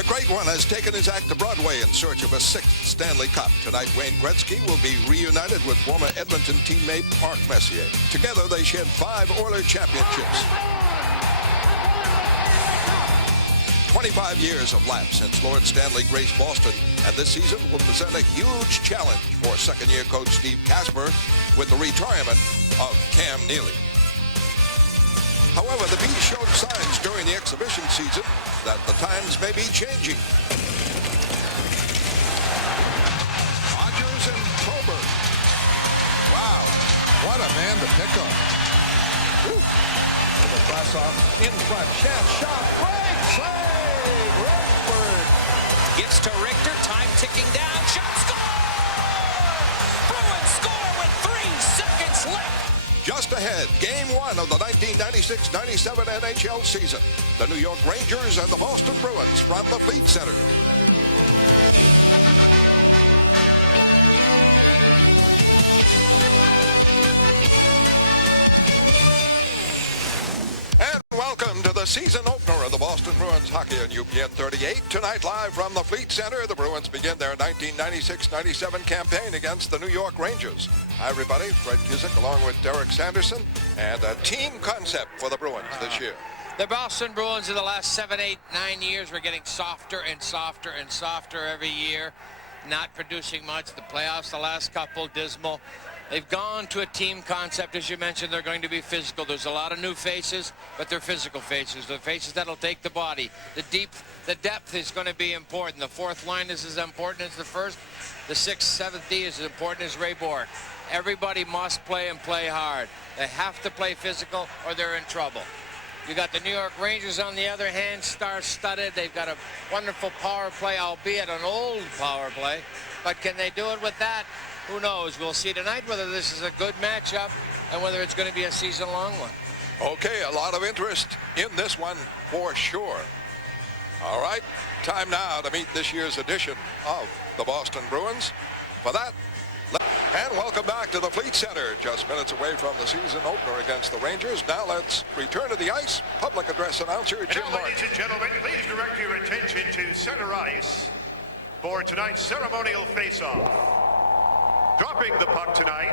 The Great One has taken his act to Broadway in search of a sixth Stanley Cup. Tonight, Wayne Gretzky will be reunited with former Edmonton teammate Mark Messier. Together, they shared 5 Oilers championships. 25 years have lapsed since Lord Stanley graced Boston, and this season will present a huge challenge for second-year coach Steve Casper with the retirement of Cam Neely. However, the Bees showed signs during the exhibition season that the times may be changing. Rogers and Colbert. Wow, what a man to pick on. The pass off in front. Chance shot. Great save. Redford gets to Richter. Time ticking down. Shot score. Bruins score with 3 seconds left. Just ahead, Game 1 of the 1996-97 NHL season. The New York Rangers and the Boston Bruins from the Fleet Center. And welcome to the season opener of the Boston Bruins hockey on UPN 38. Tonight, live from the Fleet Center, the Bruins begin their 1996-97 campaign against the New York Rangers. Hi, everybody. Fred Cusick along with Derek Sanderson, and a team concept for the Bruins this year. The Boston Bruins in the last 7, 8, 9 years were getting softer and softer and softer every year, not producing much. The playoffs, the last couple, dismal. They've gone to a team concept. As you mentioned, they're going to be physical. There's a lot of new faces, but they're physical faces. They're faces that'll take the body. The depth is going to be important. The fourth line is as important as the first. The 6th, 7th D is as important as Ray Bourque. Everybody must play and play hard. They have to play physical or they're in trouble. You got the New York Rangers, on the other hand, star-studded. They've got a wonderful power play, albeit an old power play. But can they do it with that? Who knows? We'll see tonight whether this is a good matchup and whether it's going to be a season-long one. Okay, a lot of interest in this one for sure. All right, time now to meet this year's edition of the Boston Bruins. For that, and welcome back to the Fleet Center, just minutes away from the season opener against the Rangers. Now let's return to the ice. Public address announcer Jim Martin. Ladies and gentlemen, please direct your attention to center ice for tonight's ceremonial face-off. Dropping the puck tonight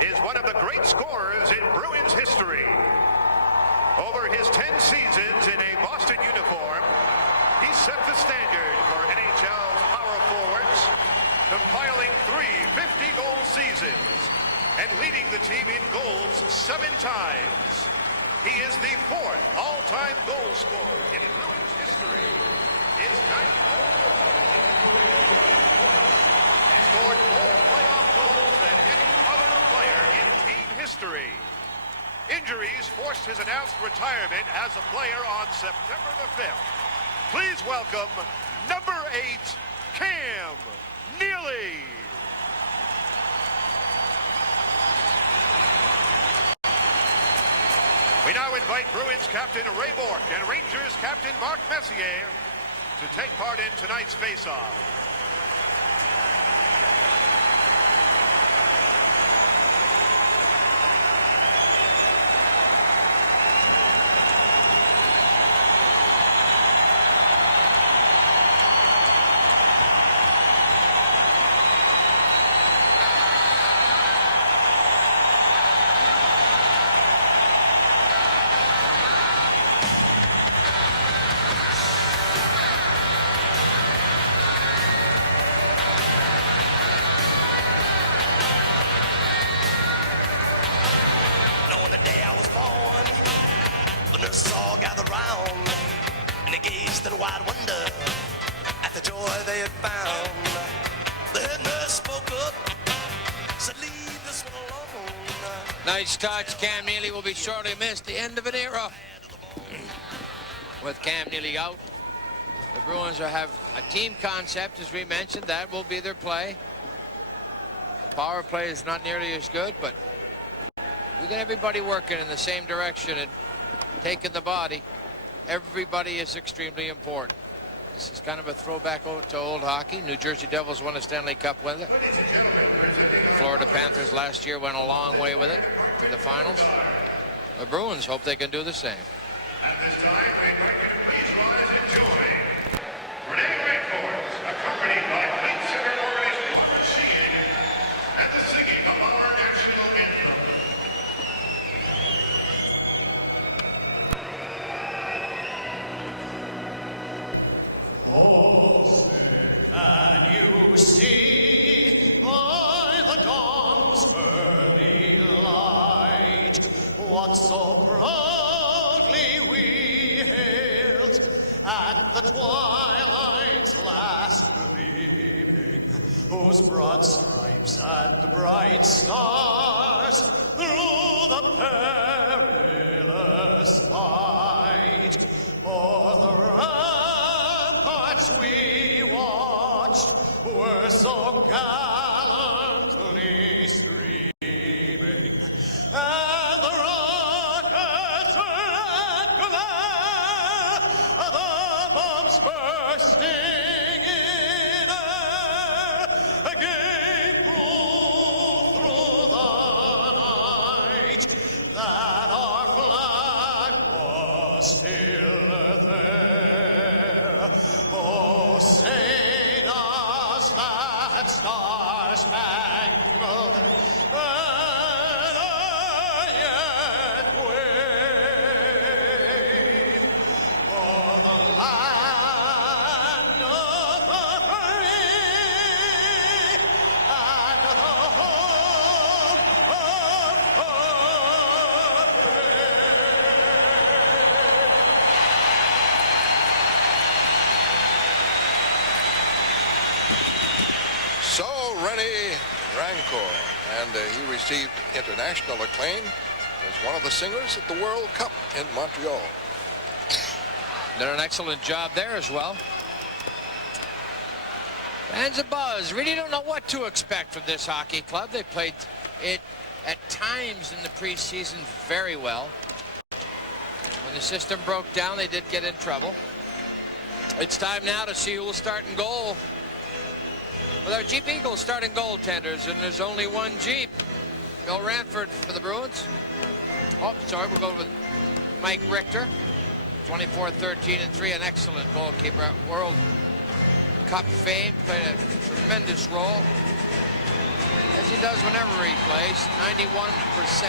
is one of the great scorers in Bruins history. Over his 10 seasons in a Boston uniform, he set the standard for NHL's power forwards, compiling 3 50-goal seasons and leading the team in goals 7 times. He is the 4th all-time goal scorer in Bruins history. His 9th he scored more playoff goals than any other player in team history. Injuries forced his announced retirement as a player on September the 5th. Please welcome number 8, Cam Neely. We now invite Bruins captain Ray Bourque and Rangers captain Mark Messier to take part in tonight's face-off. All gathered round and they gazed in wide wonder at the joy they had found. The head nurse spoke up, said, "Leave this one alone." Nice touch. Cam Neely will be shortly missed. The end of an era. With Cam Neely out, the Bruins will have a team concept, as we mentioned. That will be their play. The power play is not nearly as good, but we got everybody working in the same direction and taking the body. Everybody is extremely important. This is kind of a throwback to old hockey. New Jersey Devils won a Stanley Cup with it. Florida Panthers last year went a long way with it to the finals. The Bruins hope they can do the same. At this time, please rise and join the twilight's last gleaming, whose broad stripes and bright stars through the perilous fight o'er the ramparts we watched were so gallantly streaming, and the rockets red glare, the bombs bursting in air, gave proof through the night that our flag was still there. Oh, say does that star-spangled banner yet wave for the land of the free and the home of the So Rennie Rancourt, and he received international acclaim as one of the singers at the World Cup in Montreal. Did an excellent job there as well. Fans a buzz. Really don't know what to expect from this hockey club. They played it at times in the preseason very well. When the system broke down, they did get in trouble. It's time now to see who will start in goal with our Jeep Eagles starting goaltenders, and there's only one Jeep. Bill Ranford for the Bruins. Oh, sorry, we're going with Mike Richter. 24, 13, and 3, an excellent goalkeeper. World Cup fame, played a tremendous role, as he does whenever he plays. 91%.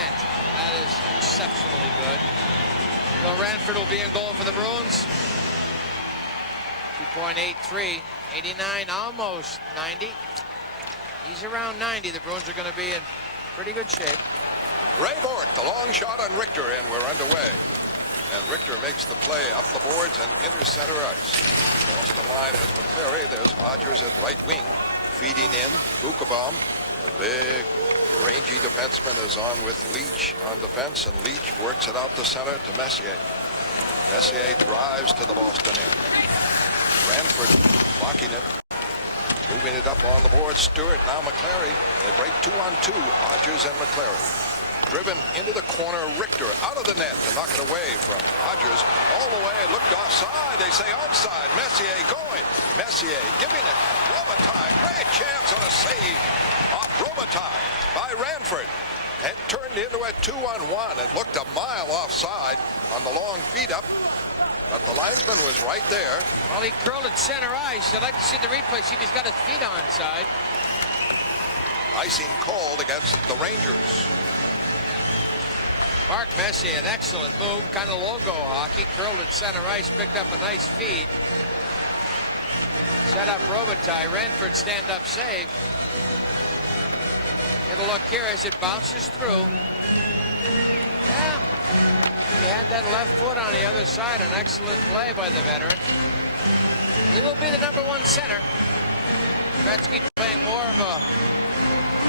That is exceptionally good. Bill Ranford will be in goal for the Bruins. 2.83, 89, almost 90. He's around 90. The Bruins are going to be in pretty good shape. Ray Bourque, the long shot on Richter, and we're underway. And Richter makes the play up the boards and enters center ice. Boston line has McClary. There's Rogers at right wing, feeding in. Bukabaum, the big, rangy defenseman, is on with Leach on defense, and Leach works it out to center to Messier. Messier drives to the Boston end. Ranford blocking it, moving it up on the board. Stewart, now McClary. They break 2-on-2, Rogers and McClary. Driven into the corner, Richter out of the net to knock it away from Rogers. All the way, looked offside. They say onside. Messier going. Messier giving it. Robitaille, great chance on a save off Robitaille by Ranford. It turned into a 2-on-1. It looked a mile offside on the long feed up, but the linesman was right there. Well, he curled at center ice. I'd like to see the replay, see if he's got his feet onside. Icing called against the Rangers. Mark Messier, an excellent move, kind of logo hockey, curled at center ice, picked up a nice feed. Set up Robitaille, Ranford stand-up save. Get a look here as it bounces through. Yeah, he had that left foot on the other side, an excellent play by the veteran. He will be the #1 center. Gretzky playing more of a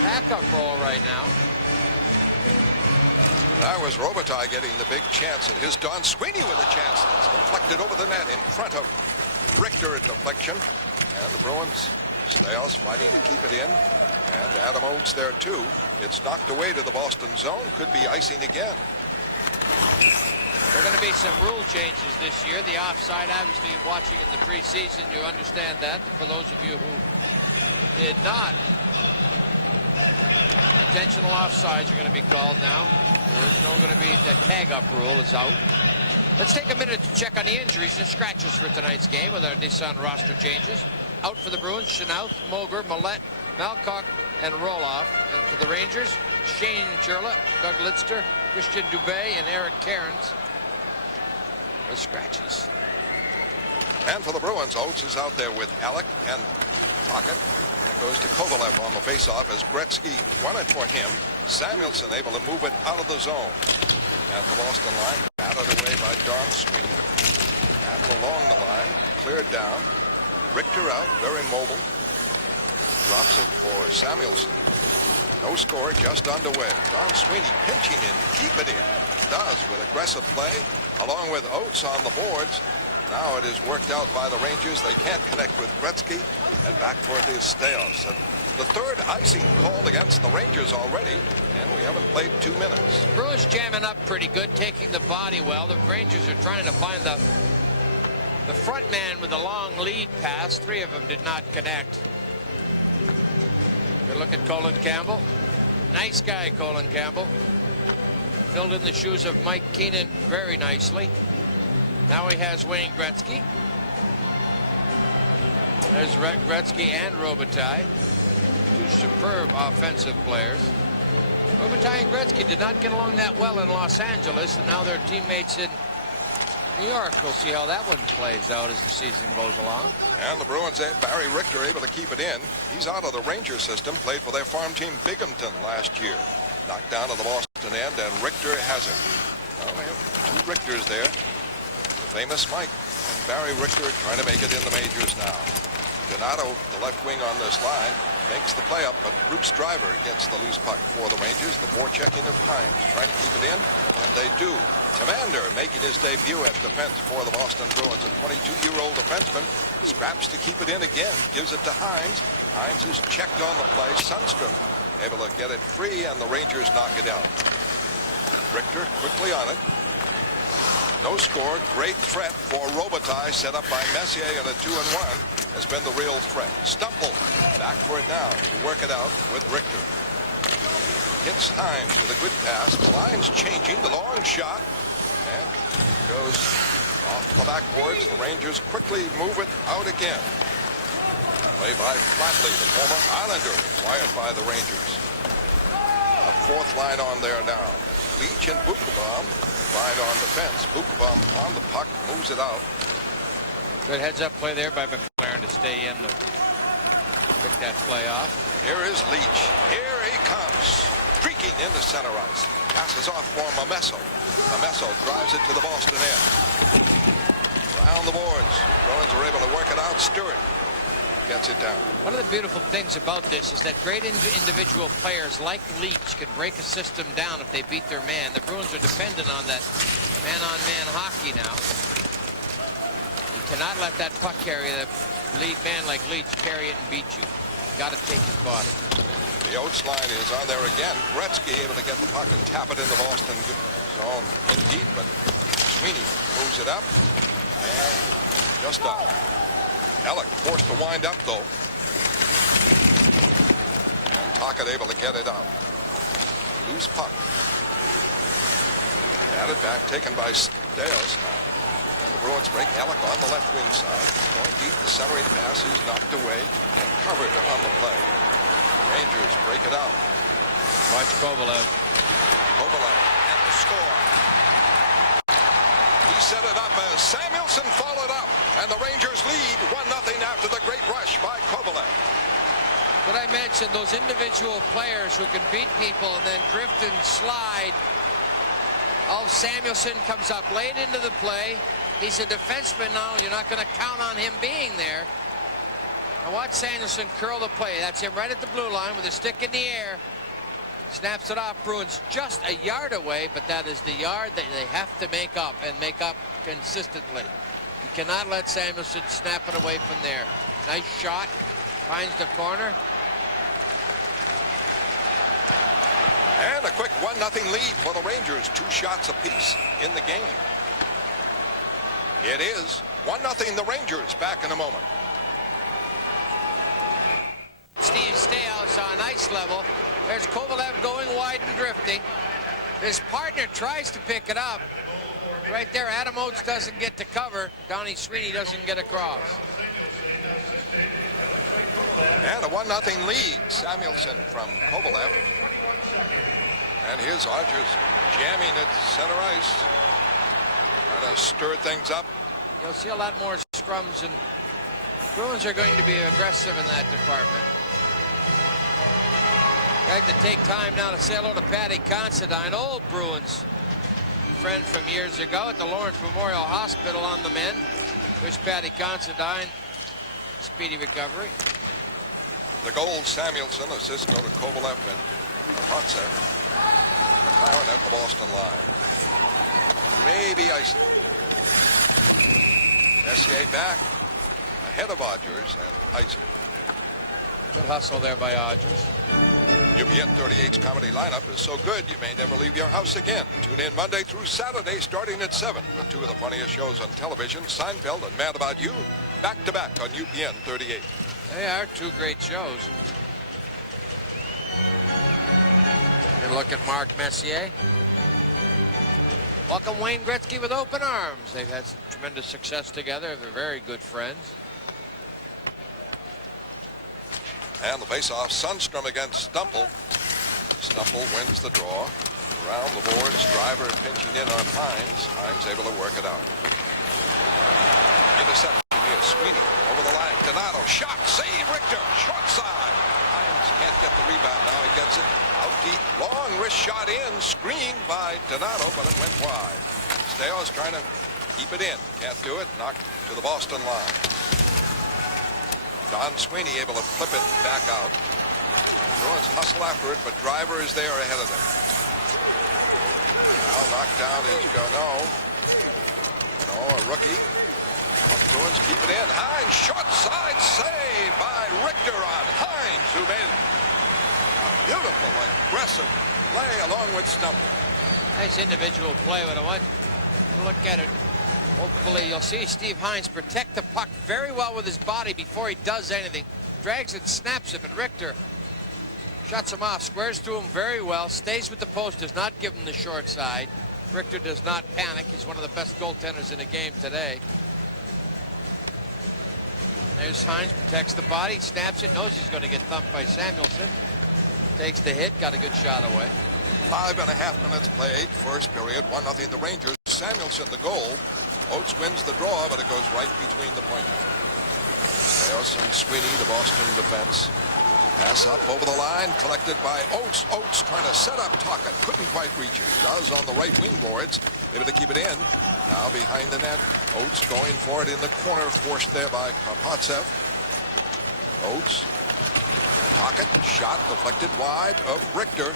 backup role right now. That was Robitaille getting the big chance, and here's Don Sweeney with a chance. It's deflected over the net in front of Richter at deflection. And the Bruins, Stiles fighting to keep it in. And Adam Oates there too. It's knocked away to the Boston zone. Could be icing again. There are going to be some rule changes this year. The offside, obviously, watching in the preseason, you understand that. For those of you who did not, intentional offsides are going to be called now. There's no going to be, the tag-up rule is out. Let's take a minute to check on the injuries and scratches for tonight's game with our Nissan roster changes. Out for the Bruins, Chenault, Moger, Millette, Malcock, and Roloff. And for the Rangers, Shane Churla, Doug Lidster, Christian Dubé, and Eric Cairns. The scratches. And for the Bruins, Oates is out there with Alec and Tocchet. It goes to Kovalev on the faceoff as Gretzky won it for him. Samuelson able to move it out of the zone. At the Boston line, batted away by Don Sweeney. Battle along the line. cleared down. Richter out, very mobile. Drops it for Samuelson. No score, just underway. Don Sweeney pinching in to keep it in. Does with aggressive play, along with Oates on the boards. Now it is worked out by the Rangers. They can't connect with Gretzky, and back for it is Staios. And the third icing called against the Rangers already, and we haven't played 2 minutes. Bruins jamming up pretty good, taking the body well. The Rangers are trying to find the front man with a long lead pass. 3 of them did not connect. Good look at Colin Campbell. Nice guy, Colin Campbell. Filled in the shoes of Mike Keenan very nicely. Now he has Wayne Gretzky. There's Gretzky and Robitaille. 2 superb offensive players. Robitaille and Gretzky did not get along that well in Los Angeles, and now they're teammates in New York. We'll see how that one plays out as the season goes along. And the Bruins, Barry Richter able to keep it in. He's out of the Ranger system, played for their farm team Binghamton last year. Knocked down to the Boston end, and Richter has it. Well, we have 2 Richters there. The famous Mike and Barry Richter trying to make it in the majors now. Donato, the left wing on this line, makes the play up, but Bruce Driver gets the loose puck for the Rangers. The forechecking of Hines, trying to keep it in, and they do. Tamander making his debut at defense for the Boston Bruins. A 22-year-old defenseman scraps to keep it in again, gives it to Hines. Hines is checked on the play. Sundstrom able to get it free, and the Rangers knock it out. Richter quickly on it. No score. Great threat for Robitaille, set up by Messier, and a 2-1 has been the real threat. Stumple back for it now to work it out with Richter. Hits Hines with a good pass. The line's changing. The long shot. And goes off the backboards. The Rangers quickly move it out again. Play by Flatley, the former Islander, acquired by the Rangers. A 4th line on there now. Leach and Bukobaum combined on defense. Bukobaum on the puck, moves it out. Good heads-up play there by McLaren to stay in to pick that play off. Here is Leach. Here he comes. Streaking into center ice. Passes off for Mamesso. Mamesso drives it to the Boston end. Around the boards. Bruins are able to work it out. Stewart gets it down. One of the beautiful things about this is that great individual players like Leach can break a system down if they beat their man. The Bruins are dependent on that man-on-man hockey now. You cannot let that puck carrier, the lead man like Leach, carry it and beat you. Got to take his body. The Oates line is on there again. Gretzky able to get the puck and tap it in the Boston zone indeed, but Sweeney moves it up and just out. Alec forced to wind up though. And Tocchet able to get it out. Loose puck. Added back, taken by Staios. And the Bruins break. Alec on the left wing side. Going deep, the centering pass is knocked away and covered on the play. The Rangers break it out. Watch Kovalev. Kovalev and the score. He set it up as Samuelson followed up, and the Rangers lead 1-0 after the great rush by Kovalev. But I mentioned those individual players who can beat people and then drift and slide. Oh, Samuelson comes up late into the play. He's a defenseman now. You're not going to count on him being there. Now watch Samuelson curl the play. That's him right at the blue line with a stick in the air. Snaps it off. Bruins just a yard away, but that is the yard that they have to make up, and make up consistently. You cannot let Samuelson snap it away from there. Nice shot. Finds the corner. And a quick 1-0 lead for the Rangers. 2 shots apiece in the game. It is 1-0 the Rangers. Back in a moment. Steve Staios on ice level. There's Kovalev going wide and drifting. His partner tries to pick it up. Right there, Adam Oates doesn't get to cover. Donnie Sweeney doesn't get across. And a 1-0 lead. Samuelson from Kovalev. And here's Rogers jamming at center ice. Trying to stir things up. You'll see a lot more scrums, and Bruins are going to be aggressive in that department. I'd like to take time now to say hello to Patty Considine, old Bruins friend from years ago at the Lawrence Memorial Hospital on the men. Wish Patty Considine speedy recovery. The goal, Samuelson. Assist go to Kovalev and Hotzev. McLaren at the Boston line. Maybe icing. Messier back ahead of Odgers and icing. Good hustle there by Odgers. UPN 38's comedy lineup is so good you may never leave your house again. Tune in Monday through Saturday starting at 7 with two of the funniest shows on television, Seinfeld and Mad About You, back to back on UPN 38. They are two great shows. Good look at Mark Messier. Welcome Wayne Gretzky with open arms. They've had some tremendous success together. They're very good friends. And the face-off, Sundstrom against Stumple. Stumple wins the draw. Around the boards, Driver pinching in on Hines. Hines able to work it out. Interception here, Sweeney over the line. Donato, shot, save, Richter, short side. Hines can't get the rebound. Now he gets it out deep. Long wrist shot in, screened by Donato, but it went wide. Steos trying to keep it in. Can't do it. Knocked to the Boston line. Don Sweeney able to flip it back out. Bruins hustle after it, but Driver is there ahead of them. Now knocked down is Gano. No, a rookie. Bruins keep it in. Hines, short side save by Richter on Hines, who made a beautiful, aggressive play along with Stumple. Nice individual play, but I want to look at it. Hopefully you'll see Steve Hines protect the puck very well with his body before he does anything. Drags it, snaps it, but Richter shuts him off, squares through him very well, stays with the post, does not give him the short side. Richter does not panic. He's one of the best goaltenders in the game today. There's Hines, protects the body, snaps it, knows he's going to get thumped by Samuelson. Takes the hit, got a good shot away. 5.5 minutes played, first period, 1-0 the Rangers. Samuelson the goal. Oates wins the draw, but it goes right between the pointers. Theos and Sweeney, the Boston defense. Pass up over the line, collected by Oates. Oates trying to set up Tocchet, couldn't quite reach it. Does on the right wing boards, able to keep it in. Now behind the net, Oates going for it in the corner, forced there by Karpatsev. Oates, Tocchet, shot deflected wide of Richter.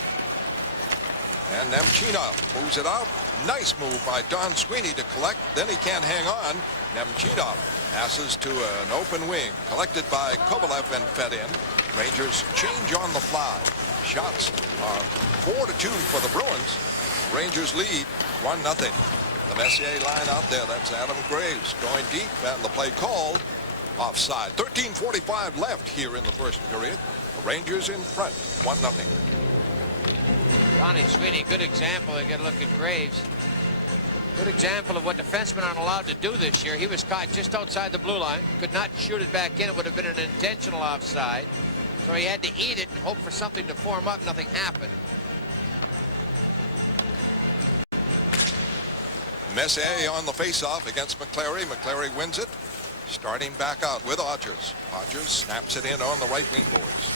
And Nemchinov moves it out. Nice move by Don Sweeney to collect. Then he can't hang on. Nemchinov passes to an open wing. Collected by Kovalev and fed in. Rangers change on the fly. Shots are 4-2 for the Bruins. Rangers lead 1-0. The Messier line out there. That's Adam Graves going deep. And the play called offside. 13:45 left here in the first period. The Rangers in front. 1-0. Donnie Sweeney, good example. You get a look at Graves. Good example of what defensemen aren't allowed to do this year. He was caught just outside the blue line. Could not shoot it back in. It would have been an intentional offside. So he had to eat it and hope for something to form up. Nothing happened. Messier on the faceoff against McClary. McClary wins it. Starting back out with Odgers. Odgers snaps it in on the right wing boards.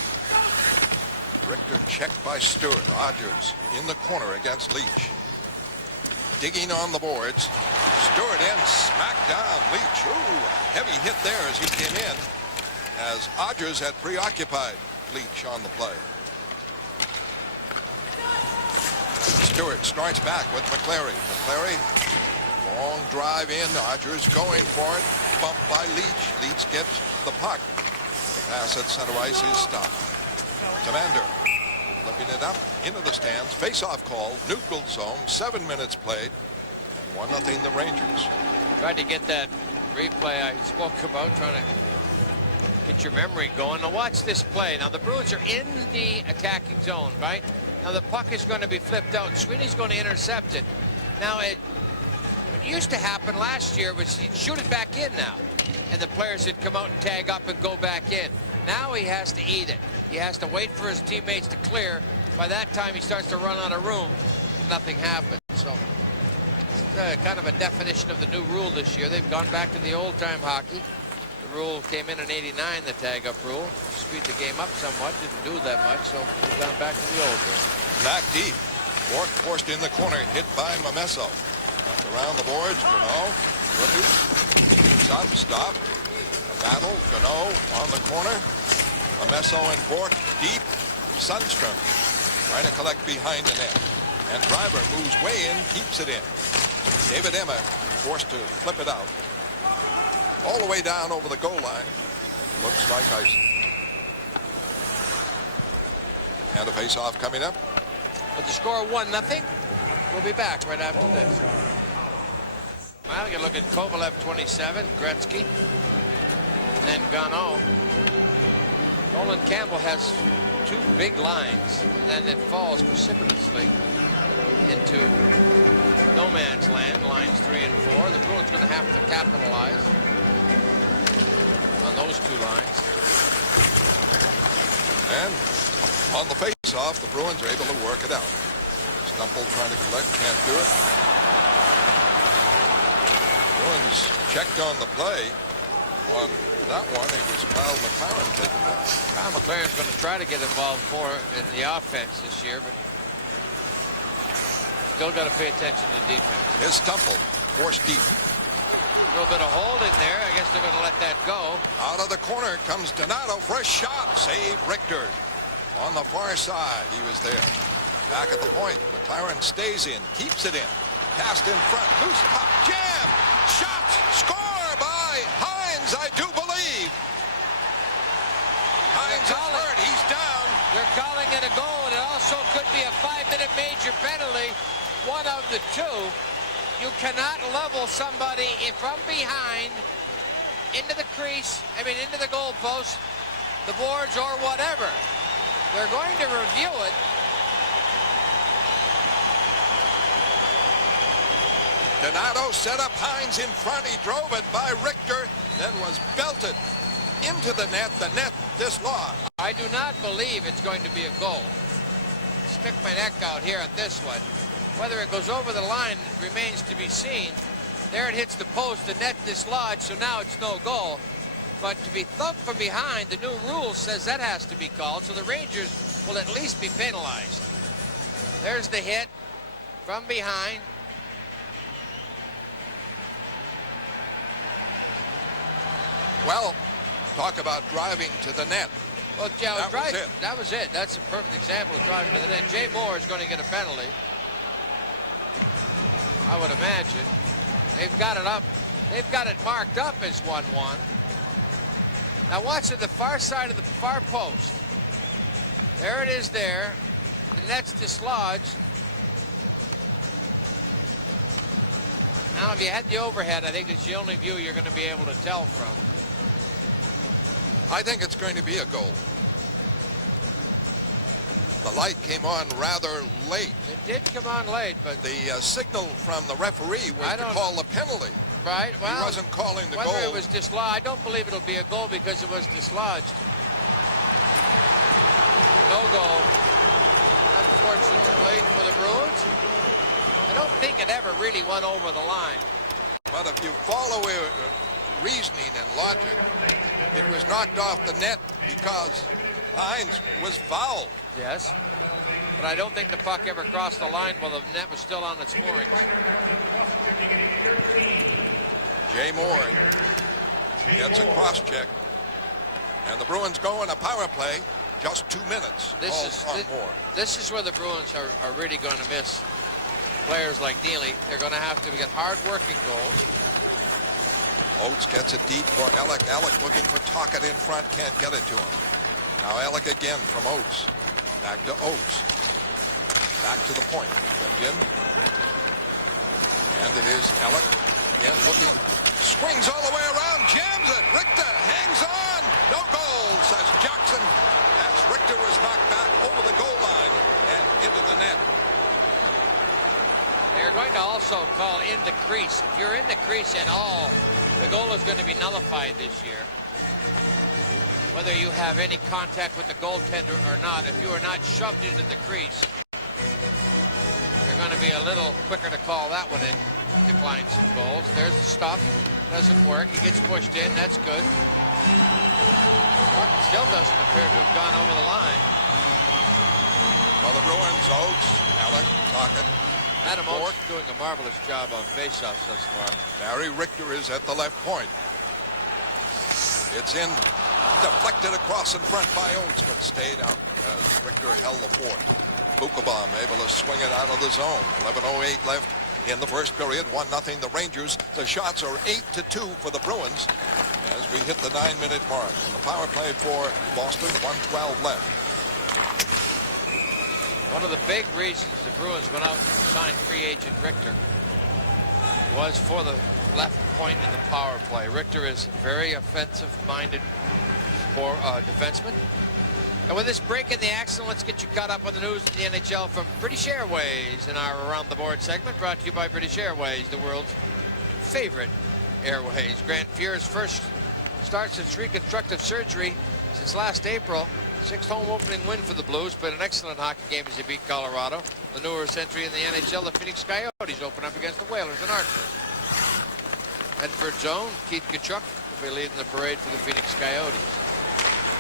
Richter checked by Stewart. Odgers in the corner against Leach. Digging on the boards. Stewart in, smack down Leach. Ooh, heavy hit there as he came in, as Odgers had preoccupied Leach on the play. Stewart starts back with McClary. McClary, long drive in. Odgers going for it. Bumped by Leach. Leach gets the puck. The pass at center ice is stopped. Tamander flipping it up into the stands. Face-off call, neutral zone, 7 minutes played, and 1-0 the Rangers. Tried to get that replay I spoke about, trying to get your memory going. Now watch this play. Now the Bruins are in the attacking zone, right? Now the puck is going to be flipped out. Sweeney's going to intercept it. Now it used to happen last year was he'd shoot it back in now, and the players would come out and tag up and go back in. Now he has to eat it. He has to wait for his teammates to clear. By that time, he starts to run out of room. Nothing happens. So it's kind of a definition of the new rule this year. They've gone back to the old-time hockey. The rule came in '89, the tag-up rule. Speed the game up somewhat. Didn't do that much, so we've gone back to the old rule. Back deep. Bork forced in the corner, hit by Mamesso. Around the boards, Gano, rookie. Comes up, stop. A battle. Gano on the corner. Amesso and Bork deep. Sundstrom trying to collect behind the net. And Driver moves way in, keeps it in. David Emma forced to flip it out. All the way down over the goal line. Looks like icing. And a face-off coming up. With the score 1-0. We'll be back right after this. Well, you look at Kovalev 27, Gretzky, and then Gano. Nolan Campbell has two big lines, and then it falls precipitously into no man's land, lines 3 and 4. The Bruins going to have to capitalize on those two lines. And on the face-off, the Bruins are able to work it out. Stumple trying to collect, can't do it. Bruins checked on the play. On that one, it was Kyle McLaren taking that. Kyle McLaren's going to try to get involved more in the offense this year, but still got to pay attention to defense. His Stumple forced deep. A little bit of holding there. I guess they're going to let that go. Out of the corner comes Donato for a shot. Save Richter. On the far side, he was there. Back at the point, McLaren stays in, keeps it in. Passed in front, loose puck, jam! Shot! Score by Hines, I do believe. Hines is hurt, he's down. They're calling it a goal, and it also could be a 5-minute major penalty. One of the two. You cannot level somebody from behind into the crease, into the goal post, the boards, or whatever. They're going to review it. Donato set up Hines in front. He drove it by Richter, then was belted into the net. The net dislodged. I do not believe it's going to be a goal. Stick my neck out here at this one. Whether it goes over the line remains to be seen. There it hits the post, the net dislodged, so now it's no goal. But to be thumped from behind, the new rule says that has to be called, so the Rangers will at least be penalized. There's the hit from behind. Well, talk about driving to the net. Well, yeah, that was it. That's a perfect example of driving to the net. Jay Moore is going to get a penalty, I would imagine. They've got it up. They've got it marked up as 1-1. Now watch at the far side of the far post. There it is there. The net's dislodged. Now if you had the overhead, I think it's the only view you're going to be able to tell from. I think it's going to be a goal. The light came on rather late. It did come on late, but the signal from the referee was to call the penalty. Right. Well, he wasn't calling the goal. Whether it was dislodged, I don't believe it'll be a goal because it was dislodged. No goal, unfortunately, for the Bruins. I don't think it ever really went over the line. But if you follow reasoning and logic, it was knocked off the net because Hines was fouled. Yes, but I don't think the puck ever crossed the line while the net was still on its moorings. Jay Moore gets a cross-check, and the Bruins go in a power play. Just 2 minutes. This is where the Bruins are really going to miss players like Neely. They're going to have to get hard-working goals. Oates gets it deep for Alec. Alec looking for Tocchet in front, can't get it to him. Now Alec again from Oates. Back to Oates. Back to the point. Stepped in. And it is Alec again looking. Swings all the way around. Jams it. Richter hangs on. No goal, says Jackson. As Richter was knocked back over the goal line and into the net. They're going to also call in the crease. If you're in the crease at all, the goal is going to be nullified this year. Whether you have any contact with the goaltender or not, if you are not shoved into the crease, they're going to be a little quicker to call that one in, decline some goals. There's the stuff. Doesn't work. He gets pushed in. That's good. Puck still doesn't appear to have gone over the line. Well, the Bruins, Oates, Alec, Tocchet, Adam Oates doing a marvelous job on faceoffs thus far. Barry Richter is at the left point. It's in, deflected across in front by Oates, but stayed out as Richter held the fort. Bukobaum able to swing it out of the zone. 11:08 left in the first period. 1-0 the Rangers. The shots are 8-2 for the Bruins as we hit the 9-minute mark. And the power play for Boston, 1:12 left. One of the big reasons the Bruins went out and signed free agent Richter was for the left point in the power play. Richter is a very offensive-minded defenseman. And with this break in the action, let's get you caught up on the news of the NHL from British Airways in our Around the Board segment, brought to you by British Airways, the world's favorite airways. Grant Fuhr's first start since reconstructive surgery since last April. 6th home opening win for the Blues, but an excellent hockey game as they beat Colorado. The newest entry in the NHL, the Phoenix Coyotes open up against the Whalers in Hartford. Medford zone, Keith Tkachuk will be leading the parade for the Phoenix Coyotes.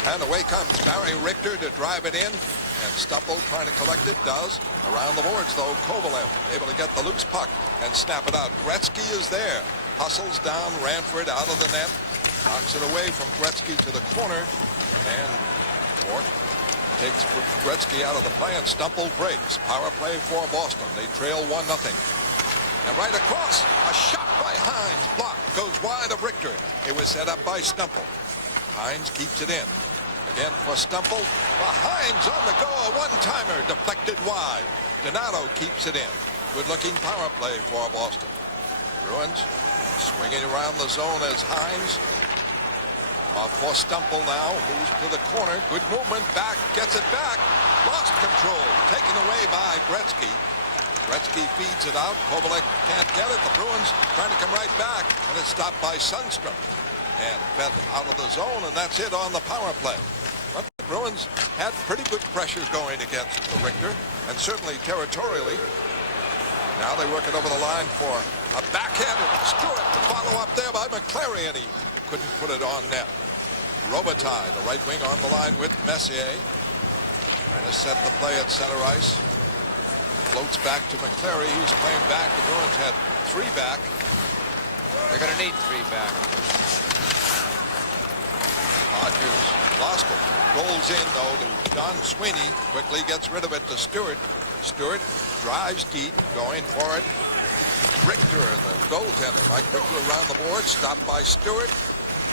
And away comes Barry Richter to drive it in. And Stupple trying to collect it, does. Around the boards, though, Kovalev able to get the loose puck and snap it out. Gretzky is there. Hustles down Ranford out of the net. Knocks it away from Gretzky to the corner. And Fort takes Gretzky out of the play, and Stupple breaks. Power play for Boston. They trail 1-0. And right across, a shot by Hines. Blocked. Goes wide of Richter. It was set up by Stupple. Hines keeps it in. Again for Stupple. Hines on the go. A one-timer deflected wide. Donato keeps it in. Good-looking power play for Boston. Bruins swinging around the zone as Hines. Off for Stupple now. Moves to the corner. Good movement. Back. Gets it back. Lost control. Taken away by Gretzky. Gretzky feeds it out. Kovalev can't get it. The Bruins trying to come right back. And it's stopped by Sundstrom. And fed out of the zone, and that's it on the power play. But the Bruins had pretty good pressure going against the Richter, and certainly territorially. Now they work it over the line for a backhand, and Stewart to follow up there by McClary, and he couldn't put it on net. Robitaille, the right wing, on the line with Messier. Trying to set the play at center ice. Floats back to McClary. He's playing back. The Bruins had 3 back. They're going to need 3 back. Rogers lost it. Rolls in, though, to Don Sweeney. Quickly gets rid of it to Stewart. Stewart drives deep, going for it. Richter, the goaltender. Mike Richter around the board. Stopped by Stewart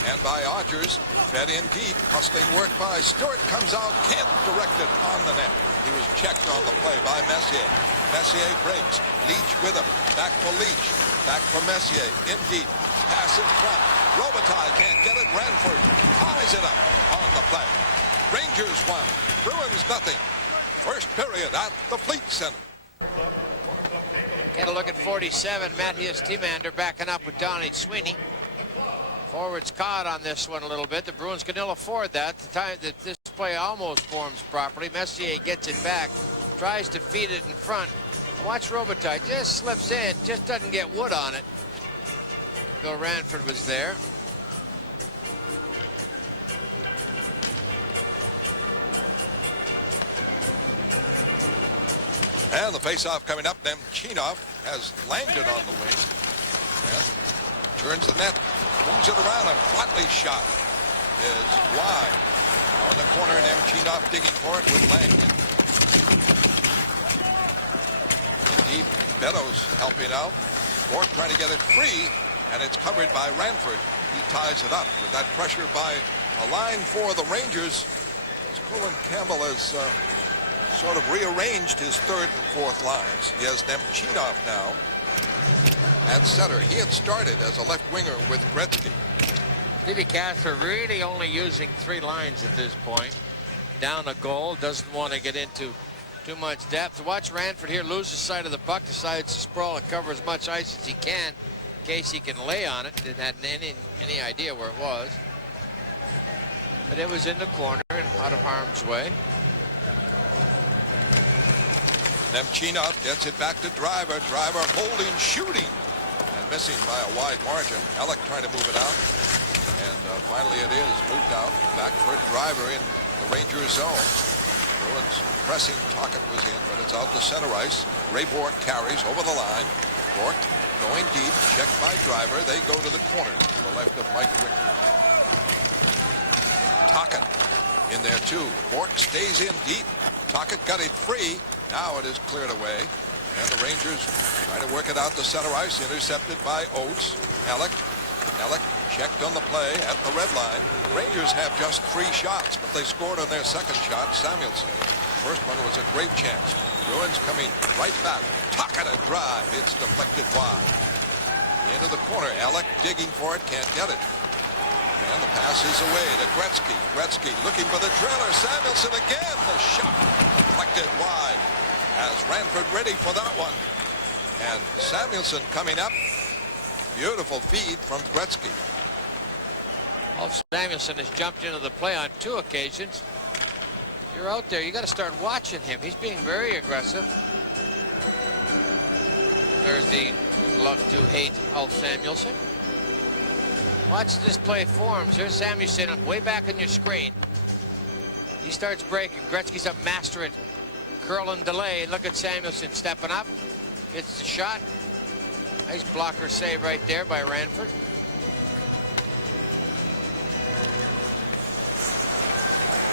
and by Rogers. Fed in deep. Hustling work by Stewart. Comes out. Can't direct it on the net. He was checked on the play by Messier. Messier breaks. Leach with him. Back for Leach. Back for Messier. In deep. Pass in front. Robitaille can't get it. Ranford ties it up on the play. Rangers 1. Bruins 0. First period at the Fleet Center. Get a look at 47. Matthias Timander backing up with Donnie Sweeney. Forwards caught on this one a little bit. The Bruins can ill afford that. The time that this play almost forms properly. Messier gets it back. Tries to feed it in front. Watch Robitaille. Just slips in. Just doesn't get wood on it. Bill Ranford was there. And the faceoff coming up. Nemchinov has Langdon on the wing. And turns the net. Moves it around. A Flatley shot is wide. Now in the corner, Nemchinov digging for it with Langdon. In deep, Beddoes helping out. Bork trying to get it free. And it's covered by Ranford. He ties it up with that pressure by a line for the Rangers. As Colin Campbell has sort of rearranged his 3rd and 4th lines. He has Nemchinov now at center. He had started as a left winger with Gretzky. Stevie Kasper really only using 3 lines at this point. Down a goal, doesn't want to get into too much depth. Watch Ranford here loses sight of the puck, decides to sprawl and cover as much ice as he can. In case he can lay on it. Didn't have any idea where it was. But it was in the corner and out of harm's way. Nemchinov gets it back to Driver. Driver holding, shooting, and missing by a wide margin. Alec trying to move it out. And finally it is moved out. Back for Driver in the Rangers zone. Bruins pressing. Tocchet was in, but it's out to center ice. Ray Bourque carries over the line. Bourque going deep, checked by Driver. They go to the corner to the left of Mike Richter. Tocchet in there too. Bork stays in deep. Tocchet got it free. Now it is cleared away. And the Rangers try to work it out to center ice. Intercepted by Oates. Alec checked on the play at the red line. Rangers have just 3 shots, but they scored on their second shot. Samuelson. First one was a great chance. Bruins coming right back. Tocchet a drive. It's deflected wide. Into the corner. Alec digging for it. Can't get it. And the pass is away to Gretzky. Gretzky looking for the trailer. Samuelson again. The shot deflected wide. As Ranford ready for that one. And Samuelson coming up. Beautiful feed from Gretzky. Ulf Samuelson has jumped into the play on 2 occasions. You're out there, you got to start watching him. He's being very aggressive. There's the love to hate Ulf Samuelson. Watch this play forms. There's Samuelson way back on your screen. He starts breaking. Gretzky's a master at curl and delay. Look at Samuelson stepping up. Gets the shot. Nice blocker save right there by Ranford.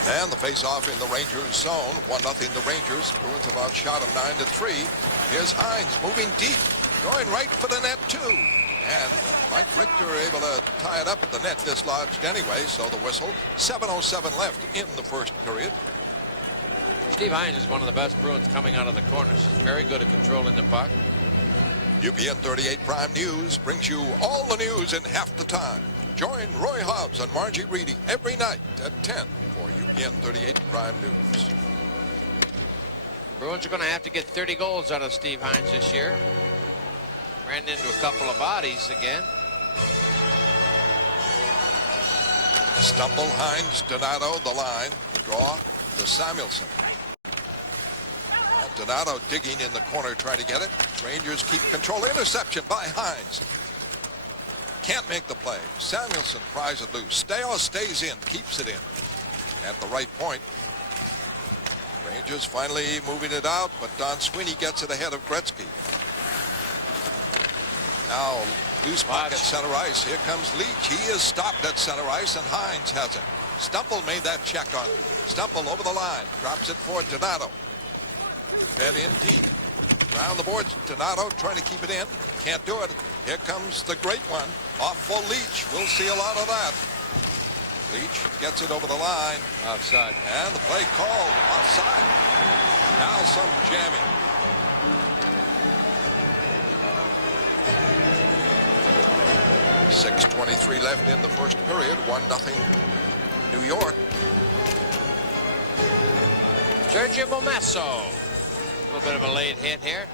And the face-off in the Rangers zone. 1-0 the Rangers. Bruins have outshot them 9-3. Here's Hines moving deep. Going right for the net too. And Mike Richter able to tie it up at the net, dislodged anyway. So the whistle. 7:07 left in the first period. Steve Hines is one of the best Bruins coming out of the corners. He's very good at controlling the puck. UPN 38 Prime News brings you all the news in half the time. Join Roy Hobbs and Margie Reedy every night at 10 for UPN 38 Prime News. Bruins are going to have to get 30 goals out of Steve Hines this year. Ran into a couple of bodies again. Stumble, Hines, Donato, the line. The draw to Samuelson. Donato digging in the corner trying to get it. Rangers keep control. Interception by Hines. Can't make the play. Samuelson pries it loose. Steo stays in, keeps it in. At the right point. Rangers finally moving it out, but Don Sweeney gets it ahead of Gretzky. Now loose puck at center ice. Here comes Leach. He is stopped at center ice, and Hines has it. Stumple made that check on it. Stumple over the line. Drops it for Donato. Fed in deep. Round the boards. Donato trying to keep it in. Can't do it. Here comes the great one. Off for Leach. We'll see a lot of that. Leach gets it over the line. Offside. And the play called. Offside. Now some jamming. .6:23 left in the first period. 1-0 New York. Sergio Bomesso. A little bit of a late hit here.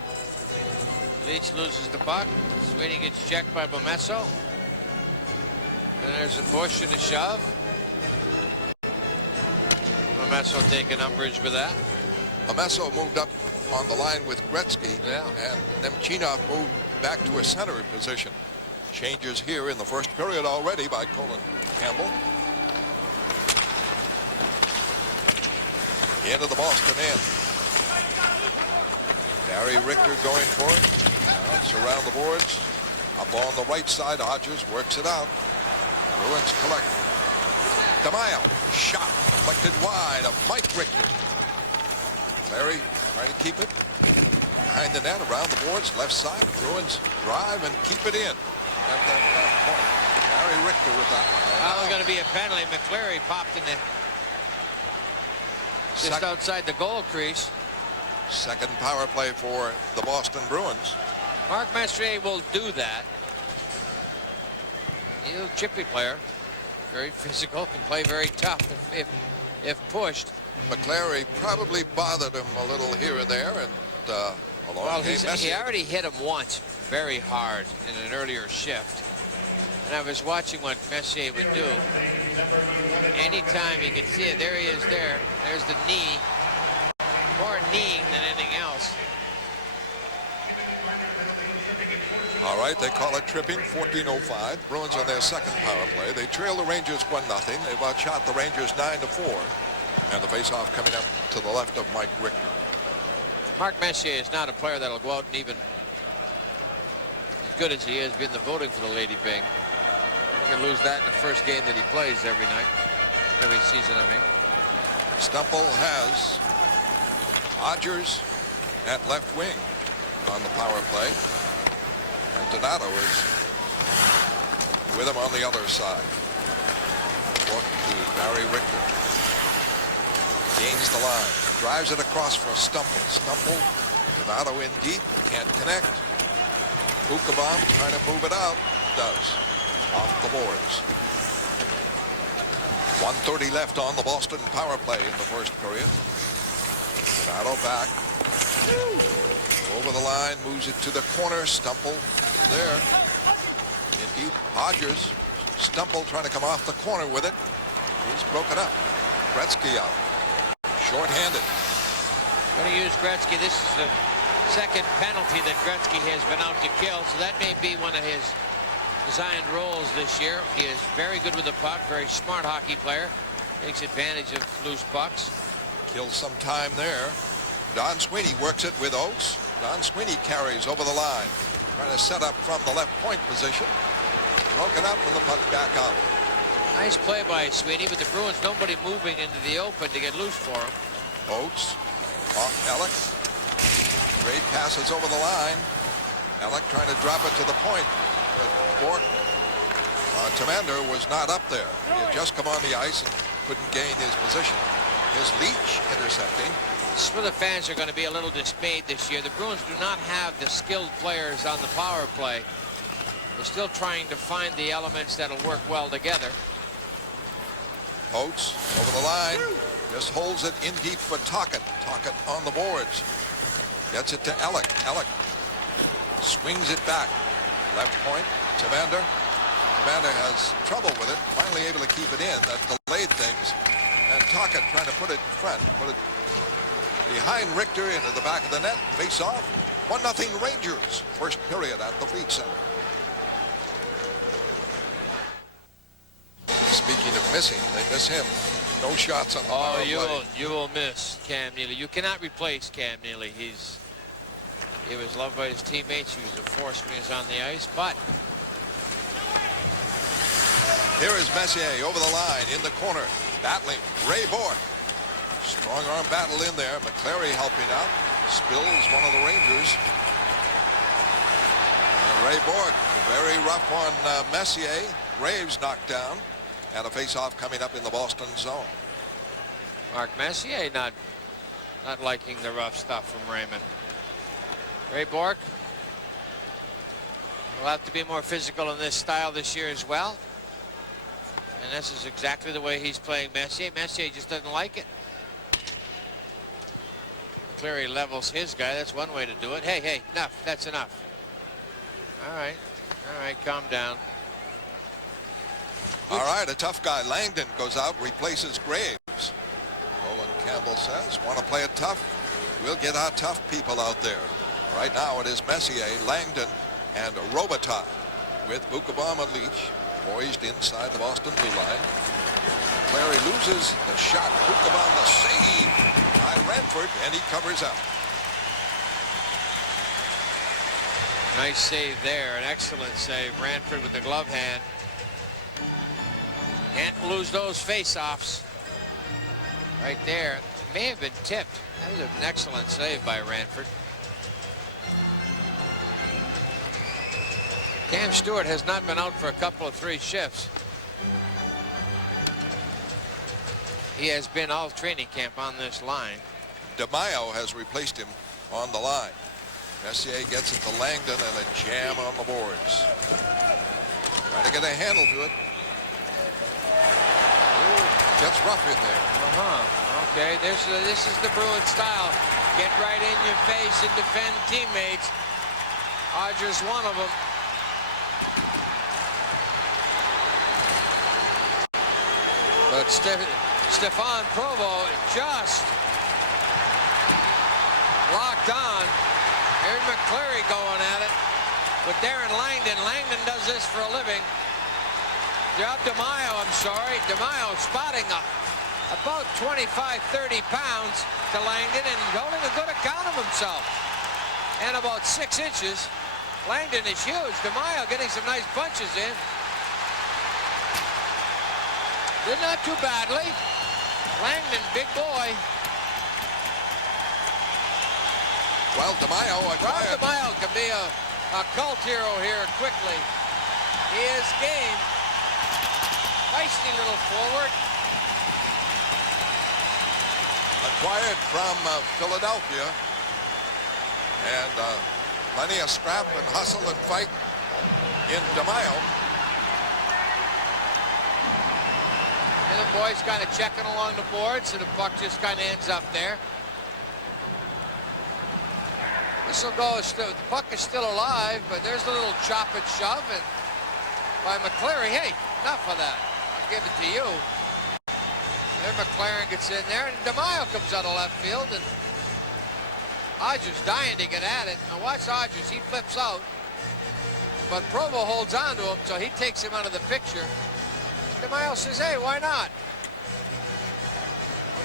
Leach loses the puck. Sweeney gets checked by Bomesso. And there's a push and a shove. Bomesso taking umbrage with that. Bomesso moved up on the line with Gretzky. Yeah. And Nemchinov moved back to a center position. Changes here in the first period already by Colin Campbell. Into the Boston end. Barry Richter going for it. Now it's around the boards. Up on the right side, Hodges works it out. Bruins collect. DeMaio, shot, deflected wide of Mike Richter. Larry trying to keep it. Behind the net, around the boards, left side. Bruins drive and keep it in. At that left point. Barry Richter with that one. That was going to be a penalty. McCleary popped in it. Just outside the goal crease. Second power play for the Boston Bruins. Mark Messier will do that. He's a chippy player. Very physical. Can play very tough if pushed. McCleary probably bothered him a little here and there. And along came he Messier. already hit him once very hard in an earlier shift. And I was watching what Messier would do. Anytime he could see it, there he is there. There's the knee. More kneeing than anything else. All right, they call it tripping, 14:05. Bruins on their second power play. They trail the Rangers 1-0. They've outshot the Rangers 9-4. And the faceoff coming up to the left of Mike Richter. Mark Messier is not a player that'll go out and even, as good as he is, be in the voting for the Lady Byng. He can lose that in the first game that he plays every night. every season, I mean. Stumple has Odgers at left wing on the power play. And Donato is with him on the other side. Look to Barry Richter. Gains the line. Drives it across for Stumple. Stumple. Donato in deep. Can't connect. Buchabom trying to move it out. Does. Off the boards. 1:30 left on the Boston power play in the first period. Donato back. Over the line. Moves it to the corner. Stumple there. In deep. Odgers. Stumple trying to come off the corner with it. He's broken up. Gretzky out. Short-handed. Going to use Gretzky. This is the second penalty that Gretzky has been out to kill, so that may be one of his designed roles this year. He is very good with the puck, very smart hockey player. Takes advantage of loose pucks. Kills some time there. Don Sweeney works it with Oates. Don Sweeney carries over the line. Trying to set up from the left point position. Broken up and the puck back out. Nice play by Sweeney, but the Bruins, nobody moving into the open to get loose for him. Oates off Alec. Trade passes over the line. Alec trying to drop it to the point. But Bork, Tamander was not up there. He had just come on the ice and couldn't gain his position. Here's Leach intercepting. This is where the fans are going to be a little dismayed this year. The Bruins do not have the skilled players on the power play. They're still trying to find the elements that'll work well together. Oates over the line. Just holds it in deep for Tocchet. Tocchet on the boards. Gets it to Alec. Alec swings it back. Left point. Tamander. Tamander has trouble with it. Finally able to keep it in. That delayed things. And Tocchet trying to put it in front. Put it behind Richter into the back of the net. Face off. 1-0 Rangers. First period at the Fleet Center. Speaking of missing, they miss him. No shots on the power play. You will miss Cam Neely. You cannot replace Cam Neely. He was loved by his teammates. He was a force when he was on the ice, but here is Messier over the line in the corner, battling Ray Bork. Strong arm battle in there. McClary helping out. Spills one of the Rangers. And Ray Bork very rough on Messier. Graves knocked down. And a face-off coming up in the Boston zone. Mark Messier not liking the rough stuff from Raymond. Ray Bork will have to be more physical in this style this year as well. And this is exactly the way he's playing Messier. Messier just doesn't like it. Cleary levels his guy. That's one way to do it. Hey, enough. That's enough. All right, calm down. All right, a tough guy. Langdon goes out, replaces Graves. Roland Campbell says, want to play it tough? We'll get our tough people out there. Right now it is Messier, Langdon, and Robitaille with Buchabom and Leach poised inside the Boston blue line. Clary loses the shot. Buchabom the save by Ranford, and he covers up. Nice save there, an excellent save. Ranford with the glove hand. Can't lose those face-offs. Right there. May have been tipped. That was an excellent save by Ranford. Cam Stewart has not been out for a couple of 3 shifts. He has been all training camp on this line. DeMaio has replaced him on the line. Messier gets it to Langdon and a jam on the boards. Trying to get a handle to it. Gets rough in there. Okay, this is the Bruins style. Get right in your face and defend teammates. Odgers one of them. But Stefan Provo just locked on. Here's McClary going at it with Darren Langdon. Langdon does this for a living. Job DeMaio, I'm sorry. DeMaio spotting about 25, 30 pounds to Langdon and holding a good account of himself. And about 6 inches. Langdon is huge. DeMaio getting some nice punches in. Did not too badly. Langdon, big boy. Well, DeMaio Rob DeMaio can be a cult hero here quickly. He is game. Feisty little forward. acquired from Philadelphia. And plenty of scrap and hustle and fight in DeMaio. And the boys kind of checking along the board, so the puck just kind of ends up there. This will go, the puck is still alive, but there's a little chop and shove and by McCleary. Hey, enough of that. I'll give it to you. There McLaren gets in there, and DeMaio comes out of left field, and Odgers dying to get at it. Now watch Odgers, he flips out, but Provo holds on to him, so he takes him out of the picture. DeMaio says, hey, why not?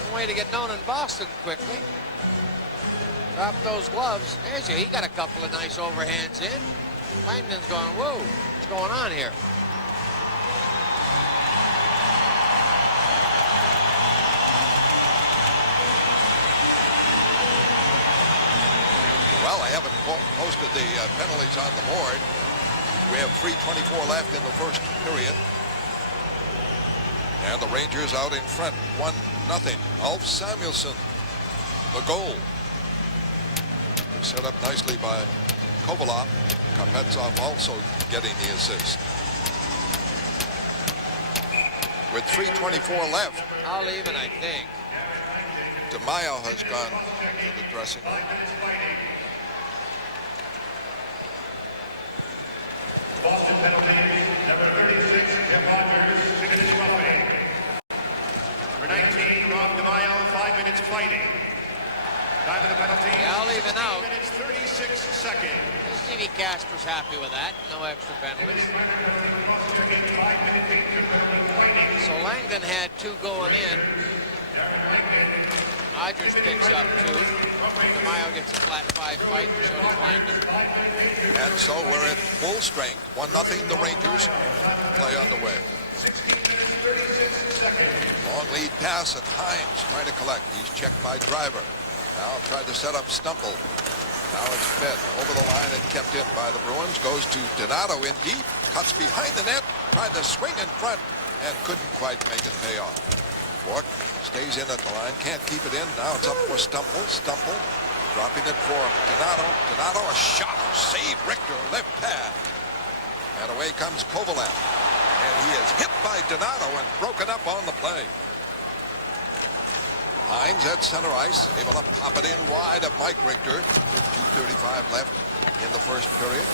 One way to get known in Boston quickly. Drop those gloves. There's you. He got a couple of nice overhands in. Langdon's going, whoa, what's going on here? Well, I haven't posted the penalties on the board. We have 3:24 left in the first period. And the Rangers out in front, 1-0. Ulf Samuelsson, the goal. Set up nicely by Kovalov. Kapetsov also getting the assist. With 3:24 left. I'll even, I think. DeMaio has gone to the dressing room. Boston penalty, number 36, Jeff Odgers, 6 minutes roughing. Number 19, Rob DeMaio, 5 minutes fighting. Time of the penalty, I'll even out. 16 minutes, 36 seconds. Stevie Casper's happy with that. No extra penalties. So Langdon had 2 going in. Odgers picks up 2. DeMaio gets a flat 5 fight, and so does Langdon. And so we're at full strength. 1-0 the Rangers. Play underway. Long lead pass and Hines trying to collect. He's checked by Driver. Now tried to set up Stumple. Now it's fed over the line and kept in by the Bruins. Goes to Donato in deep. Cuts behind the net. Tried to swing in front and couldn't quite make it pay off. Bork stays in at the line. Can't keep it in. Now it's up for Stumple. Stumple dropping it for Donato. Donato a shot. Save Richter. Left pad. And away comes Kovalev. And he is hit by Donato and broken up on the play. Hines at center ice, able to pop it in wide of Mike Richter with 2:35 left in the first period.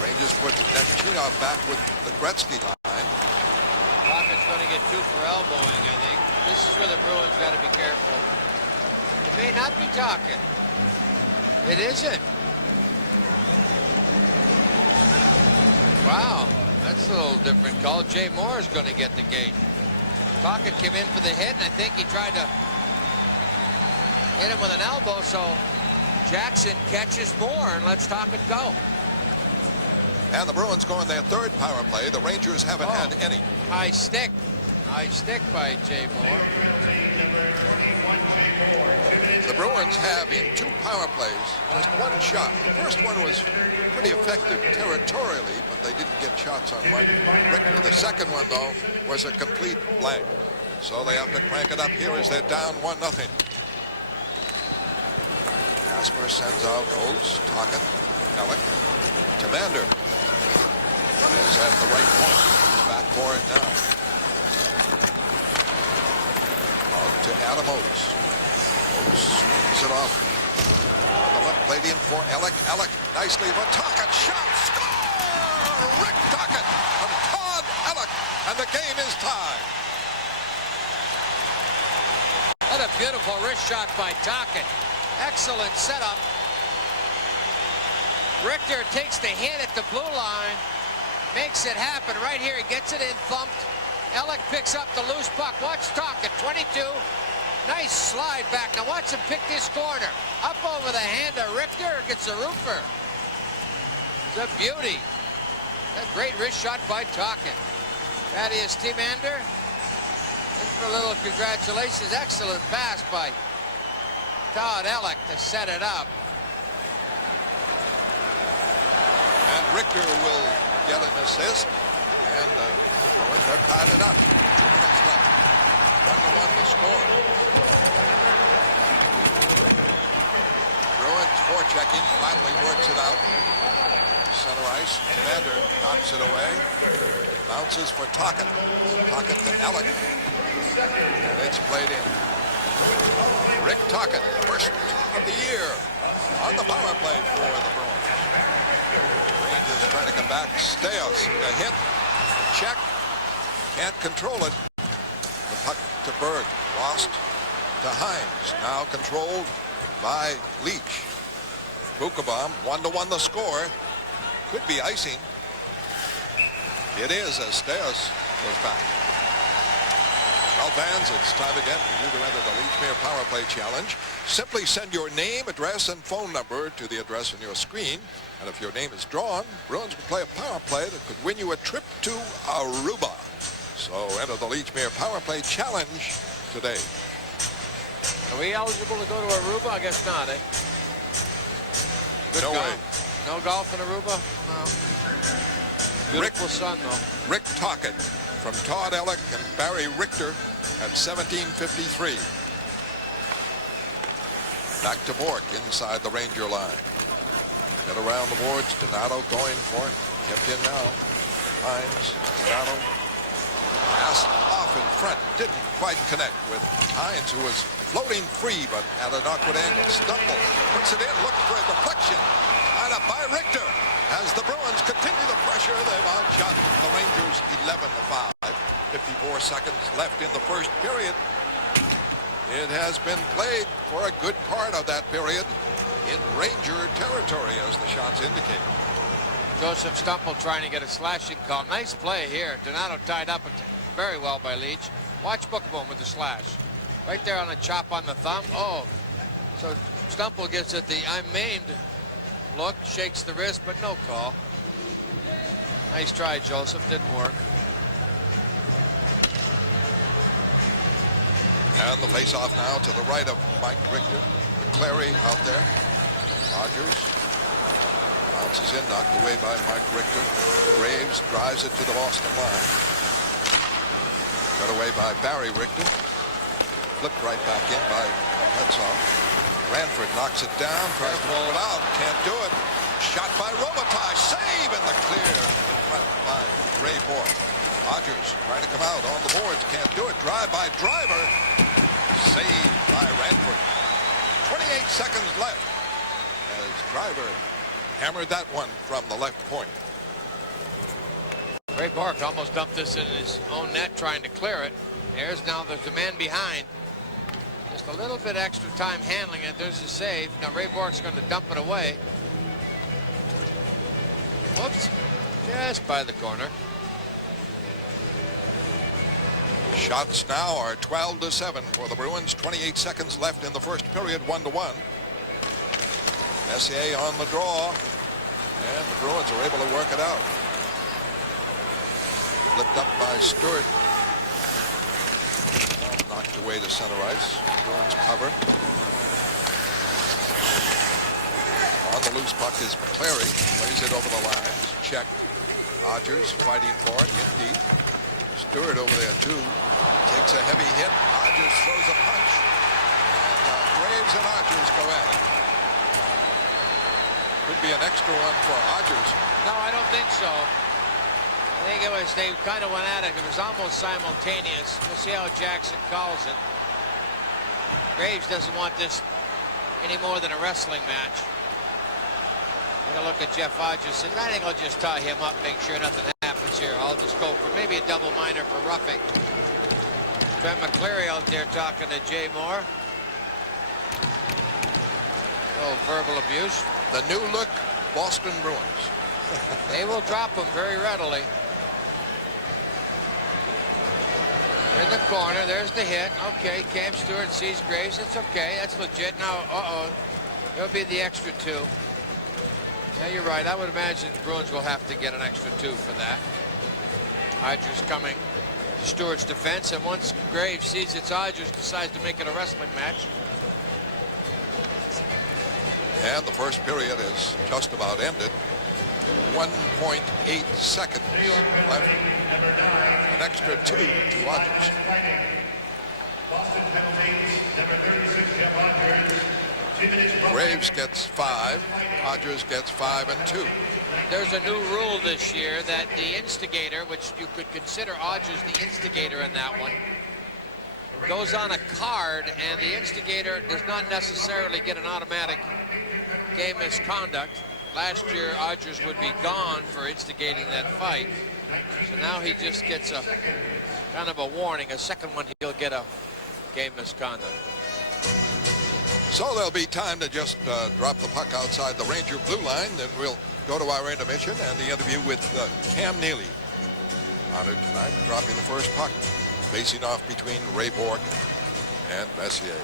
Rangers put Nechchinov back with the Gretzky line. Rocket's going to get 2 for elbowing, I think. This is where the Bruins got to be careful. It may not be talking. It isn't. Wow, that's a little different call. Jay Moore is going to get the gate. Tocchet came in for the hit, and I think he tried to hit him with an elbow, so Jackson catches Moore and lets Tocchet go. And the Bruins go on their third power play. The Rangers haven't had any. High stick. High stick by Jay Moore. The Bruins have in 2 power plays just 1 shot. The first one was pretty effective territorially, but they didn't get shots on Mike Richter. The second one, though, was a complete blank. So they have to crank it up here as they're down 1-0. Casper sends out Oates, Tocchet, Alec. Commander is at the right point. He's back for it now. Out to Adam Oates. Oates swings it off. On the left, played in for Alec. Alec nicely, but Tocchet shot. Score! Rick Tocchet from Todd Alec. And the game is tied. What a beautiful wrist shot by Tocchet. Excellent setup. Richter takes the hit at the blue line. Makes it happen right here. He gets it in, thumped. Alec picks up the loose puck. Watch Tocchet, 22. Nice slide back. Now watch him pick this corner. Up over the hand of Richter. Gets a roofer. It's a beauty. A great wrist shot by Tocchet. Thaddeus Timander. In for a little congratulations. Excellent pass by Todd Ellick to set it up. And Richter will get an assist. And the Bruins have tied it up. 2 minutes left. 1-1 the score. Bruins forechecking, finally works it out. Center ice, Commander knocks it away. Bounces for Tocchet. Tocchet to Ellick. And it's played in. Rick Tocchet, first of the year on the power play for the Bruins. Rangers trying to come back. Steos, a hit, check, can't control it. The puck to Berg, lost to Hines, now controlled by Leach. Bukabaum, 1-1 the score. Could be icing. It is as Steos goes back. Well, fans, it's time again for you to enter the Leachmere Power Play Challenge. Simply send your name, address, and phone number to the address on your screen. And if your name is drawn, Bruins will play a power play that could win you a trip to Aruba. So enter the Leachmere Power Play Challenge today. Are we eligible to go to Aruba? I guess not, eh? Good No golf. way. No golf in Aruba? No. Beautiful sun, though. Rick Tocchet from Todd Ellick and Barry Richter at 17:53. Back to Bork inside the Ranger line. Get around the boards. Donato going for it. Kept in now. Hines, Donato. Pass off in front. Didn't quite connect with Hines, who was floating free, but at an awkward angle. Stumble. Puts it in. Looks for a deflection. Tied up by Richter. As the Bruins continue the pressure, they've outshot the Rangers 11-5. 54 seconds left in the first period. It has been played for a good part of that period in Ranger territory, as the shots indicate. Joseph Stumple trying to get a slashing call. Nice play here. Donato tied up very well by Leach. Watch Bukabaum with the slash. Right there on a chop on the thumb. Oh, so Stumple gets it the I'm maimed look, shakes the wrist, but no call. Nice try, Joseph. Didn't work. And the face-off now to the right of Mike Richter. McClary out there. Rogers bounces in, knocked away by Mike Richter. Graves drives it to the Boston line. Cut away by Barry Richter. Flipped right back in by Hetzoff. Ranford knocks it down, tries to pull it out, can't do it. Shot by Robitaille, save in the clear. By Ray Bork. Rogers trying to come out on the boards, can't do it. Drive by Driver, saved by Ranford. 28 seconds left as Driver hammered that one from the left point. Ray Bork almost dumped this in his own net trying to clear it. There's a man behind. Just a little bit extra time handling it. There's a save. Now Ray Bork's going to dump it away. Whoops. Just by the corner. Shots now are 12-7 for the Bruins. 28 seconds left in the first period, 1-1. Messier on the draw. And the Bruins are able to work it out. Flipped up by Stewart. Knocked away to center ice. Bruins cover. On the loose puck is McClary. Plays it over the lines. Check. Rogers fighting for it in deep. Stewart over there too. Takes a heavy hit. Rogers throws a punch. And Graves and Rogers go at it. Could be an extra one for Rogers. No, I don't think so. I think it was, they kind of went at it. It was almost simultaneous. We'll see how Jackson calls it. Graves doesn't want this any more than a wrestling match. Take a look at Jeff Hodges. I think I'll just tie him up, make sure nothing happens here. I'll just go for maybe a double minor for roughing. Trent McClary out there talking to Jay Moore. Oh, verbal abuse. The new look Boston Bruins. They will drop him very readily. In the corner, there's the hit. Okay, Cam Stewart sees Graves. It's okay, that's legit. Now, there'll be the extra 2. Yeah, you're right. I would imagine the Bruins will have to get an extra 2 for that. Odgers coming to Stewart's defense, and once Graves sees it's Odgers, decides to make it a wrestling match. And the first period is just about ended. 1.8 seconds left. An extra 2 to Odgers. Graves gets 5. Odgers gets 5 and 2. There's a new rule this year that the instigator, which you could consider Odgers the instigator in that one, goes on a card, and the instigator does not necessarily get an automatic game misconduct. Last year, Odgers would be gone for instigating that fight. So now he just gets a kind of a warning. A second one, he'll get a game misconduct. So there'll be time to just drop the puck outside the Ranger blue line. Then we'll go to our intermission and the interview with Cam Neely. Honored tonight, dropping the first puck, facing off between Ray Bork and Messier.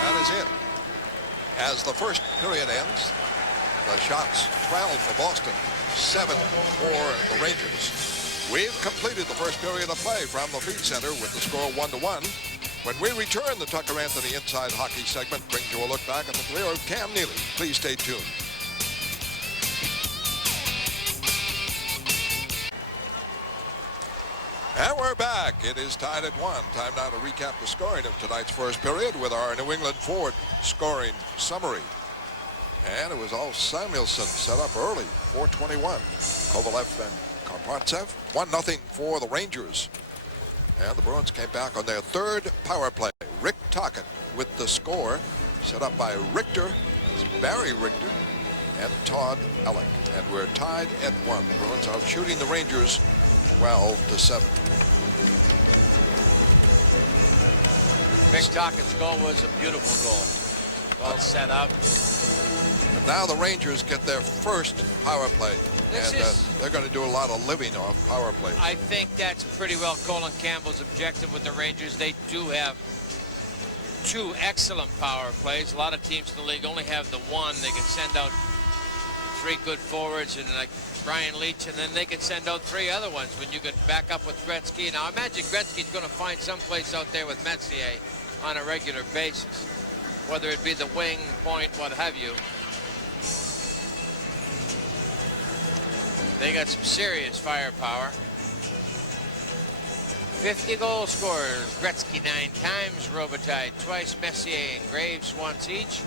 That is it. As the first period ends, the shots 12 for Boston, 7 for the Rangers. We've completed the first period of play from the Feed Center with the score 1-1. When we return, the Tucker Anthony Inside Hockey segment brings you a look back at the career of Cam Neely. Please stay tuned. And we're back. It is tied at 1. Time now to recap the scoring of tonight's first period with our New England Ford scoring summary. And it was all Samuelson set up early, 4:21. Kovalev and Karpatsev, 1-0 for the Rangers. And the Bruins came back on their third power play. Rick Tocchet with the score, set up by Richter, Barry Richter, and Todd Ellick. And we're tied at 1. The Bruins out shooting the Rangers 12-7. Rick Tocchet's goal was a beautiful goal. Well set up. And now the Rangers get their first power play. They're going to do a lot of living off power plays. I think that's pretty well Colin Campbell's objective with the Rangers. They do have 2 excellent power plays. A lot of teams in the league only have the one. They can send out 3 good forwards and like Brian Leach, and then they can send out 3 other ones when you can back up with Gretzky. Now, I imagine Gretzky's going to find some place out there with Messier on a regular basis, whether it be the wing, point, what have you. They got some serious firepower. 50 goal scorers. Gretzky 9 times, Robitaille twice, Messier and Graves once each.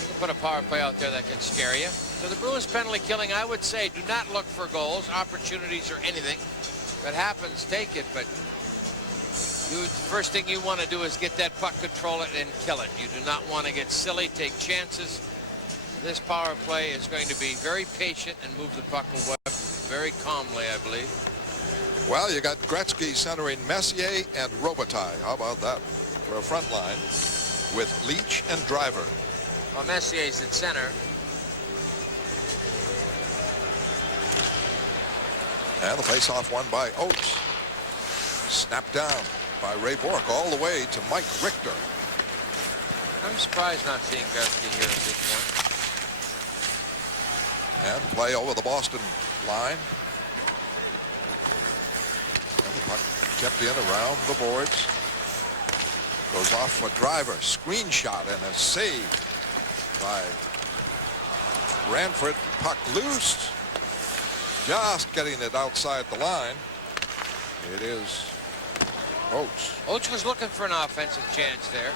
You can put a power play out there that can scare you. So the Bruins penalty killing, I would say, do not look for goals, opportunities, or anything. If it happens, take it, but the first thing you want to do is get that puck, control it, and kill it. You do not want to get silly, take chances. This power play is going to be very patient and move the puck away very calmly, I believe. Well, you got Gretzky centering Messier and Robitaille. How about that for a front line with Leach and Driver? Well, Messier's at center. And the faceoff won by Oates. Snapped down by Ray Bork all the way to Mike Richter. I'm surprised not seeing Gretzky here at this point. And play over the Boston line. And the puck kept in around the boards. Goes off for Driver. Screen shot and a save by Ranford. Puck loose. Just getting it outside the line. It is Oates. Oates was looking for an offensive chance there.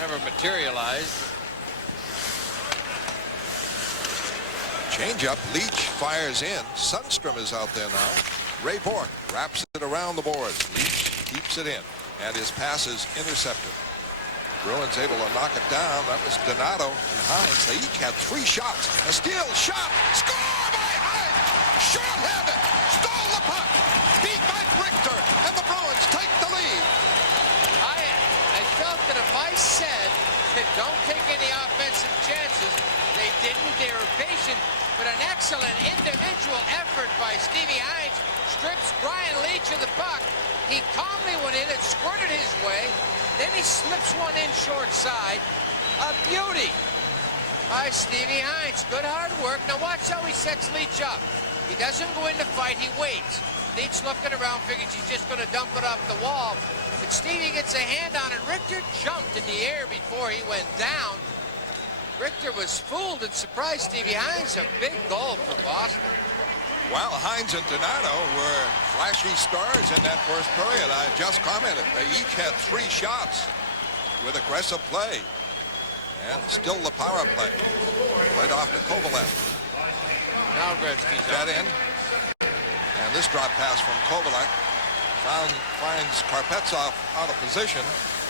Never materialized. Change up. Leach fires in. Sundstrom is out there now. Ray Bork wraps it around the boards. Leach keeps it in. And his pass is intercepted. Bruins able to knock it down. That was Donato and Hines. They each had 3 shots. A steal shot. Score by Hines. Short-handed. Stole the puck. Beat Mike Richter. And the Bruins take the lead. I felt that if I said that don't take any offensive chances, they didn't. They were patient. But an excellent individual effort by Stevie Hines strips Brian Leach of the puck. He calmly went in and squirted his way. Then he slips one in short side. A beauty by Stevie Hines. Good hard work. Now watch how he sets Leach up. He doesn't go in to fight, he waits. Neat's looking around, figures he's just going to dump it off the wall. But Stevie gets a hand on it. Richter jumped in the air before he went down. Richter was fooled and surprised Stevie Hines. A big goal for Boston. Well, Hines and Donato were flashy stars in that first period. I just commented. They each had 3 shots with aggressive play. And still the power play. Played off to Kovalev. Now Gretzky's That in. And this drop pass from Kovalev finds Karpetsov out of position.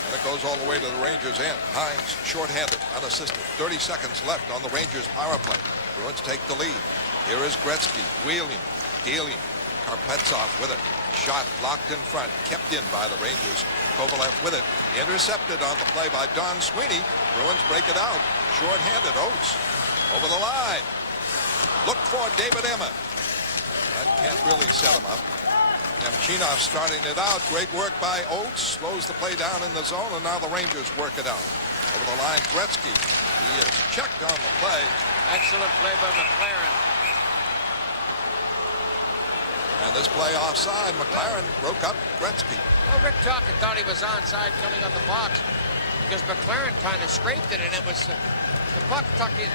And it goes all the way to the Rangers' end. Hines shorthanded, unassisted. 30 seconds left on the Rangers' power play. Bruins take the lead. Here is Gretzky, wheeling, dealing. Karpetsov with it. Shot blocked in front, kept in by the Rangers. Kovalev with it. Intercepted on the play by Don Sweeney. Bruins break it out. Shorthanded. Oates over the line. Look for David Emma. That can't really set him up. Nemchinov starting it out. Great work by Oates. Slows the play down in the zone, and now the Rangers work it out. Over the line, Gretzky. He is checked on the play. Excellent play by McLaren. And this play offside. McLaren broke up Gretzky. Well, Rick Tocchet thought he was onside coming on the box because McLaren kind of scraped it, and it was the puck touching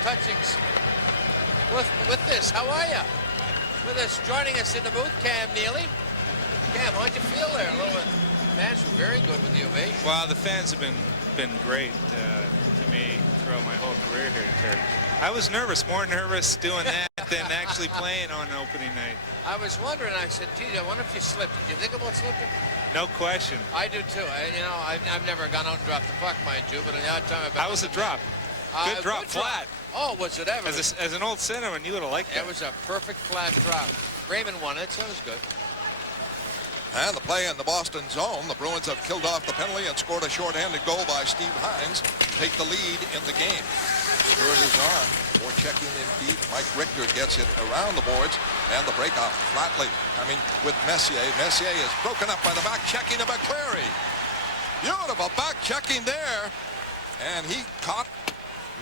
with this. How are you? With us, joining us in the booth, Cam Neely. Cam, how'd you feel there? A little bit. Fans were very good with the ovation. Well, the fans have been great to me throughout my whole career here, Terry. I was nervous, more nervous doing that than actually playing on opening night. I was wondering. I said, "Gee, I wonder if you slipped. Did you think about slipping?" No question. I do too. I've never gone out and dropped the puck, mind you, but the odd time I've been. How was the drop? Good drop, flat. Oh, was it ever? As an old centerman, you would have liked that. It was a perfect flat drop. Raymond won it, so it was good. And the play in the Boston zone. The Bruins have killed off the penalty and scored a shorthanded goal by Steve Hines to take the lead in the game. Stewart is on. More checking in deep. Mike Richter gets it around the boards. And the breakout flatly coming with Messier. Messier is broken up by the back checking to McCleary. Beautiful back checking there. And he caught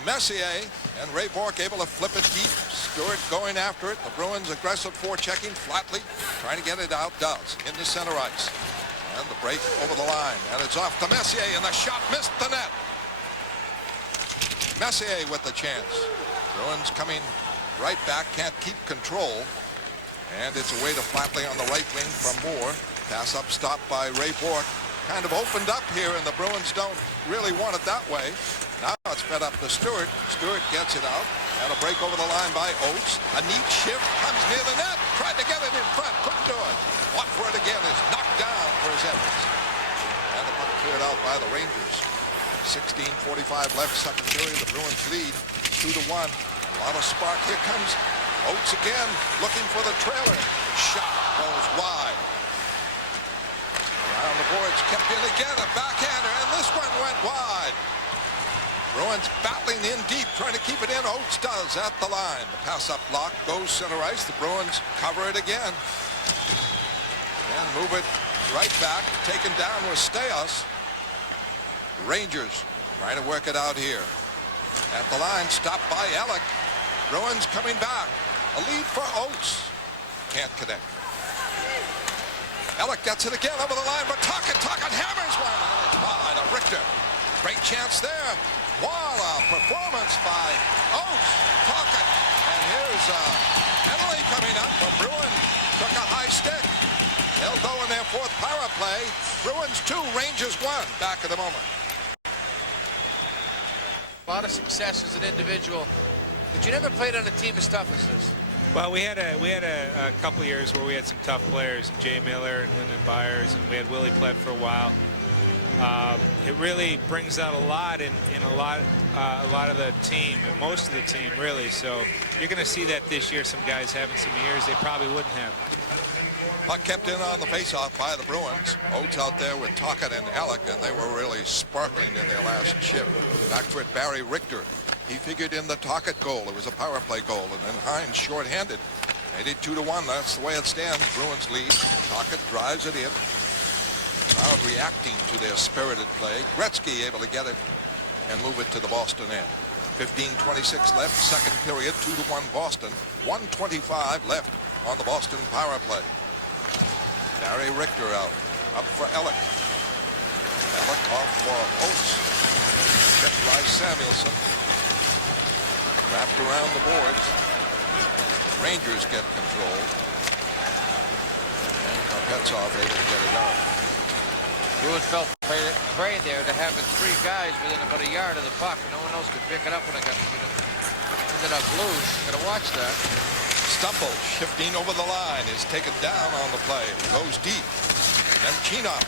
Messier, and Ray Bourque able to flip it deep. Stewart going after it. The Bruins aggressive forechecking flatly, trying to get it out. Does into center ice, and the break over the line, and it's off to Messier, and the shot missed the net. Messier with the chance. Bruins coming right back, can't keep control, and it's away to Flatley on the right wing from Moore. Pass up, stopped by Ray Bourque. Kind of opened up here, and the Bruins don't really want it that way. Now it's fed up to Stewart. Stewart gets it out, and a break over the line by Oates. A neat shift, comes near the net, tried to get it in front, couldn't do it. Fought for it again, is knocked down for his efforts. And the puck cleared out by the Rangers. 16:45 left, second period. The Bruins lead 2-1. A lot of spark. Here comes Oates again, looking for the trailer. The shot goes wide. Around the boards, kept in again, a backhander, and this one went wide. Bruins battling in deep, trying to keep it in. Oates does at the line. The pass-up block goes center ice. The Bruins cover it again. And move it right back. Taken down with Staios. Rangers trying to work it out here. At the line, stopped by Alec. Bruins coming back. A lead for Oates. Can't connect. Alec gets it again over the line, but Tocchet hammers one. And it's wide. A Richter. Great chance there. What a performance by Oates. Tocchet. And here's a penalty coming up. The Bruins took a high stick. They'll go in their fourth power play. Bruins 2, Rangers 1. Back at the moment. A lot of success as an individual, but you never played on a team as tough as this. Well, we had a couple of years where we had some tough players, Jay Miller and Lyndon Byers, and we had Willie Plett for a while. It really brings out a lot in a lot of the team, and most of the team, really. So you're going to see that this year. Some guys having some years they probably wouldn't have. Puck kept in on the faceoff by the Bruins. Oates out there with Tocchet and Alec, and they were really sparkling in their last shift. Back for it, Barry Richter. He figured in the Tocchet goal. It was a power play goal, and then Hines shorthanded. Made it 2-1. That's the way it stands. Bruins lead. Tocchet drives it in. Crowd reacting to their spirited play. Gretzky able to get it and move it to the Boston end. 15:26 left, second period, 2-1 Boston. 1:25 left on the Boston power play. Barry Richter out for Ellick. Ellick off for Oates. Checked by Samuelson. Wrapped around the boards. Rangers get control. And Karpetsov able to get it out. Bruins felt prey there to having three guys within about a yard of the puck, and no one else could pick it up when it ended up loose. Gotta watch that. Stumple shifting over the line is taken down on the play. Goes deep. Then Chinoff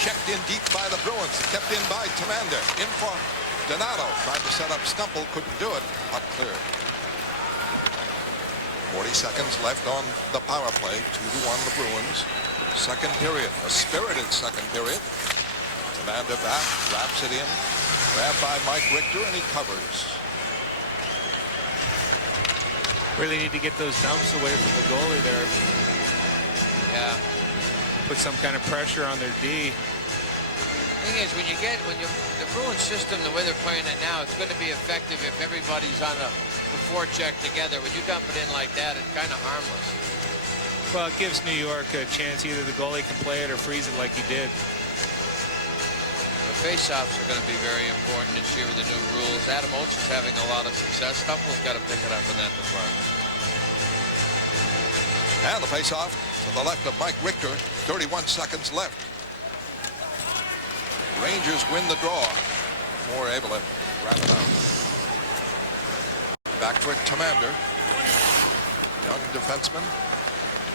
checked in deep by the Bruins. Kept in by Tamander. In for Donato. Tried to set up Stumple. Couldn't do it. Puck cleared. 40 seconds left on the power play. 2-1 the Bruins. Second period. A spirited second period. Tamander back. Wraps it in. Grabbed by Mike Richter, and he covers. Really need to get those dumps away from the goalie there. Yeah. Put some kind of pressure on their D. Thing is, the Bruins system, the way they're playing it now, it's going to be effective if everybody's on the forecheck together. When you dump it in like that, it's kind of harmless. Well, it gives New York a chance. Either the goalie can play it or freeze it like he did. The face-offs are going to be very important this year with the new rules. Adam Oates is having a lot of success. Stumple's got to pick it up in that department. And the face-off to the left of Mike Richter. 31 seconds left. Rangers win the draw. Moore able to wrap it out. Back for Tamander. Young defenseman.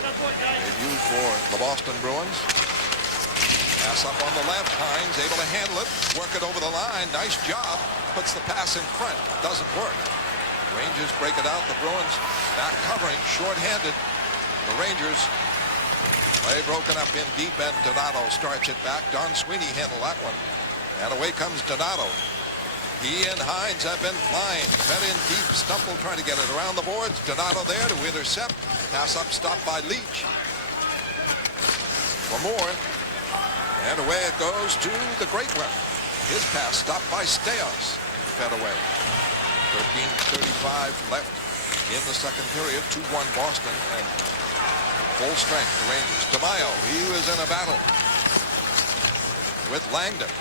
Debut for the Boston Bruins. Pass up on the left. Hines able to handle it. Work it over the line. Nice job. Puts the pass in front. Doesn't work. Rangers break it out. The Bruins back covering. Short-handed. The Rangers play broken up in deep, and Donato starts it back. Don Sweeney handled that one. And away comes Donato. He and Hines have been flying. Fed in deep. Stumple trying to get it around the boards. Donato there to intercept. Pass up stopped by Leach. For Moore. And away it goes to the great one. His pass stopped by Steos. Fed away. 13:35 left in the second period. 2-1 Boston, and full strength the Rangers. DeMaio, he was in a battle with Langdon.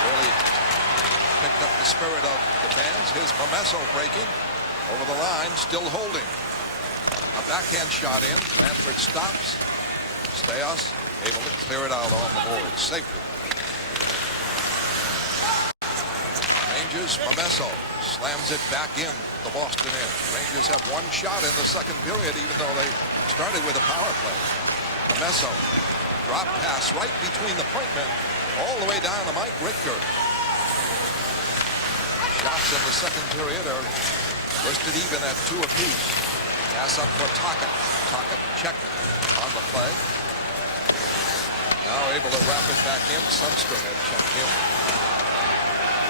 Really picked up the spirit of the fans. His Momesso breaking over the line, still holding. A backhand shot in. Manfred stops. Steos able to clear it out on the board safely. Rangers, Momesso slams it back in the Boston end. Rangers have one shot in the second period, even though they started with a power play. Momesso, drop pass right between the point men, all the way down to Mike Richter. Shots in the second period are listed even at 2 apiece. Pass up for Tocchet. Tocchet checked on the play. Now able to wrap it back in. Sundstrom had checked him.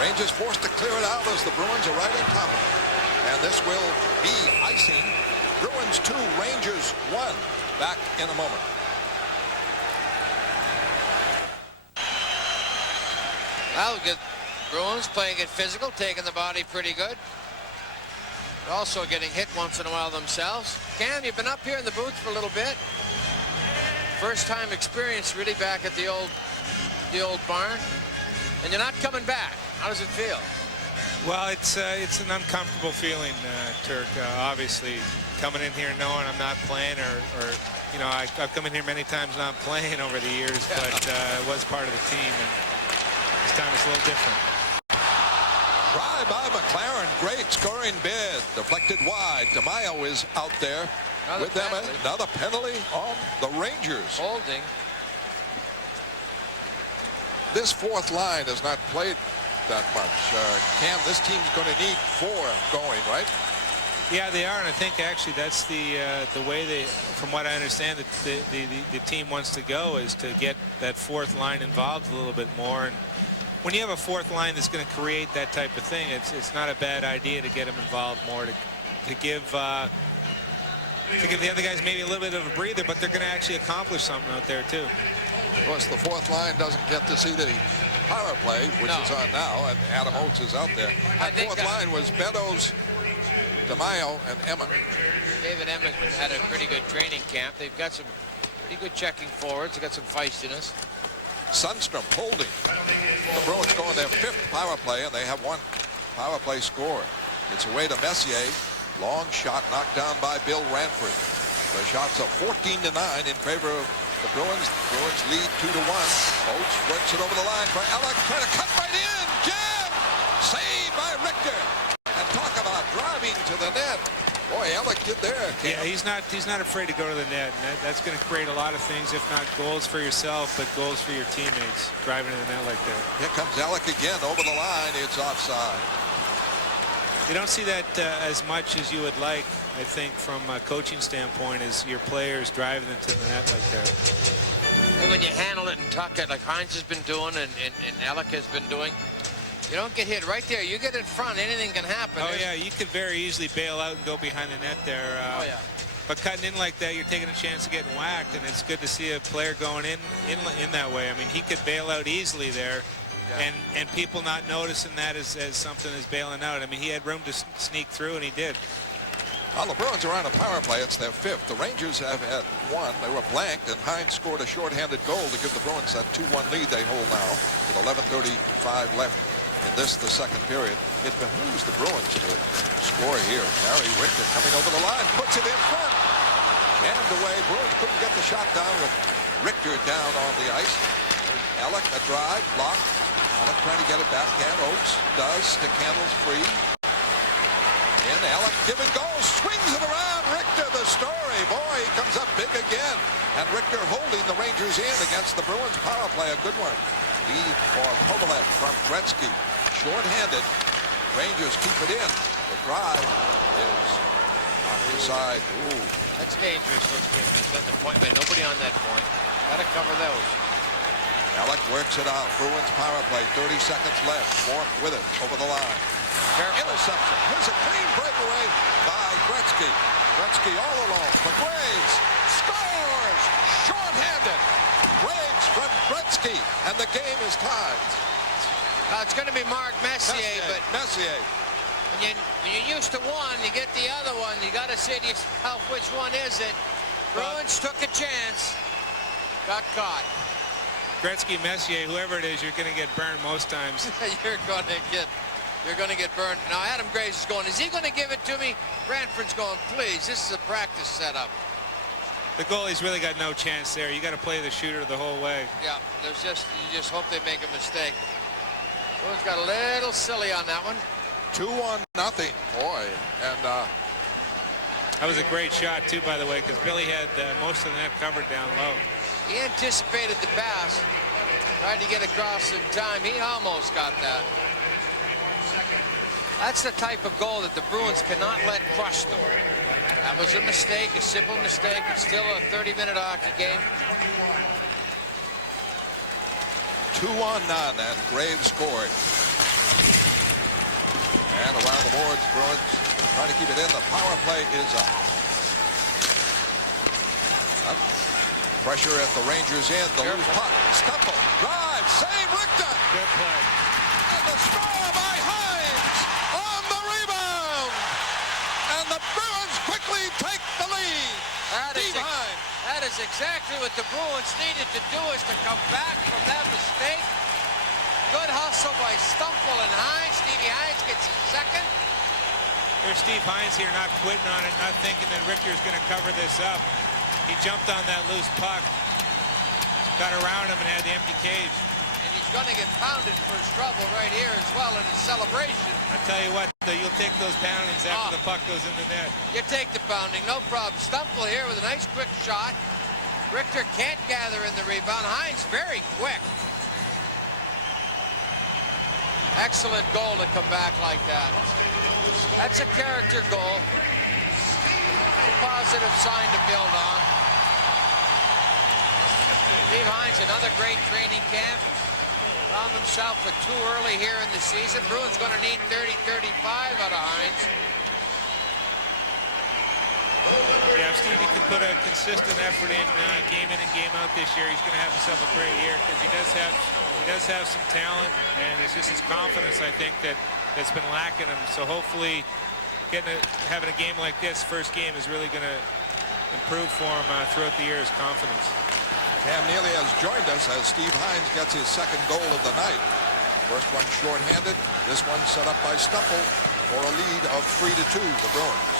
Rangers forced to clear it out as the Bruins are right on top of it. And this will be icing. Bruins 2, Rangers 1. Back in a moment. Well, good. Bruins playing it physical, taking the body pretty good. Also getting hit once in a while themselves. Cam, you've been up here in the booth for a little bit. First time experience really back at the old barn. And you're not coming back. How does it feel? Well, it's an uncomfortable feeling, Turk. Obviously, coming in here knowing I'm not playing, or you know, I've come in here many times not playing over the years, but I was part of the team, and this time it's a little different. Try by McLaren. Great scoring bid. Deflected wide. DeMaio is out there with them. Another penalty on the Rangers. Holding. This fourth line has not played that much. Cam, this team's going to need 4 going, right? Yeah, they are, and I think actually that's the way they, from what I understand, that the team wants to go is to get that fourth line involved a little bit more. And when you have a fourth line that's going to create that type of thing, it's not a bad idea to get them involved more, to give the other guys maybe a little bit of a breather, but they're going to actually accomplish something out there too. Of course, the fourth line doesn't get to see the power play, which is on now, and Adam Oates is out there. That fourth line was Beddoes, DeMaio, and Emma. David Emmons had a pretty good training camp. They've got some pretty good checking forwards. They've got some feistiness. Sundstrom holding. The Bruins go on their 5th power play, and they have 1 power play score. It's away to Messier. Long shot knocked down by Bill Ranford. The shots are 14-9 in favor of the Bruins. Bruins lead 2-1. Oates works it over the line for Alec. Trying to cut right in. Jam! Saved by Richter. And talk about driving to the net. Boy, Alec did there. Yeah, he's not afraid to go to the net, and that's going to create a lot of things, if not goals for yourself, but goals for your teammates, driving to the net like that. Here comes Alec again over the line. It's offside. You don't see that as much as you would like, I think, from a coaching standpoint, is your players driving into the net like that. And when you handle it and tuck it, like Hines has been doing and Alec has been doing, you don't get hit right there. You get in front, anything can happen. Oh, yeah, you could very easily bail out and go behind the net there. Oh, yeah. But cutting in like that, you're taking a chance of getting whacked, and it's good to see a player going in that way. I mean, he could bail out easily there, yeah. and people not noticing that as something as bailing out. I mean, he had room to sneak through, and he did. Well, the Bruins are on a power play. It's their 5th. The Rangers have had 1. They were blanked, and Hines scored a shorthanded goal to give the Bruins that 2-1 lead they hold now with 11:35 left. In the second period, it behooves the Bruins to score here. Gary Richter coming over the line, puts it in front. Jammed away. Bruins couldn't get the shot down with Richter down on the ice. Alec, a drive, blocked. Alec trying to get it backhand. Oates does. Stick handles free. And Alec giving goal, swings it around. Richter, the story. Boy, he comes up big again. And Richter holding the Rangers in against the Bruins power play. A good one. Lead for Kovalev from Gretzky. Short-handed. Rangers keep it in. The drive is on his side. Ooh. That's dangerous, those kids. Got the point man. Nobody on that point. Got to cover those. Alec works it out. Bruins power play. 30 seconds left. Bourque with it over the line. Careful. Interception. Here's a clean breakaway by Gretzky. Gretzky all alone for Graves. Scores! Short-handed. Graves from Gretzky. And the game is tied. It's going to be Mark Messier, but Messier. When you're used to one, you get the other one. You got to say to yourself, which one is it? Bruins took a chance. Got caught. Gretzky, Messier, whoever it is, you're going to get burned most times. You're going to get burned. Now Adam Graves is going, is he going to give it to me? Ranford's going, please, this is a practice setup. The goalie's really got no chance there. You got to play the shooter the whole way. Yeah, you just hope they make a mistake. Bruins got a little silly on that one. 2-1, nothing. Boy, and that was a great shot too, by the way, because Billy had most of the net covered down low. He anticipated the pass, tried to get across in time. He almost got that. That's the type of goal that the Bruins cannot let crush them. That was a mistake, a simple mistake. It's still a 30-minute hockey game. 2-1 none, and Graves scored. And around the boards, Bruins trying to keep it in. The power play is up. Pressure at the Rangers end. The loose puck. Stumpel. Drive. Save. Richter. Good play. And the score by Hines on the rebound. And the Bruins quickly take the lead. That is exactly what the Bruins needed to do, is to come back from that mistake. Good hustle by Stumpel and Hines. Stevie Hines gets his second. There's Steve Hines here not quitting on it, not thinking that Richter's going to cover this up. He jumped on that loose puck, got around him, and had the empty cage. And he's going to get pounded for his trouble right here as well in his celebration. I tell you what, you'll take those poundings after the puck goes in the net. You take the pounding, no problem. Stumpel here with a nice quick shot. Richter can't gather in the rebound. Hines very quick. Excellent goal to come back like that. That's a character goal. It's a positive sign to build on. Steve Hines, another great training camp. Found himself with too early here in the season. Bruins going to need 30-35 out of Hines. Yeah, if Stevie could put a consistent effort in game in and game out this year, he's going to have himself a great year, because he does have some talent, and it's just his confidence, I think, that's been lacking him. So hopefully having a game like this, first game, is really going to improve for him throughout the year, his confidence. Cam Neely has joined us as Steve Hines gets his second goal of the night. First one shorthanded. This one set up by Stuppel for a lead of 3-2, the Bruins.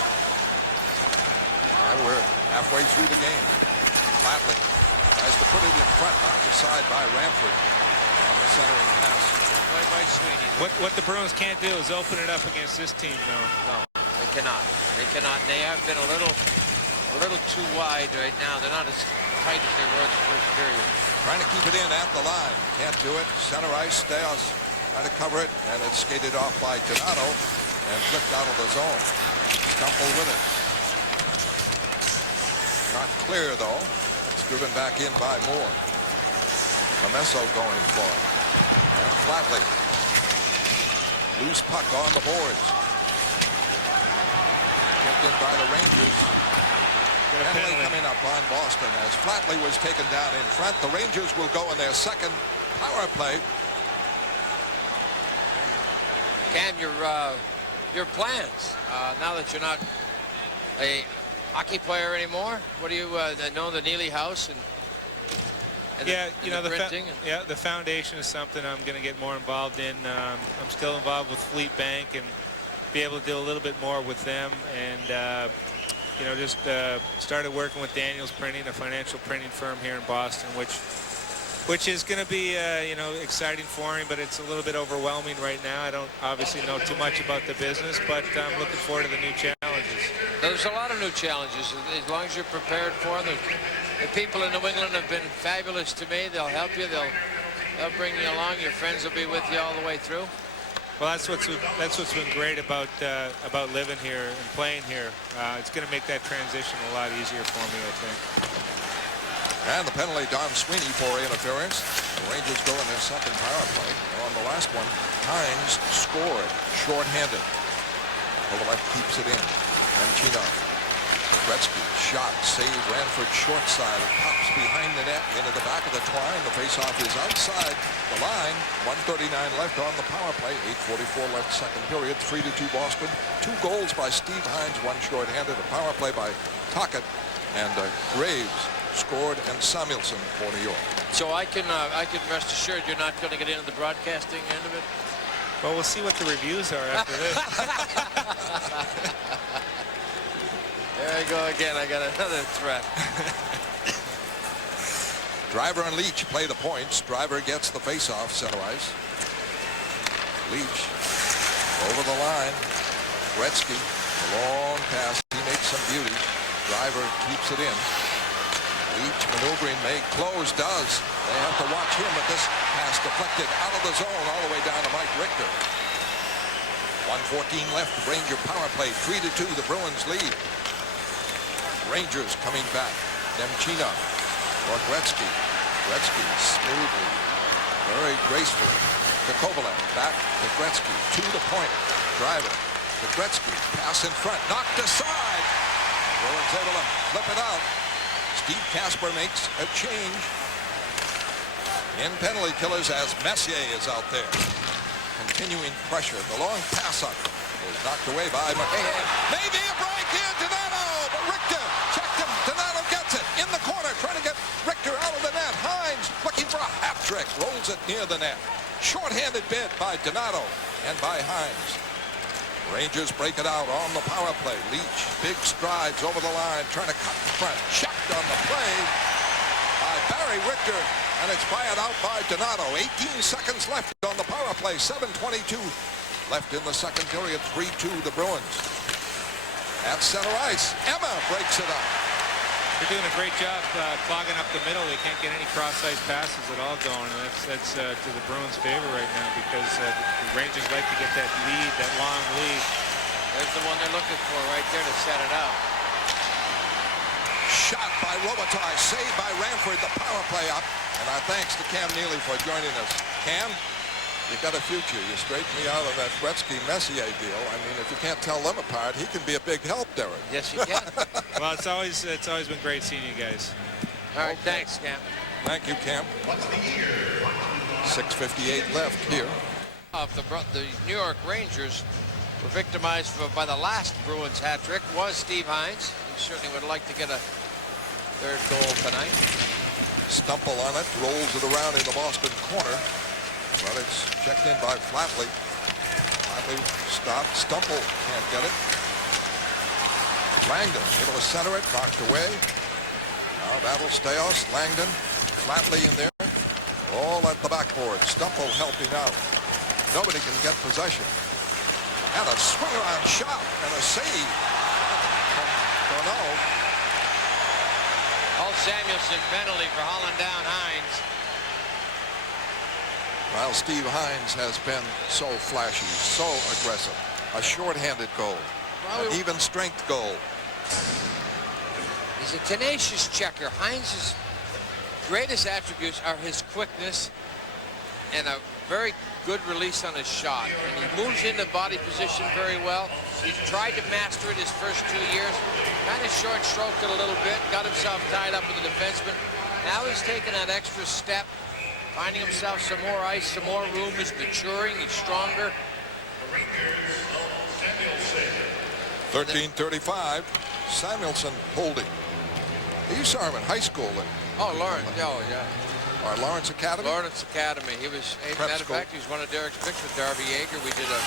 And we're halfway through the game. Flatley tries to put it in front, knocked aside by Ramford on the centering pass. Played by Sweeney. What the Bruins can't do is open it up against this team, though. No, they cannot. They cannot. They have been a little too wide right now. They're not as tight as they were in the first period. Trying to keep it in at the line. Can't do it. Center ice, Steos trying to cover it, and it's skated off by Donato and flipped out of the zone. Stumpel with it. Not clear, though. It's driven back in by Moore. Mamesso going for it. And Flatley. Loose puck on the boards. Kept in by the Rangers. Penalty coming up on Boston as Flatley was taken down in front. The Rangers will go in their second power play. Cam, your plans now that you're not a hockey player anymore. What do you know the Neely House and Yeah, the, you know, the the foundation is something I'm going to get more involved in. I'm still involved with Fleet Bank and be able to do a little bit more with them, and you know, just started working with Daniels Printing, a financial printing firm here in Boston, which is going to be you know, exciting for him, but it's a little bit overwhelming right now. I don't obviously know too much about the business, but I'm looking forward to the new challenges. There's a lot of new challenges as long as you're prepared for them. The people in New England have been fabulous to me. They'll help you. They'll bring you along. Your friends will be with you all the way through. Well, that's what's been great about living here and playing here. It's going to make that transition a lot easier for me, I think. And the penalty, Don Sweeney for interference. The Rangers go in their second power play. On the last one, Hines scored shorthanded. Kovalev keeps it in. Mancino. Gretzky shot, save, Ranford short side. It pops behind the net into the back of the twine. The faceoff is outside the line. 1:39 left on the power play. 8:44 left second period. 3-2 Boston. 2 goals by Steve Hines. 1 shorthanded. A power play by Tocchet and Graves scored, and Samuelson for New York. So I can rest assured you're not going to get into the broadcasting end of it. Well, we'll see what the reviews are after this. There I go again. I got another threat. Driver and Leach play the points. Driver gets the faceoff, center ice. Leach over the line. Gretzky, a long pass. He makes some beauty. Driver keeps it in. Leach maneuvering, may close, does. They have to watch him, but this pass deflected out of the zone all the way down to Mike Richter. 1:14 left, Ranger power play, 3-2, the Bruins lead. Rangers coming back. Demchina for Gretzky. Gretzky smoothly, very gracefully to Kovalev. Back to Gretzky, to the point. Driver to Gretzky, pass in front, knocked aside. Bruins able to flip it out. Steve Kasper makes a change in penalty killers as Messier is out there. Continuing pressure. The long pass up is knocked away by McCann. Maybe a break here, Donato, but Richter checked him. Donato gets it in the corner, trying to get Richter out of the net. Hines looking for a hat trick, rolls it near the net. Short-handed bid by Donato and by Hines. Rangers break it out on the power play. Leach, big strides over the line, trying to cut in front. Checked on the play by Barry Richter, and it's fired out by Donato. 18 seconds left on the power play. 7:22 left in the second period. 3-2 the Bruins. At center ice, Emma breaks it up. They're doing a great job clogging up the middle. They can't get any cross-ice passes at all going, and that's to the Bruins' favor right now because the Rangers like to get that lead, that long lead. There's the one they're looking for right there to set it out. Shot by Robitaille, saved by Ranford, the power play up. And our thanks to Cam Neely for joining us. Cam, you've got a future. You straightened me out of that Gretzky-Messier deal. I mean, if you can't tell them apart, he can be a big help, Derek. Yes, you can. Well, it's always been great seeing you guys. All right, thanks, Cam. Thank you, Cam. 6:58 left here. The New York Rangers were victimized by the last Bruins hat trick was Steve Hines. He certainly would like to get a third goal tonight. Stumple on it, rolls it around in the Boston corner. But it's checked in by Flatley. Flatley stopped. Stumple can't get it. Langdon able to center it, knocked away. Now battle Staios, Langdon, Flatley in there. All at the backboard. Stumple helping out. Nobody can get possession. And a swing around shot and a save. Don't know. Paul Samuelson penalty for hauling down Hines. Well, Steve Hines has been so flashy, so aggressive. A short-handed goal, an even strength goal. He's a tenacious checker. Hines' greatest attributes are his quickness and a very good release on his shot. And he moves into body position very well. He's tried to master it his first 2 years. Kind of short-stroked it a little bit, got himself tied up with the defenseman. Now he's taking that extra step, finding himself some more ice, some more room. He's maturing, he's stronger. 13:35, Samuelson holding. You saw him in high school. Oh, Lawrence, oh, yeah. Or Lawrence Academy? Lawrence Academy. He was, as a matter of fact, he was one of Derek's picks with Darby Yeager. We did a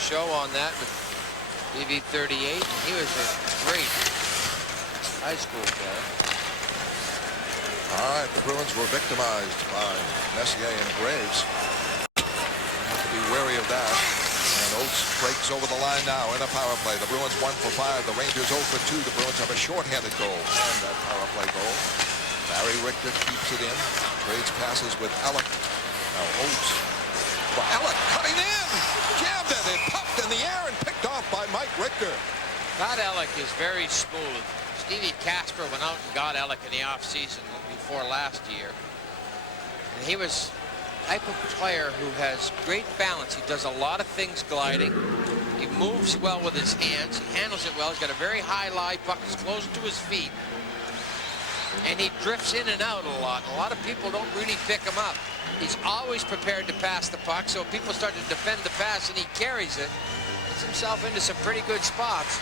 show on that with BB38, and he was a great high school player. All right, the Bruins were victimized by Messier and Graves. Have to be wary of that. And Oates breaks over the line now in a power play. The Bruins 1 for 5. The Rangers 0 for 2. The Bruins have a shorthanded goal and that power play goal. Barry Richter keeps it in. Trades passes with Alec. Now Oates. Well, Alec cutting in. Jammed it. It popped in the air and picked off by Mike Richter. Todd Alec is very smooth. Stevie Casper went out and got Alec in the offseason before last year. And he was the type of player who has great balance. He does a lot of things gliding. He moves well with his hands. He handles it well. He's got a very high lie. Puck is close to his feet. And he drifts in and out a lot. A lot of people don't really pick him up. He's always prepared to pass the puck, so people start to defend the pass, and he carries it. Gets himself into some pretty good spots.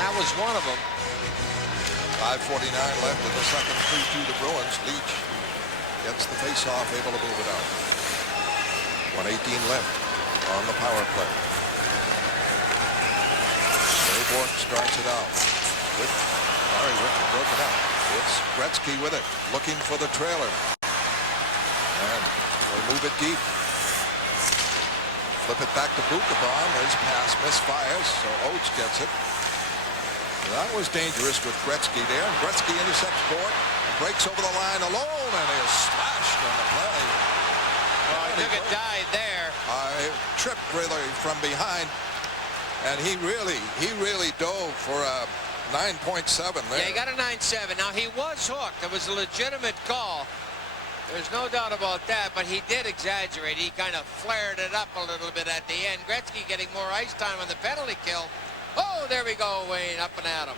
That was one of them. 5:49 left in the second. 3-2 to Bruins. Leach gets the face-off, able to move it out. 1:18 left on the power play. Ray Bork starts it out. Barry Richter broke it up. It's Gretzky with it, looking for the trailer. And they'll move it deep. Flip it back to Bukabaum. His pass misfires, so Oates gets it. That was dangerous with Gretzky there. And Gretzky intercepts Bork and breaks over the line alone and is slashed on the play. He took a dive there. Tripped really from behind, and he really dove for a 9.7 there. Yeah, he got a 9.7. Now, he was hooked. It was a legitimate call. There's no doubt about that, but he did exaggerate. He kind of flared it up a little bit at the end. Gretzky getting more ice time on the penalty kill. Oh, there we go, Wayne, up and at him.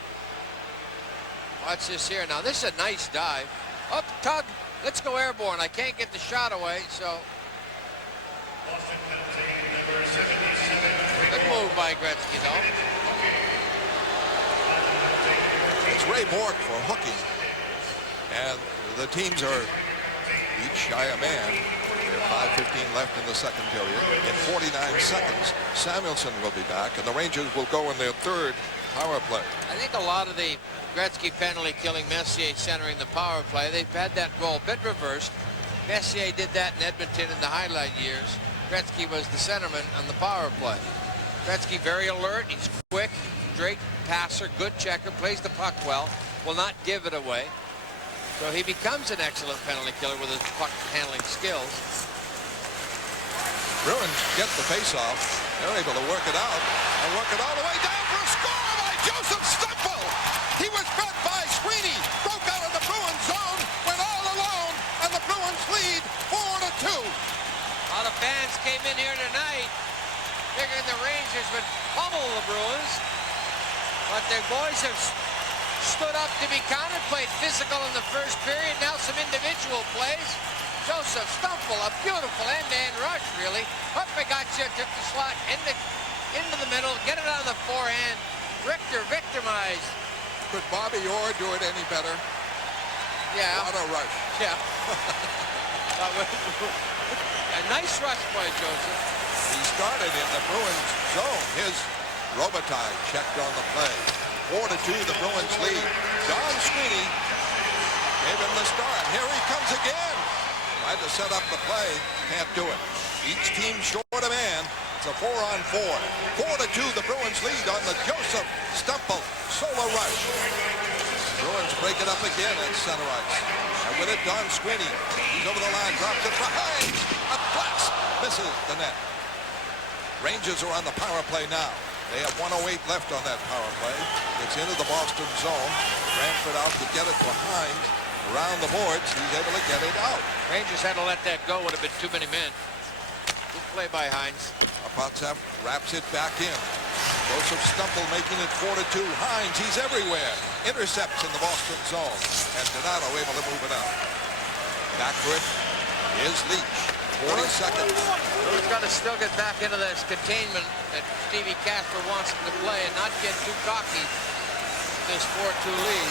Watch this here. Now, this is a nice dive. Up, tug. Let's go airborne. I can't get the shot away, so. Good move by Gretzky, though. It's Ray Bork for hooking. And the teams are each shy a man. We have 5:15 left in the second period. In 49 seconds, Samuelson will be back, and the Rangers will go in their third power play. I think a lot of the Gretzky penalty killing Messier centering the power play. They've had that role a bit reversed. Messier did that in Edmonton in the highlight years. Gretzky was the centerman on the power play. Gretzky very alert. He's quick, great passer, good checker, plays the puck well, will not give it away. So he becomes an excellent penalty killer with his puck handling skills. Bruins get the face-off. They're able to work it out and work it all the way down for a score by Joseph Stumple. He was fed by Sweeney, broke out of the Bruins zone, went all alone, and the Bruins lead 4-2. A lot of fans came in here tonight figuring the Rangers would pummel the Bruins, but their boys have stood up to be counted, played physical in the first period, now some individual plays. Joseph Stumple, a beautiful end-to-end rush, really. Hupagachia took the slot into the middle, get it on the forehand. Richter victimized. Could Bobby Orr do it any better? Yeah. What a rush. Yeah. A nice rush by Joseph. He started in the Bruins zone. His Robitaille checked on the play. 4-2, the Bruins lead. Don Sweeney gave him the start. Here he comes again. Tried to set up the play. Can't do it. Each team short a man. It's a 4-on-4. 4-2, the Bruins lead on the Joseph Stumple solo rush. Bruins break it up again at center ice. And with it, Don Sweeney. He's over the line, drops it behind. A blast. Misses the net. Rangers are on the power play now. They have 1:08 left on that power play. It's into the Boston zone. Ranford out to get it behind. Around the boards, he's able to get it out. Rangers had to let that go. Would have been too many men. Good play by Hines. Apatsev wraps it back in. Joseph Stumple making it 4-2. Hines, he's everywhere. Intercepts in the Boston zone. And Donato able to move it out. Back for it is Leach. 40 seconds. He's got to still get back into this containment that Stevie Casper wants him to play and not get too cocky. This 4-2 lead.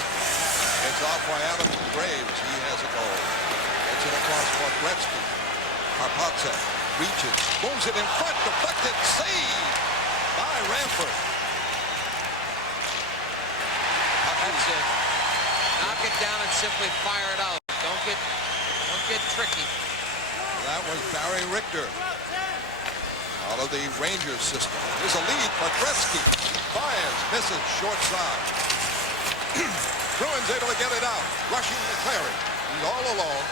It's off by Adam Graves. He has a goal. Gets it across for Gretzky. Karpatsev reaches, moves it in front, deflected, save by Ranford. That's it. Knock it down and simply fire it out. Don't get tricky. That was Barry Richter. Out of the Rangers system. There's a lead for Gretzky. Fires, misses, short side. Bruins able to get it out. Rushing to Clary. He's all alone.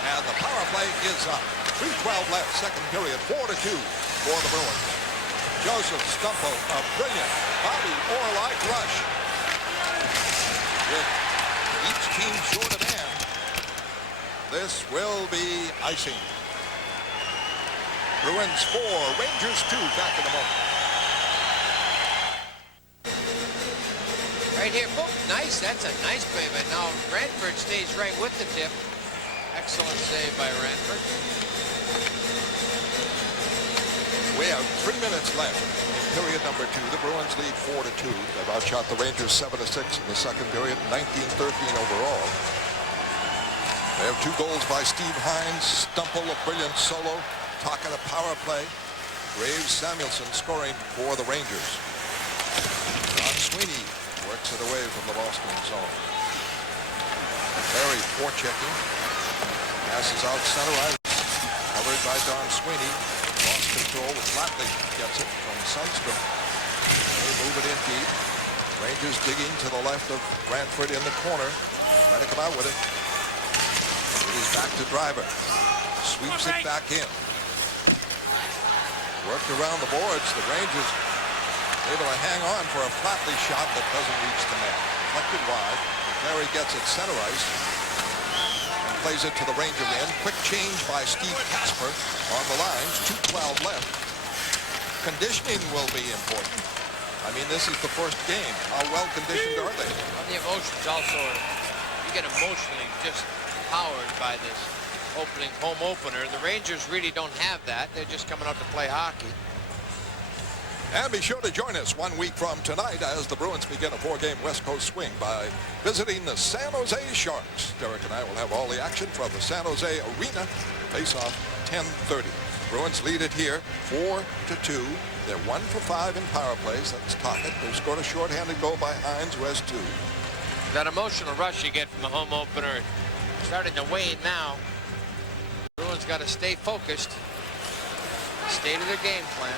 And the power play is up. 3:12 left, second period. 4-2 for the Bruins. Joseph Stumple, a brilliant Bobby Orr-like rush. With each team short a man, this will be icing. Bruins 4, Rangers 2. Back in a moment. Right here, boom, nice. That's a nice play, but now Ranford stays right with the tip. Excellent save by Ranford. We have 3 minutes left in period number 2. The Bruins lead 4-2. They've outshot the Rangers 7-6 in the second period, 19-13 overall. They have 2 goals by Steve Hines. Stumple, a brilliant solo. Talking a power play. Graves Samuelson scoring for the Rangers. Don Sweeney works it away from the Boston zone. Very forechecking. Passes out center ice. Covered by Don Sweeney. Lost control. Flatley gets it from Sundstrom. They move it in deep. Rangers digging to the left of Ranford in the corner. Trying to come out with it. It is back to Driver. Sweeps it back in. Worked around the boards. The Rangers able to hang on for a Flatley shot that doesn't reach the net. Deflected wide. Larry gets it center ice. And plays it to the Ranger end. Quick change by Steve Casper on the lines. 2:12 left. Conditioning will be important. I mean, this is the first game. How well conditioned are they? On the emotions also, you get emotionally just powered by this opening home opener. The Rangers really don't have that. They're just coming out to play hockey. And be sure to join us 1 week from tonight as the Bruins begin a 4-game West Coast swing by visiting the San Jose Sharks. Derek and I will have all the action from the San Jose Arena. Face-off 10:30. Bruins lead it here 4-2. They're 1 for 5 in power plays. That's Tocchet, who scored a shorthanded goal by Hines, who has 2. That emotional rush you get from the home opener starting to wane now. Bruins got to stay focused. Stay to their game plan.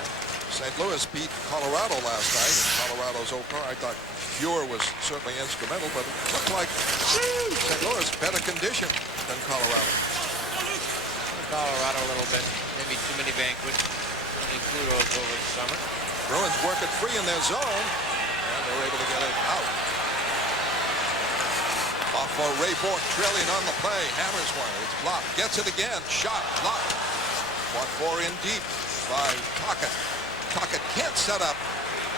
St. Louis beat Colorado last night in Colorado's opener. I thought Fuhr was certainly instrumental, but it looked like St. Louis better condition than Colorado. Colorado a little bit. Maybe too many banquets. Too many kudos over the summer. Bruins work it free in their zone, and they're able to get it out. Off for Ray Bork, trailing on the play. Hammers one. It's blocked. Gets it again. Shot. Blocked. Fought for in deep by Tocchet. Tocchet can't set up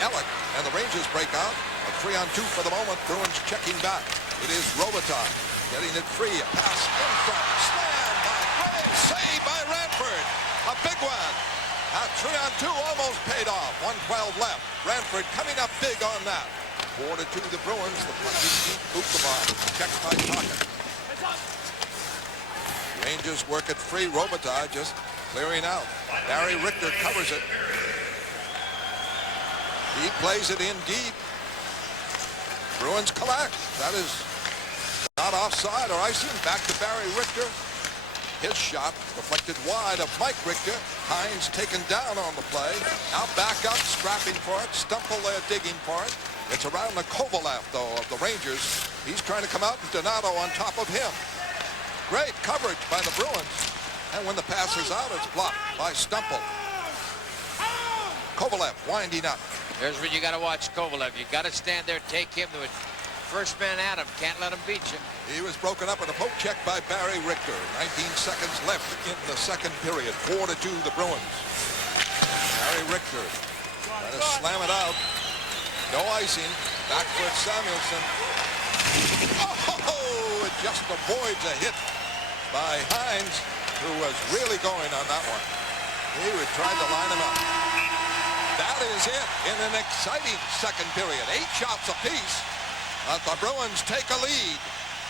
Ellick, and the Rangers break out. A 3-on-2 for the moment. Bruins checking back. It is Robitaille getting it free. A pass in front. Slam by Ranford. A big one. A 3-on-2 almost paid off. 1:12 left. Ranford coming up big on that. 4-2 the Bruins. The puck is deep. Bukovan checked by Tocchet. Rangers work it free. Robitaille just clearing out. Barry Richter covers it. He plays it in deep. Bruins collect. That is not offside or icing. Back to Barry Richter. His shot deflected wide of Mike Richter. Hines taken down on the play. Now back up, scrapping for it. Stumple there digging for it. It's around the Kovalev, though, of the Rangers. He's trying to come out, and Donato on top of him. Great coverage by the Bruins. And when the pass is out, it's blocked by Stumple. Kovalev winding up. Here's where you got to watch Kovalev. You got to stand there, take him to it. First man at him. Can't let him beat you. He was broken up in a poke check by Barry Richter. 19 seconds left in the second period. 4-2 the Bruins. Barry Richter trying to slam it out. No icing. Back for Samuelson. Oh, it just avoids a hit by Hines, who was really going on that one. He tried to line him up. That is it in an exciting second period. 8 shots apiece. But the Bruins take a lead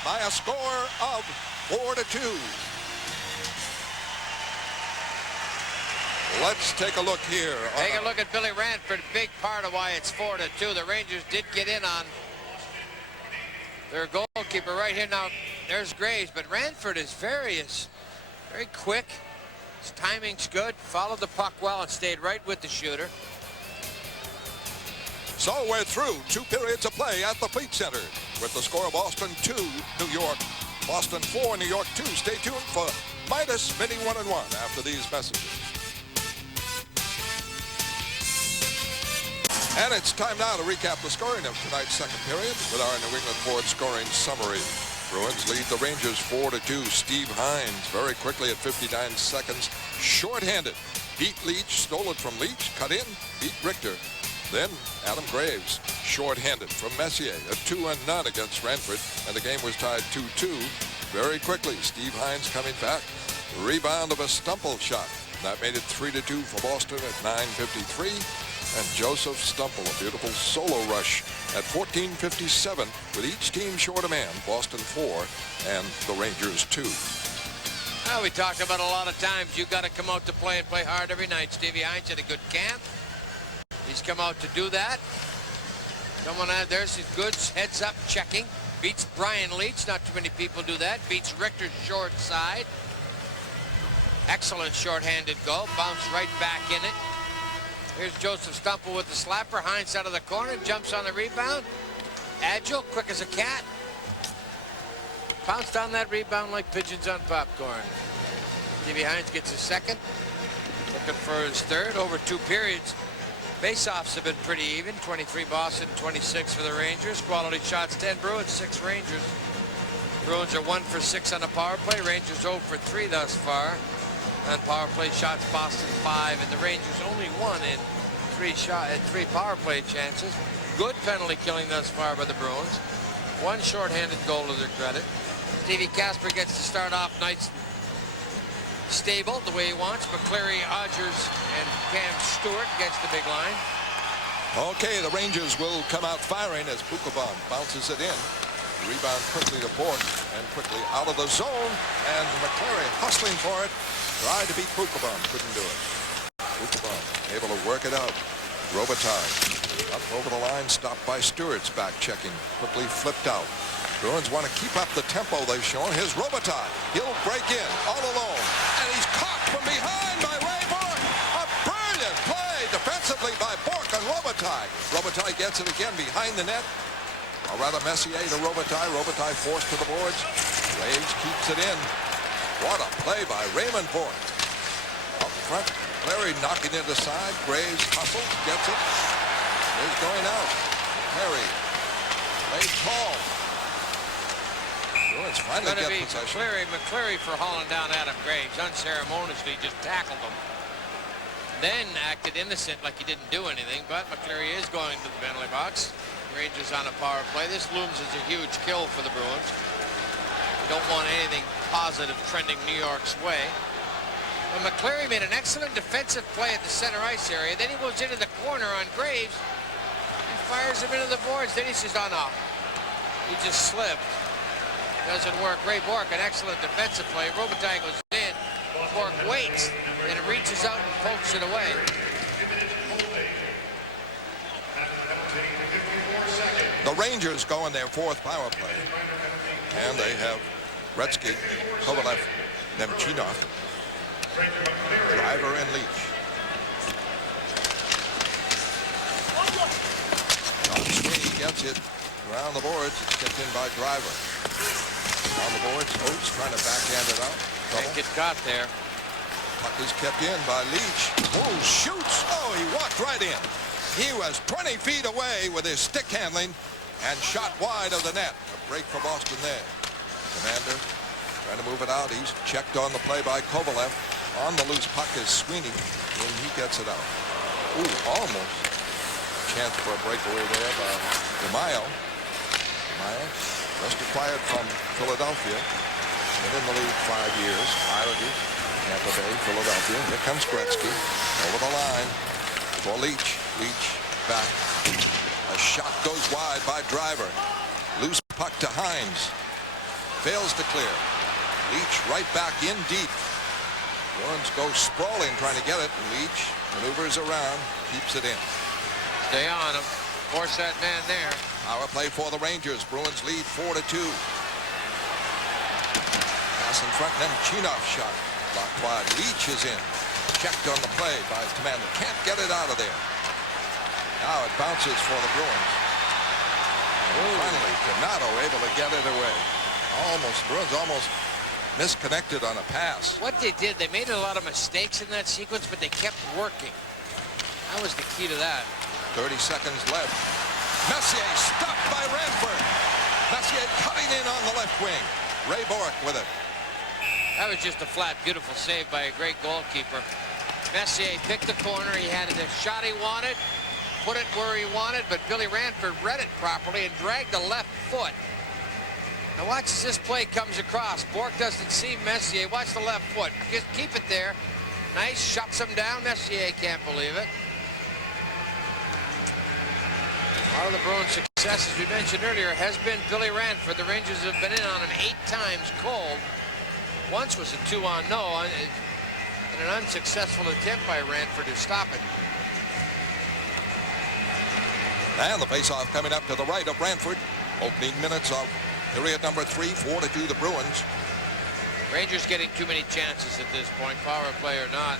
by a score of 4-2. Let's take a look here. Take a look at Billy Ranford. Big part of why it's 4-2. The Rangers did get in on their goalkeeper right here. Now, there's Graves, but Ranford is very quick. His timing's good. Followed the puck well and stayed right with the shooter. So we're through 2 periods of play at the Fleet Center with the score of Boston 2, New York, Boston 4, New York 2. Stay tuned for Midas Mini 1-1 after these messages. And it's time now to recap the scoring of tonight's second period with our New England Ford scoring summary. Bruins lead the Rangers 4-2. Steve Hines very quickly at 59 seconds, shorthanded. Beat Leach, stole it from Leach, cut in, beat Richter. Then Adam Graves, shorthanded from Messier, a 2-0 against Ranford, and the game was tied 2-2. Very quickly, Steve Hines coming back. Rebound of a Stumple shot. That made it 3-2 for Boston at 9:53. And Joseph Stumple, a beautiful solo rush at 14:57, with each team short a man. Boston 4 and the Rangers 2. Well, we talked about a lot of times. You got to come out to play and play hard every night. Stevie Hines had a good camp. He's come out to do that. Someone out there's his goods, heads up, checking. Beats Brian Leach. Not too many people do that. Beats Richter's short side. Excellent short-handed goal. Bounced right back in it. Here's Joseph Stumple with the slapper. Hines out of the corner. Jumps on the rebound. Agile, quick as a cat. Pounced on that rebound like pigeons on popcorn. Stevie Hines gets his second. Looking for his third over 2 periods. Faceoffs have been pretty even. 23 Boston, 26 for the Rangers. Quality shots, 10 Bruins, 6 Rangers. Bruins are 1 for 6 on the power play. Rangers 0 for 3 thus far. On power play shots, Boston 5, and the Rangers only 1 in 3 power play chances. Good penalty killing thus far by the Bruins. 1 shorthanded goal to their credit. Stevie Kasper gets to start off nights stable the way he wants. McCleary, Odgers, and Cam Stewart against the big line. Okay, the Rangers will come out firing as Bukovan bounces it in. Rebound quickly to Bork and quickly out of the zone. And McCleary hustling for it. Tried to beat Bukovan, couldn't do it. Bukovan able to work it out. Robitaille up over the line, stopped by Stewart's back checking. Quickly flipped out. Bruins want to keep up the tempo they've shown. Here's Robitaille. He'll break in all alone. And he's caught from behind by Ray Bork. A brilliant play defensively by Bork on Robitaille. Robitaille gets it again behind the net. Or rather Messier to Robitaille. Robitaille forced to the boards. Graves keeps it in. What a play by Raymond Bork. Up front, Larry knocking it aside. Graves hustles, gets it. He's going out. Larry laid tall. Bruins finally get possession. McCleary for hauling down Adam Graves. Unceremoniously just tackled him. Then acted innocent like he didn't do anything, but McCleary is going to the penalty box. Rangers on a power play. This looms as a huge kill for the Bruins. We don't want anything positive trending New York's way. Well, McCleary made an excellent defensive play at the center ice area. Then he goes into the corner on Graves and fires him into the boards. Then he says, oh no, he just slipped. Doesn't work. Ray Bourque, an excellent defensive play. Robitaille goes in. Bourque waits and it reaches out and pokes it away. The Rangers go in their fourth power play. And they have Gretzky, Kovalev, Nemchinov, Driver, and Leach. John Sweeney gets it around the boards. It's kept in by Driver. On the boards, Oates trying to backhand it out. Can't get caught there. Puck is kept in by Leach. Oh, shoots. Oh, he walked right in. He was 20 feet away with his stick handling and shot wide of the net. A break for Boston there. Commander trying to move it out. He's checked on the play by Kovalev. On the loose puck is Sweeney, and he gets it out. Ooh, almost. Chance for a breakaway there by DeMaio. DeMaio just acquired from Philadelphia. Been in the league 5 years. Islanders, Tampa Bay, Philadelphia. Here comes Gretzky over the line for Leach. Leach back. A shot goes wide by Driver. Loose puck to Hines. Fails to clear. Leach right back in deep. Bruins go sprawling trying to get it. Leach maneuvers around, keeps it in. Stay on him. Force that man there. Power play for the Rangers. Bruins lead 4-2. Pass in front, then Nemchinov shot. Blocked wide. Leach is in. Checked on the play by his commander. Can't get it out of there. Now it bounces for the Bruins. And finally, Donato able to get it away. Bruins almost misconnected on a pass. What they did, they made a lot of mistakes in that sequence, but they kept working. That was the key to that. 30 seconds left. Messier stopped by Ranford. Messier cutting in on the left wing. Ray Bourque with it. That was just a flat, beautiful save by a great goalkeeper. Messier picked the corner. He had the shot he wanted, put it where he wanted, but Billy Ranford read it properly and dragged the left foot. Now watch as this play comes across. Bourque doesn't see Messier. Watch the left foot. Just keep it there. Nice. Shuts him down. Messier can't believe it. A lot of the Bruins' success, as we mentioned earlier, has been Billy Ranford. The Rangers have been in on him 8 times cold. Once was a 2-on-0 and an unsuccessful attempt by Ranford to stop it. And the faceoff coming up to the right of Ranford. Opening minutes of period number 3, 4-2 the Bruins. Rangers getting too many chances at this point, power play or not.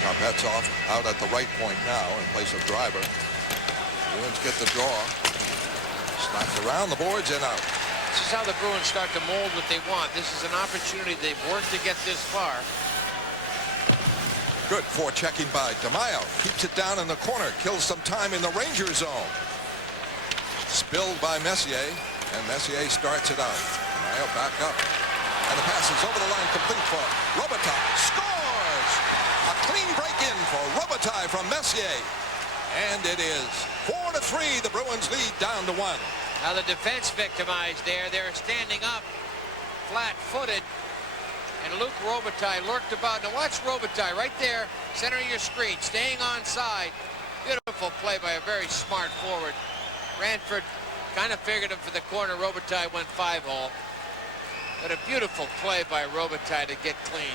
Karpetsov out at the right point now in place of Driver. Bruins get the draw. Slapped around the boards and out. This is how the Bruins start to mold what they want. This is an opportunity they've worked to get this far. Good forechecking by DeMaio. Keeps it down in the corner. Kills some time in the Ranger zone. Spilled by Messier. And Messier starts it out. DeMaio back up. And the pass is over the line complete for Robitaille. Scores! A clean break-in for Robitaille from Messier. And it is 4-3. The Bruins lead down to 1. Now the defense victimized there. They're standing up flat-footed. And Luc Robitaille lurked about. Now watch Robitaille right there, center of your screen, staying on side. Beautiful play by a very smart forward. Ranford kind of figured him for the corner. Robitaille went 5-hole. But a beautiful play by Robitaille to get clean.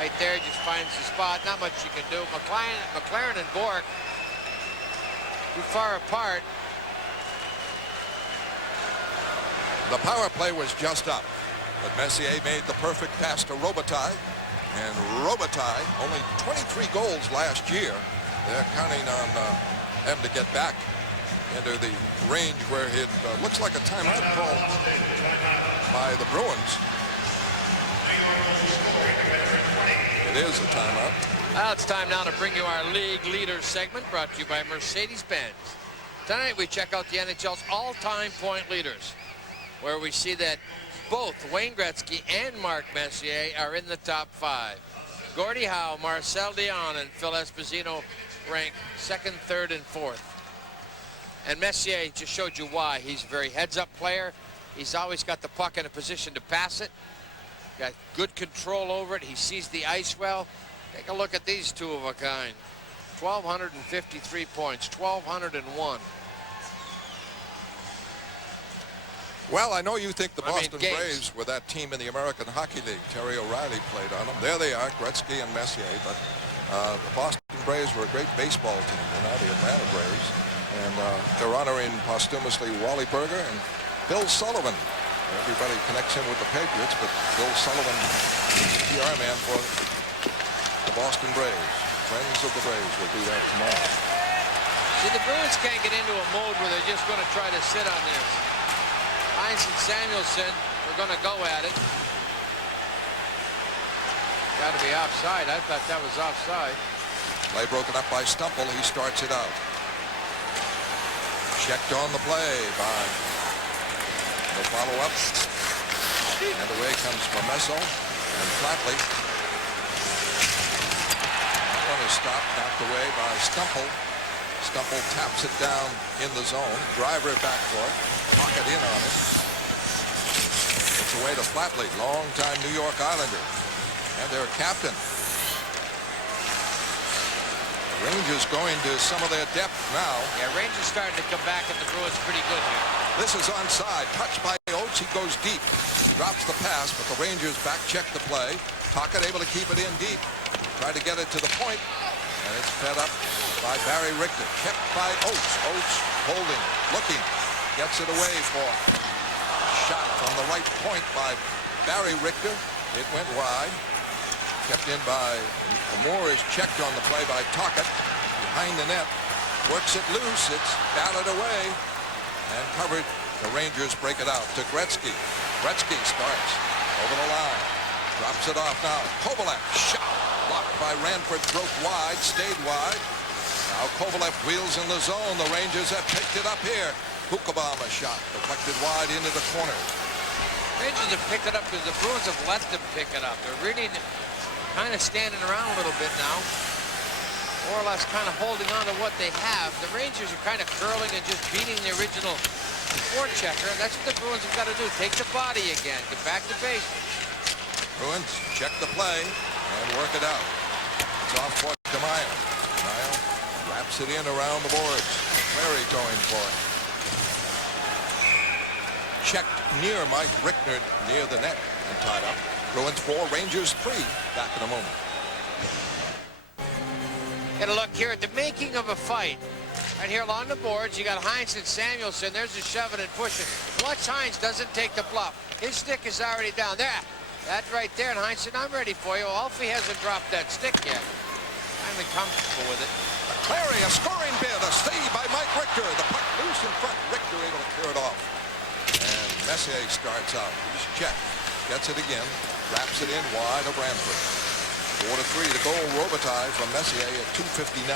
Right there, just finds the spot. Not much you can do. McLaren and Bourque too far apart. The power play was just up. But Messier made the perfect pass to Robitaille. And Robitaille, only 23 goals last year. They're counting on him to get back into the range where it looks like a timeout called by the Bruins. It is a timeout. Well, it's time now to bring you our League Leaders segment brought to you by Mercedes-Benz. Tonight we check out the NHL's all-time point leaders, where we see that both Wayne Gretzky and Mark Messier are in the top 5. Gordie Howe, Marcel Dionne, and Phil Esposito rank 2nd, 3rd, and 4th. And Messier just showed you why. He's a very heads-up player. He's always got the puck in a position to pass it. Got good control over it. He sees the ice well. Take a look at these two of a kind. 1,253 points, 1,201. Well, I know you think the Boston Braves were that team in the American Hockey League. Terry O'Reilly played on them. There they are, Gretzky and Messier. But the Boston Braves were a great baseball team. They're now the Atlanta Braves. And they're honoring posthumously Wally Berger and Bill Sullivan. Everybody connects him with the Patriots, but Bill Sullivan is the PR man for the Boston Braves. Friends of the Braves will do that tomorrow. See, the Bruins can't get into a mode where they're just going to try to sit on this. Hines and Samuelson are going to go at it. Got to be offside. I thought that was offside. Play broken up by Stumple. He starts it out. Checked on the play by the follow-up. And away comes Momesso and Flatley. That one is stopped, knocked away by Stumple. Stumple taps it down in the zone. Driver back for it. Pocket in on it. It's away to Flatley, longtime New York Islander. And their captain. Rangers going to some of their depth now. Yeah, Rangers starting to come back at the Bruins pretty good here. This is onside. Touched by Oates. He goes deep. He drops the pass, but the Rangers back check the play. Tocchet able to keep it in deep. Try to get it to the point. And it's fed up by Barry Richter. Kept by Oates. Oates holding, looking. Gets it away for a shot from the right point by Barry Richter. It went wide. Kept in by Moore. Is checked on the play by Tocchet. Behind the net. Works it loose. It's batted away. And covered. The Rangers break it out to Gretzky. Gretzky starts over the line. Drops it off now. Kovalev. Shot. Blocked by Ranford. Broke wide. Stayed wide. Now Kovalev wheels in the zone. The Rangers have picked it up here. Kukabama shot. Deflected wide into the corner. Rangers have picked it up because the Bruins have let them pick it up. They're really kind of standing around a little bit now. More or less kind of holding on to what they have. The Rangers are kind of curling and just beating the original forechecker. That's what the Bruins have got to do. Take the body again. Get back to basics. Bruins check the play and work it out. It's off for DeMaio. DeMaio wraps it in around the boards. Clary going for it. Checked near Mike Rickner near the net and tied up. Bruins 4, Rangers 3. Back in a moment. Get a look here at the making of a fight. Right here along the boards, you got Hines and Samuelson. There's a shoving and pushing. Watch Hines doesn't take the bluff. His stick is already down. There. That right there. And Hines said, I'm ready for you. Alfie hasn't dropped that stick yet. I'm comfortable with it. Clary, a scoring bid. A save by Mike Richter. The puck loose in front. Richter able to clear it off. And Messier starts out. He's checked. Gets it again. Wraps it in wide of Ranford. 4-3. The goal Robitaille from Messier at 2:59.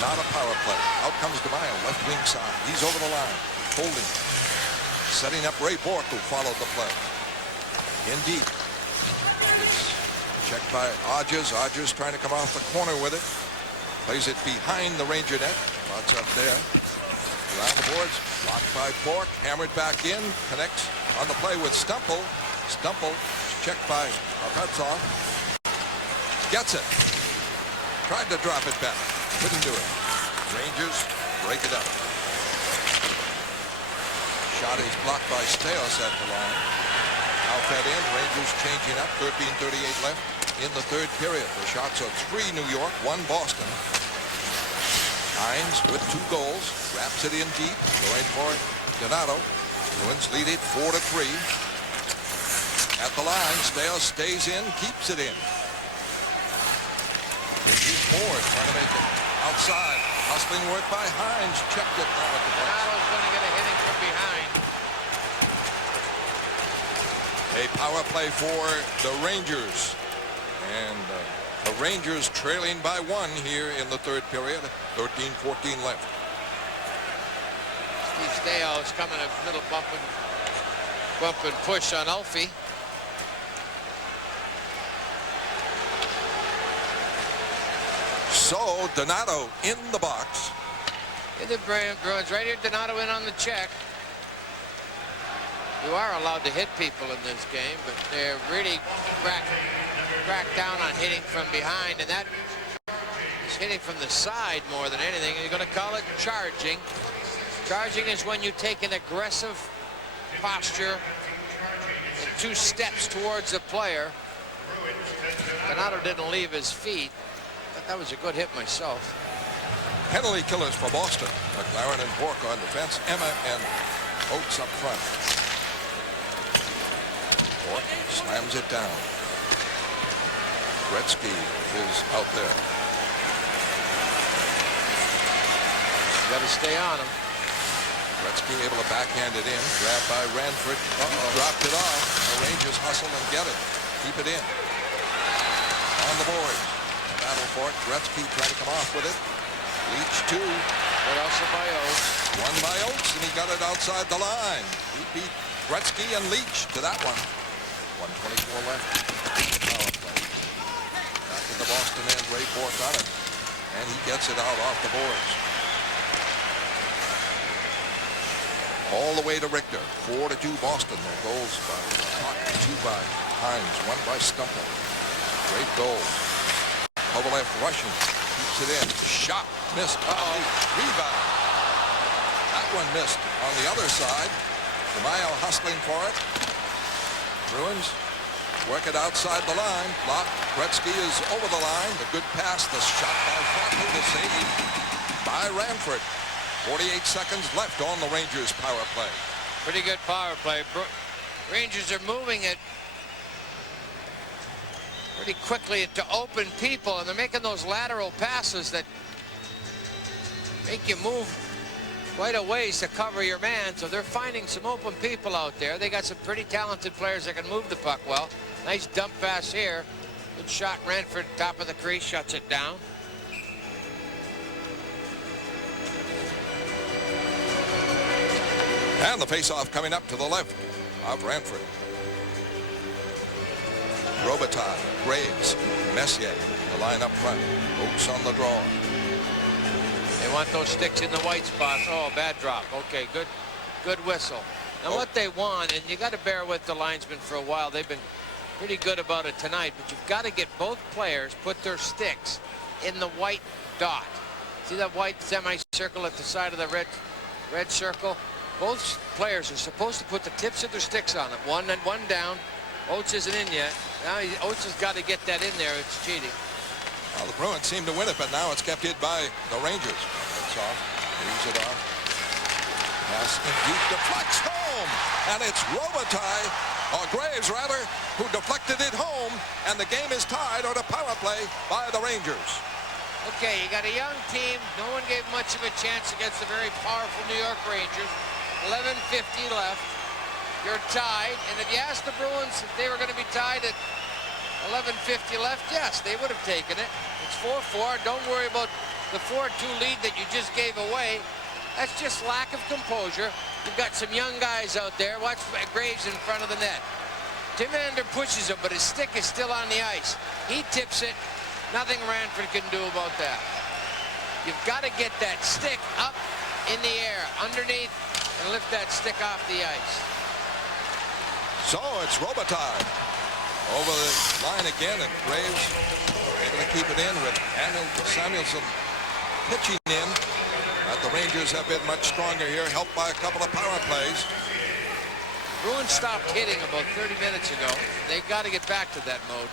Not a power play. Out comes DeMaio, left wing side. He's over the line. Holding. Setting up Ray Bourque, who followed the play. In deep. It's checked by Odgers. Odgers trying to come off the corner with it. Plays it behind the Ranger net. Lots up there. Around the boards. Blocked by Bourque. Hammered back in. Connects on the play with Stumple. Stumple checked by Karpetsov. Gets it. Tried to drop it back. Couldn't do it. Rangers break it up. Shot is blocked by Steos at the line. Out that in. Rangers changing up. 13:38 left in the third period. The shots are 3 New York, 1 Boston. Hines with 2 goals. Wraps it in deep. Going for it. Donato. Bruins lead it 4-3. At the line. Steos stays in. Keeps it in. He's Moore trying to make it outside. Hustling work by Hines. Checked it now at the box. Donato's going to get a hitting from behind. A power play for the Rangers. And the Rangers trailing by 1 here in the third period. 13:14 left. Steve Steos coming a little bump and push on Alfie. So Donato in the box. In the Bruins right here. Donato in on the check. You are allowed to hit people in this game, but they're really crack down on hitting from behind, and that is hitting from the side more than anything. You're going to call it charging. Charging is when you take an aggressive posture, 2 steps towards the player. Donato didn't leave his feet, but that was a good hit myself. Penalty killers for Boston. McLaren and Bork on defense. Emma and Oates up front. Bork slams it down. Gretzky is out there. You got to stay on him. Gretzky able to backhand it in. Grabbed by Ranford. Dropped it off. The Rangers hustle and get it. Keep it in. On the boards. Battle for it. Gretzky trying to come off with it. Leach 2. But also by Oates. One by Oates, and he got it outside the line. He beat Gretzky and Leach to that one. 1:24 left. Power play. Back in the Boston end. Ray Bork on it. And he gets it out off the boards. All the way to Richter. 4-2 Boston. Their goals by Tuck, 2 by Hines, 1 by Stumple. Great goal. Kovalev rushing. Keeps it in. Shot. Missed. Rebound. That one missed on the other side. DeMaio hustling for it. Bruins work it outside the line. Block. Gretzky is over the line. The good pass. The shot by Fartley. The save by Ranford. 48 seconds left on the Rangers power play. Pretty good power play. Rangers are moving it pretty quickly to open people, and they're making those lateral passes that make you move quite a ways to cover your man. So they're finding some open people out there. They got some pretty talented players that can move the puck well. Nice dump pass here. Good shot. Ranford, top of the crease, shuts it down. And the face-off coming up to the left of Ranford. Robitaille, Graves, Messier, the line up front. Oates on the draw. They want those sticks in the white spots. Oh, bad drop. Okay, good whistle. Now what they want, and you got to bear with the linesmen for a while. They've been pretty good about it tonight, but you've got to get both players put their sticks in the white dot. See that white semicircle at the side of the red circle? Both players are supposed to put the tips of their sticks on it. One down. Oates isn't in yet. Now Oates has got to get that in there. It's cheating. Well, the Bruins seem to win it, but now it's kept hit by the Rangers. It's off. Leaves it off. Pass indeed deflects home. And it's Robitaille, or Graves rather, who deflected it home. And the game is tied on a power play by the Rangers. Okay, you got a young team. No one gave much of a chance against the very powerful New York Rangers. 11:50 left. You're tied, and if you asked the Bruins if they were going to be tied at 11:50 left, yes, they would have taken it. It's 4-4. Don't worry about the 4-2 lead that you just gave away. That's just lack of composure. You've got some young guys out there. Watch Graves in front of the net. Tim Ander pushes him, but his stick is still on the ice. He tips it. Nothing Ranford can do about that. You've got to get that stick up in the air, underneath, and lift that stick off the ice. So it's Robitaille over the line again, and Graves able to keep it in with Samuelson pitching in. But the Rangers have been much stronger here, helped by a couple of power plays. Bruins stopped hitting about 30 minutes ago. They got to get back to that mode.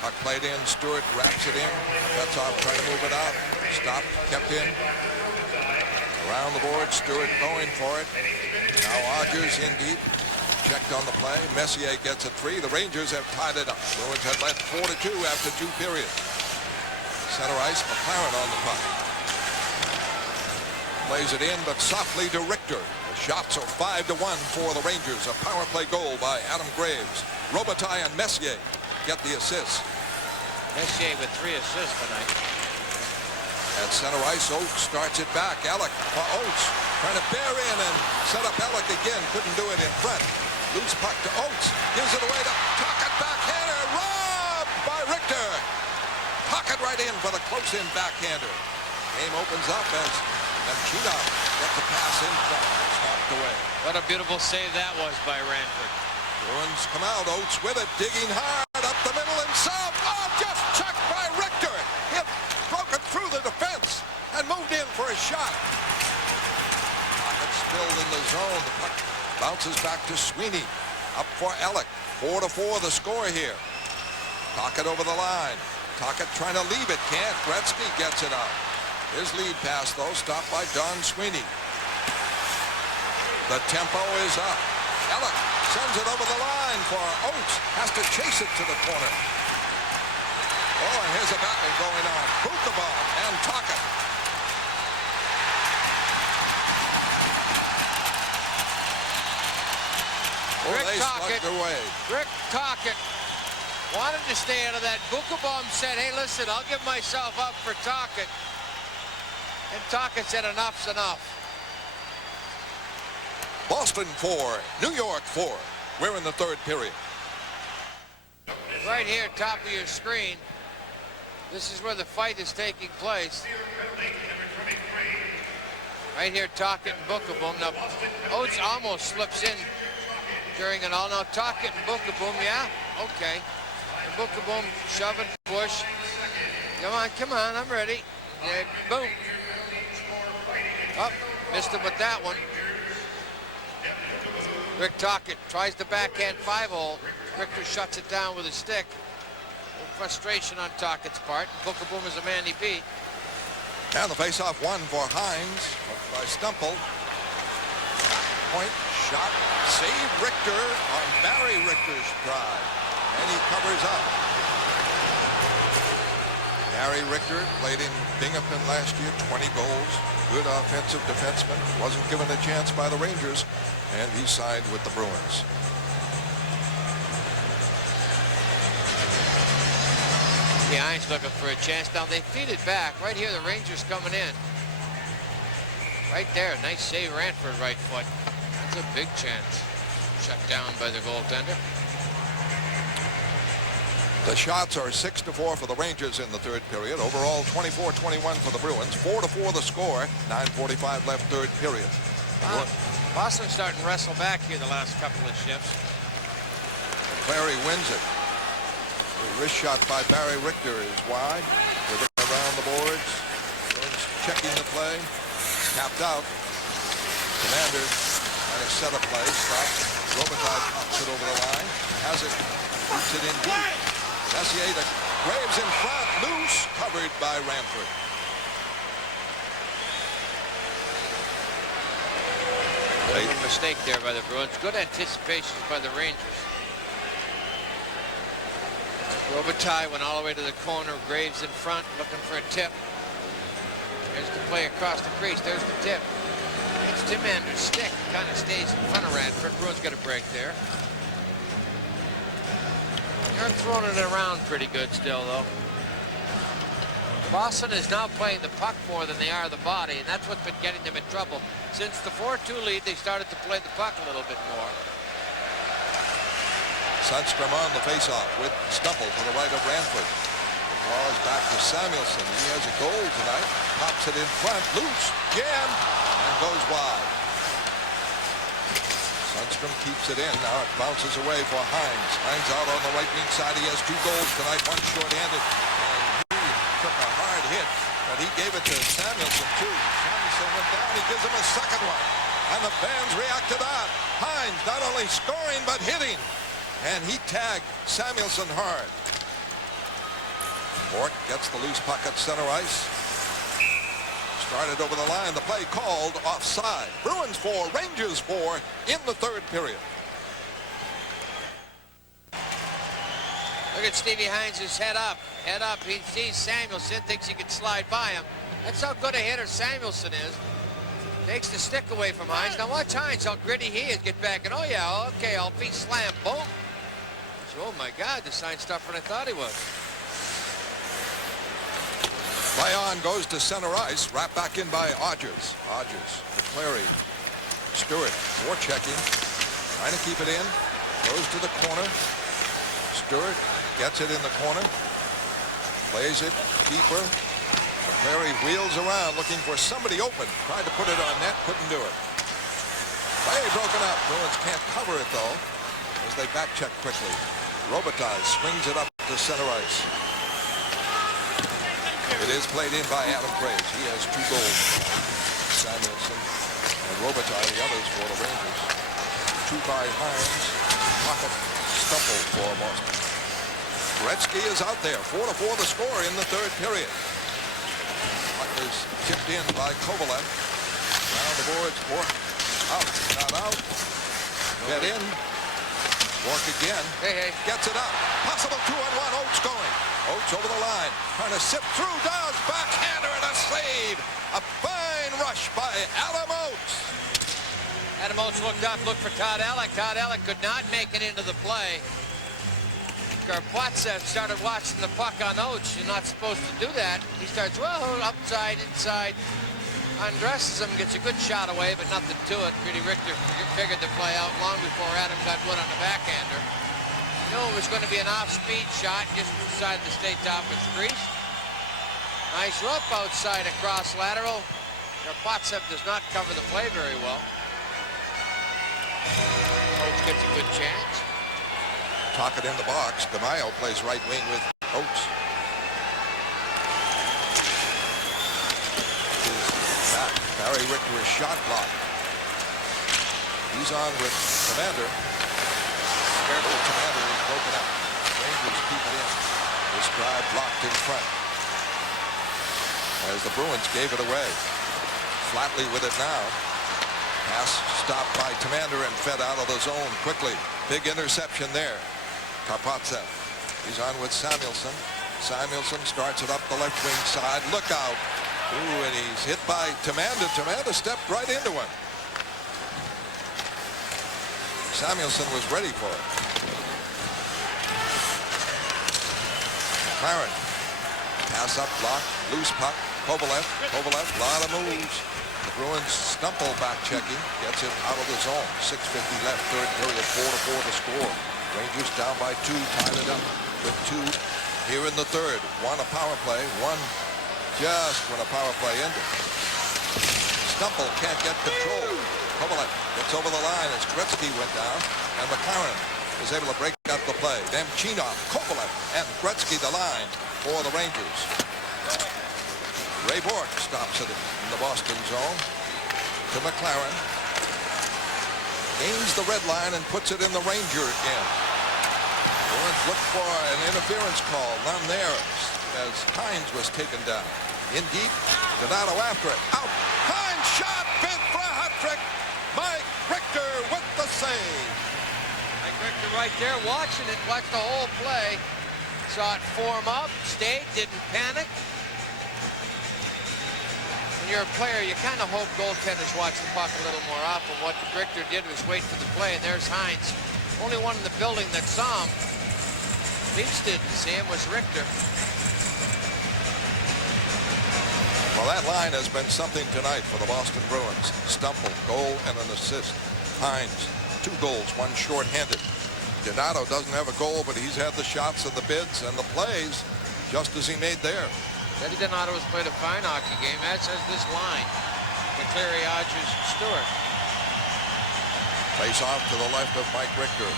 Puck played in. Stewart wraps it in. That's off, trying to move it out. Stopped, kept in. Around the board, Stewart going for it. Now Rogers in deep. Checked on the play. Messier gets it free. The Rangers have tied it up. Bruins had led 4-2 after 2 periods. Center ice, McLaren on the puck. Plays it in, but softly to Richter. The shots are 5-1 for the Rangers. A power play goal by Adam Graves. Robitaille and Messier get the assists. Messier with 3 assists tonight. At center ice, Oates starts it back. Alec for Oates, trying to bear in and set up Alec again. Couldn't do it in front. Loose puck to Oates. Gives it away to Tuckett, backhander. Robbed by Richter. Tuckett right in for the close-in backhander. Game opens up as Nemchinov gets the pass in front. Stop knocked away. What a beautiful save that was by Ranford. Bruins come out. Oates with it, digging hard up the middle himself. Oh, just checked by Richter. Hit broken through the defense and moved in for a shot. Pocket spilled in the zone. The puck bounces back to Sweeney. Up for Ellick. 4-4 the score here. Tocchet over the line. Tocchet trying to leave it. Can't. Gretzky gets it out. His lead pass, though, stopped by Don Sweeney. The tempo is up. Ellick sends it over the line for Oates. Has to chase it to the corner. Oh, and here's a battle going on. Bukabon and Tocchet. Oh, they slugged away. Rick Tocchet wanted to stay out of that. Bukabon said, hey, listen, I'll give myself up for Tocchet. And Tocchet said, enough's enough. Boston 4, New York 4. We're in the third period. Right here, top of your screen. This is where the fight is taking place. Right here, Tocchet and Bukabon. Now, Oates almost slips in during it all. Now, Tocchet and Bukabon, yeah, okay. And Bukabon shoving, push. Come on, I'm ready. Yeah, boom. Oh, missed him with that one. Rick Tocchet tries the backhand 5-hole. Richter shuts it down with a stick. A little frustration on Tocchet's part. Bukabon is a man he beat. And the faceoff won for Hines by Stumple. Point, shot, save Richter on Barry Richter's try. And he covers up. Barry Richter played in Binghamton last year, 20 goals. Good offensive defenseman. Wasn't given a chance by the Rangers. And he signed with the Bruins. The Hines looking for a chance. Now they feed it back. Right here, the Rangers coming in. Right there, nice save, Ranford, right foot. That's a big chance. Shut down by the goaltender. The shots are 6-4 for the Rangers in the third period. Overall, 24-21 for the Bruins. 4-4 the score. 9:45 left third period. Boston starting to wrestle back here the last couple of shifts. Clary wins it. The wrist shot by Barry Richter is wide. They're around the boards. Bruins checking the play. Tapped out. Commanders trying to set a play. Stops. Robitaille pops it over the line. Has it. Keeps it in deep. Messier to Graves in front. Loose. Covered by Ranford. A mistake there by the Bruins. Good anticipations by the Rangers. Robitaille went all the way to the corner. Graves in front, looking for a tip. There's the play across the crease. There's the tip. It's Tim Ander's stick. Kind of stays in front of Ranford. Bruins got a break there. They're throwing it around pretty good still, though. Boston is now playing the puck more than they are the body, and that's what's been getting them in trouble. Since the 4-2 lead, they started to play the puck a little bit more. Sundstrom on the faceoff with Stumple to the right of Ranford. The ball is back to Samuelson. He has a goal tonight. Pops it in front. Loose. Jam. And goes wide. Sundstrom keeps it in. Now it bounces away for Hines. Hines out on the right wing side. He has 2 goals tonight. One short-handed. And he took a hard hit. But he gave it to Samuelson, too. Samuelson went down. He gives him a second one. And the fans react to that. Hines not only scoring, but hitting. And he tagged Samuelson hard. Bork gets the loose puck at center ice. Started over the line. The play called offside. Bruins 4, Rangers 4 in the third period. Look at Stevie Hines' head up. Head up. He sees Samuelson, thinks he can slide by him. That's how good a hitter Samuelson is. Takes the stick away from Hines. Now watch Hines, how gritty he is. Get back and, oh yeah, okay, I'll be slammed. Boom. Oh my God, this Hines tougher than I thought he was. Play on goes to center ice. Wrapped back in by Odgers. Odgers to Clary. Stewart forechecking. Trying to keep it in. Goes to the corner. Stewart gets it in the corner. Plays it deeper. McClary wheels around looking for somebody open. Tried to put it on net. Couldn't do it. Play broken up. Bruins can't cover it, though, as they back check quickly. Robitaille swings it up to center ice. It is played in by Adam Graves. He has 2 goals. Samuelson and Robitaille, the others for the Rangers. 2 by Hines. Pocket stumble for Boston. Gretzky is out there. 4-4 the score in the 3rd period. Puck is tipped in by Kovalev. Round the boards. Bork out. Not out. Get in. Bork again. Hey. Gets it up. Possible 2-on-1. Oates going. Oates over the line. Trying to sip through. Does. Backhander and a save. A fine rush by Adam Oates. Adam Oates looked up, looked for Todd Alec. Todd Alec could not make it into the play. Karpatsev started watching the puck on Oates. You're not supposed to do that. He starts, well, upside, inside. Undresses him, gets a good shot away, but nothing to it. Rudy Richter figured the play out long before Adam got wood on the backhander. Knew it was going to be an off-speed shot just inside the state office crease. Nice rope outside across lateral. Karpatsev does not cover the play very well. Oates gets a good chance. Tocchet in the box. DeMaio plays right wing with Oates. Back. Barry Richter is shot blocked. He's on with Commander. Careful, Commander is broken up. Rangers keep it in. This drive blocked in front. As the Bruins gave it away. Flatley with it now. Pass stopped by Commander and fed out of the zone quickly. Big interception there. Karpatsev. He's on with Samuelson. Samuelson starts it up the left wing side. Look out. Ooh, and he's hit by Commander. Commander stepped right into him. Samuelson was ready for it. McLaren. Pass up, block, loose puck. Kovalev, a lot of moves. The Bruins stumble back checking. Gets it out of the zone. 6:50 left, 3rd period, 4-4 to score. Rangers down by 2, tied it up with 2 here in the 3rd. 1 a power play, 1 just when a power play ended. Stumble can't get control. Kovalev gets over the line as Gretzky went down, and McLaren is able to break up the play. Nemchinov, Kovalev, and Gretzky the line for the Rangers. Ray Bork stops it in the Boston zone to McLaren. Gains the red line and puts it in the Ranger end. Bruins look for an interference call. None there as Hines was taken down. In deep, Donato after it. Out. Hines shot, bid for a hat trick. Mike Richter with the save. Mike Richter right there watching it, watched the whole play. Saw it form up, stayed, didn't panic. When you're a player, you kind of hope goaltenders watch the puck a little more often. What Richter did was wait for the play, and there's Hines. Only one in the building that saw him. Leafs didn't see him, was Richter. Well, that line has been something tonight for the Boston Bruins. Stumble, goal, and an assist. Hines, 2 goals, 1 short-handed. Donato doesn't have a goal, but he's had the shots and the bids and the plays just as he made there. Teddy Donato has played a fine hockey game, as has this line. McCleary, Odgers, Stewart. Face off to the left of Mike Richter.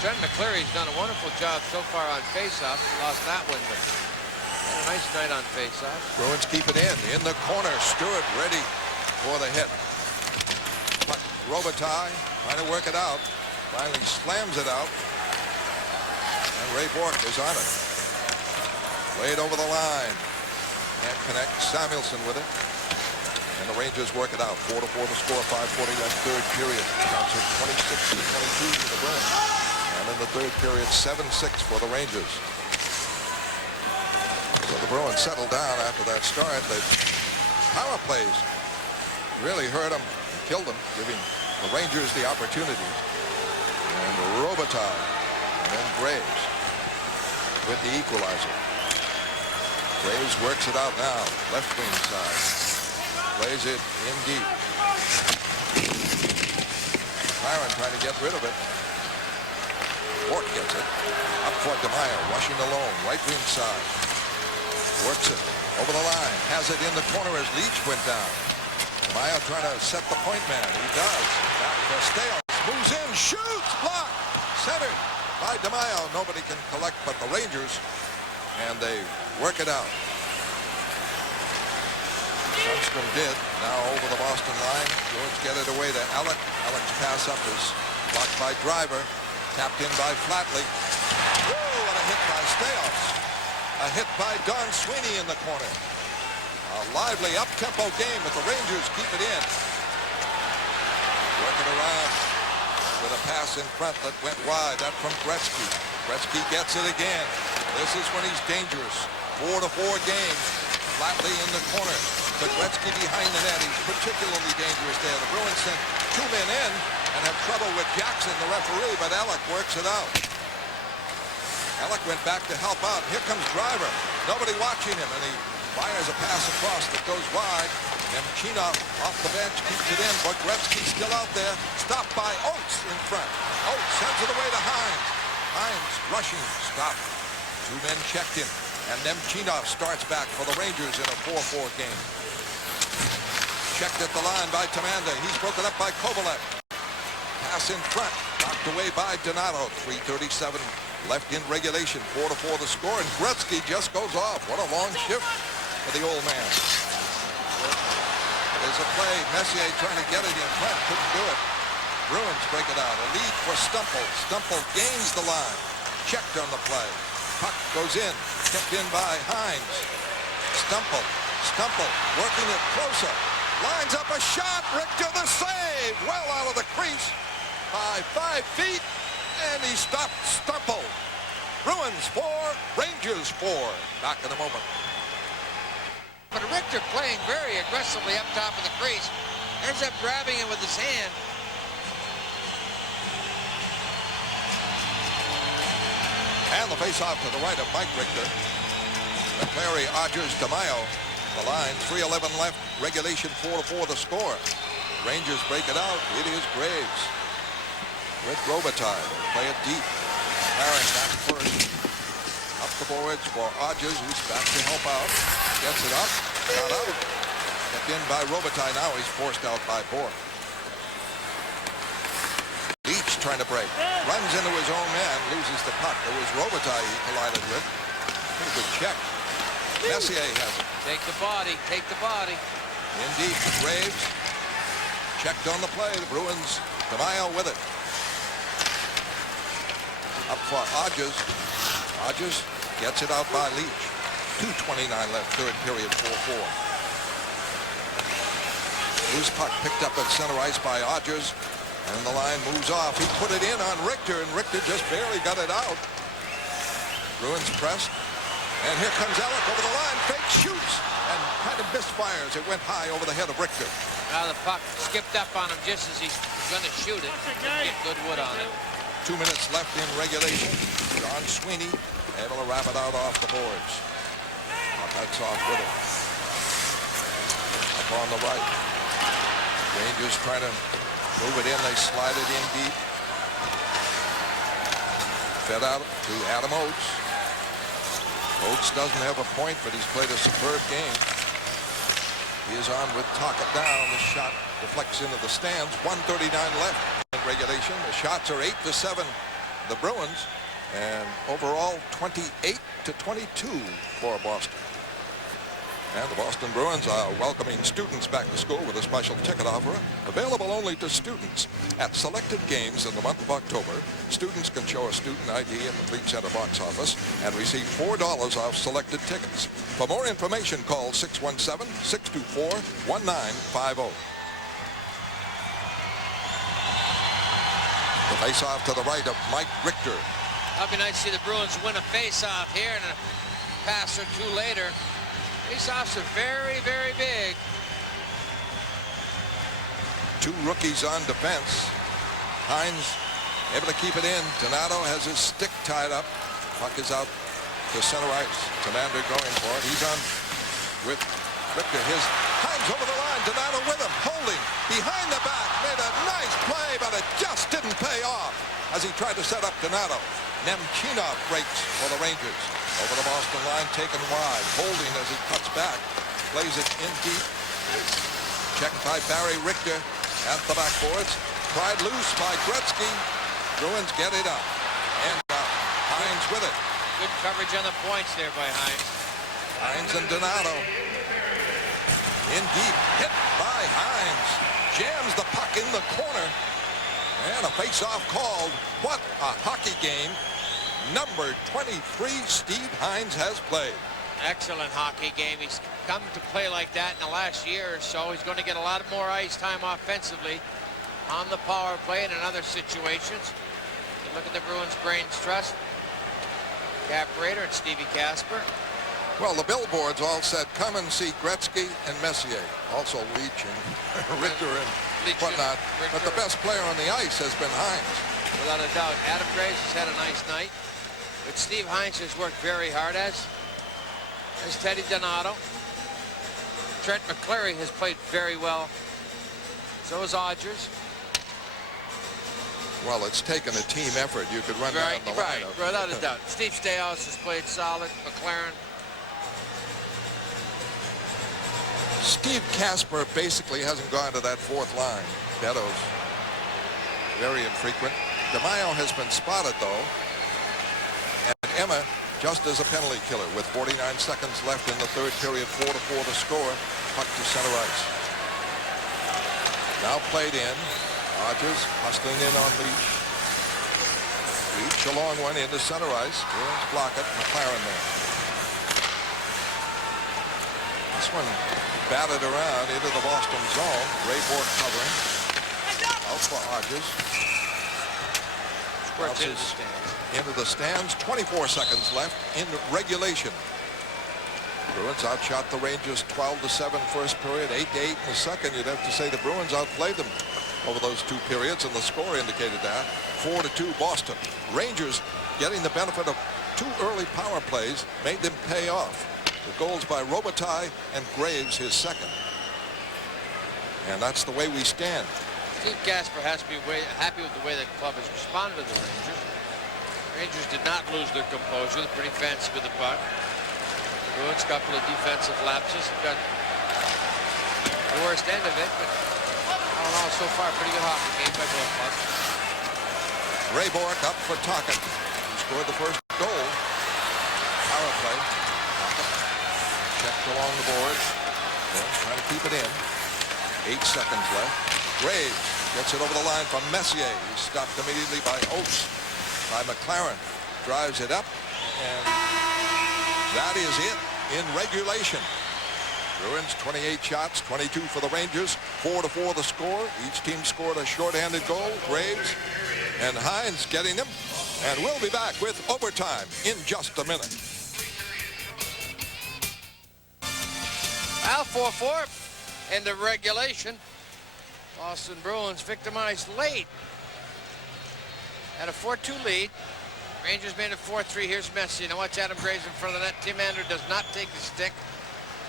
Trent McCleary's done a wonderful job so far on faceoff. He lost that one, but had a nice night on faceoff. Bruins keep it in the corner. Stewart ready for the hit. But Robitaille trying to work it out. Finally slams it out. And Ray Bork is on it. Played over the line. Can't connect. Samuelson with it. And the Rangers work it out. 4-4 to score. 5:40 left, 3rd period. Counts at 26-22 to the Bruins. And in the 3rd period, 7-6 for the Rangers. So the Bruins settle down after that start. The power plays really hurt them, killed them, giving the Rangers the opportunity. And Robitaille and then Graves with the equalizer. Graves works it out now, left wing side. Plays it in deep. Byron trying to get rid of it. Bork gets it. Up for DeMaio, rushing alone, right wing side. Works it over the line. Has it in the corner as Leach went down. Maya trying to set the point man. He does. Back for Stales. Moves in. Shoots. Blocked. Centered by DeMaio. Nobody can collect but the Rangers. And they work it out. Sundstrom did. Now over the Boston line. George get it away to Alec. Alec's pass up is blocked by Driver. Tapped in by Flatley. Whoa, and a hit by Stales. A hit by Don Sweeney in the corner. A lively up-tempo game, but the Rangers keep it in. Working around with a pass in front that went wide. That from Gretzky. Gretzky gets it again. This is when he's dangerous. 4-4 game. Flatley in the corner. But Gretzky behind the net. He's particularly dangerous there. The Bruins sent 2 men in and have trouble with Jackson, the referee, but Alec works it out. Alec went back to help out. Here comes Driver. Nobody watching him, and he fires a pass across that goes wide. Nemchinov off the bench keeps it in, but Gretzky still out there. Stopped by Oates in front. Oates sends it away to Hines. Hines rushing, stopped. 2 men checked him, and Nemchinov starts back for the Rangers in a 4-4 game. Checked at the line by Tamanda. He's broken up by Kovalev. Pass in front, knocked away by Donato. 3:37 left in regulation. 4-4 the score, and Gretzky just goes off. What a long shift for the old man. There's a play. Messier trying to get it in front. Couldn't do it. Bruins break it out. A lead for Stumple. Stumple gains the line. Checked on the play. Puck goes in. Kept in by Hines. Stumple. Stumple working it closer. Lines up a shot. Richter the save. Well out of the crease by 5 feet. And he stopped Stumple. Bruins 4, Rangers 4. Back in a moment. But Richter playing very aggressively up top of the crease. Ends up grabbing it with his hand. And the face-off to the right of Mike Richter. McClary, Odgers, DeMaio. The line, 3:11 left. Regulation 4-4 the score. Rangers break it out. It is Graves with Robitaille. Play it deep. Aaron back first. Up the boards for Odgers, who's back to help out. Gets it up. Not out. Kept in by Robitaille. Now he's forced out by Bourque. Leach trying to break. Runs into his own man. Loses the puck. It was Robitaille he collided with. Pretty good check. Messier has it. Take the body. Take the body. Indeed, Graves checked on the play. The Bruins, DeMaio with it. Up for Odgers. Odgers gets it out by Leach. 2:29 left, third period, 4-4. Loose puck picked up at center ice by Odgers, and the line moves off. He put it in on Richter, and Richter just barely got it out. Bruins pressed, and here comes Alec over the line. Fake shoots, and kind of misfires. It went high over the head of Richter. Now the puck skipped up on him just as he's going to shoot it. Get good wood on it. 2 minutes left in regulation. John Sweeney able to wrap it out off the boards. That's off with it. Up on the right. Rangers trying to move it in. They slide it in deep. Fed out to Adam Oates. Oates doesn't have a point, but he's played a superb game. He is on with Talk It Down. The shot deflects into the stands. 1:39 left in regulation. The shots are 8-7, the Bruins, and overall 28-22 for Boston. And the Boston Bruins are welcoming students back to school with a special ticket offer available only to students. At selected games in the month of October, students can show a student ID at the Fleet Center box office and receive $4 off selected tickets. For more information, call 617-624-1950. The face-off to the right of Mike Richter. That'd be nice to see the Bruins win a face-off here and a pass or two later. Face-offs are very, very big. 2 rookies on defense. Hines able to keep it in. Donato has his stick tied up. Puck is out to center ice. Commander going for it. He's on with Richter. His Hines over the line. Donato with him. Holding behind the back. Made a nice play, but it just didn't pay off as he tried to set up Donato. Nemchinov breaks for the Rangers. Over the Boston line, taken wide. Holding as he cuts back. Plays it in deep. Checked by Barry Richter at the backboards. Pried loose by Gretzky. Bruins get it up. And Hines with it. Good coverage on the points there by Hines. Hines and Donato. In deep. Hit by Hines. Jams the puck in the corner. And a face-off called. What a hockey game. Number 23, Steve Hines has played. Excellent hockey game. He's come to play like that in the last year or so. He's going to get a lot more ice time offensively on the power play and in other situations. You look at the Bruins Brains Trust. Cap Rader and Stevie Kasper. Well, the billboards all said, come and see Gretzky and Messier. Also Leach and Richter and whatnot. But the best player on the ice has been Hines. Without a doubt. Adam Graves has had a nice night. But Steve Hines has worked very hard as Teddy Donato. Trent McClary has played very well. So has Odgers. Well, it's taken a team effort. You could run down the lineup. Without a doubt. Steve Stayhouse has played solid. McLaren. Steve Kasper basically hasn't gone to that fourth line. Beddoes. Very infrequent. DeMaio has been spotted, though. And Emma just as a penalty killer with 49 seconds left in the third period. 4-4 to score. Puck to center ice. Now played in. Odgers hustling in on Leach. Leach a long one into center ice. Bruins block it. McLaren there. This one batted around into the Boston zone. Ray Bork covering. Out for Odgers. Bounces into the stands. 24 seconds left in regulation. Bruins outshot the Rangers 12-7 first period, 8-8 in the second. You'd have to say the Bruins outplayed them over those two periods, and the score indicated that. 4-2 Boston. Rangers getting the benefit of two early power plays made them pay off. The goals by Robitaille and Graves, his second. And that's the way we stand. Steve Kasper has to be happy with the way the club has responded to the Rangers. Rangers did not lose their composure. They're pretty fancy with the puck. Bruins, couple of defensive lapses. Got the worst end of it, but all in all, so far, pretty good hockey game by both clubs. Ray Bork up for Tocchet, who scored the first goal. Power play. Tocchet checked along the boards. Trying to keep it in. 8 seconds left. Graves gets it over the line from Messier. He's stopped immediately by Oates. By McLaren. Drives it up. And that is it in regulation. Bruins 28 shots, 22 for the Rangers. 4-4 the score. Each team scored a shorthanded goal. Graves and Hines getting them. And we'll be back with overtime in just a minute. Well, 4-4 in the regulation. Boston Bruins victimized late. Had a 4-2 lead. Rangers made it 4-3. Here's Messi. Now watch Adam Graves in front of the net. Tim Andrew does not take the stick.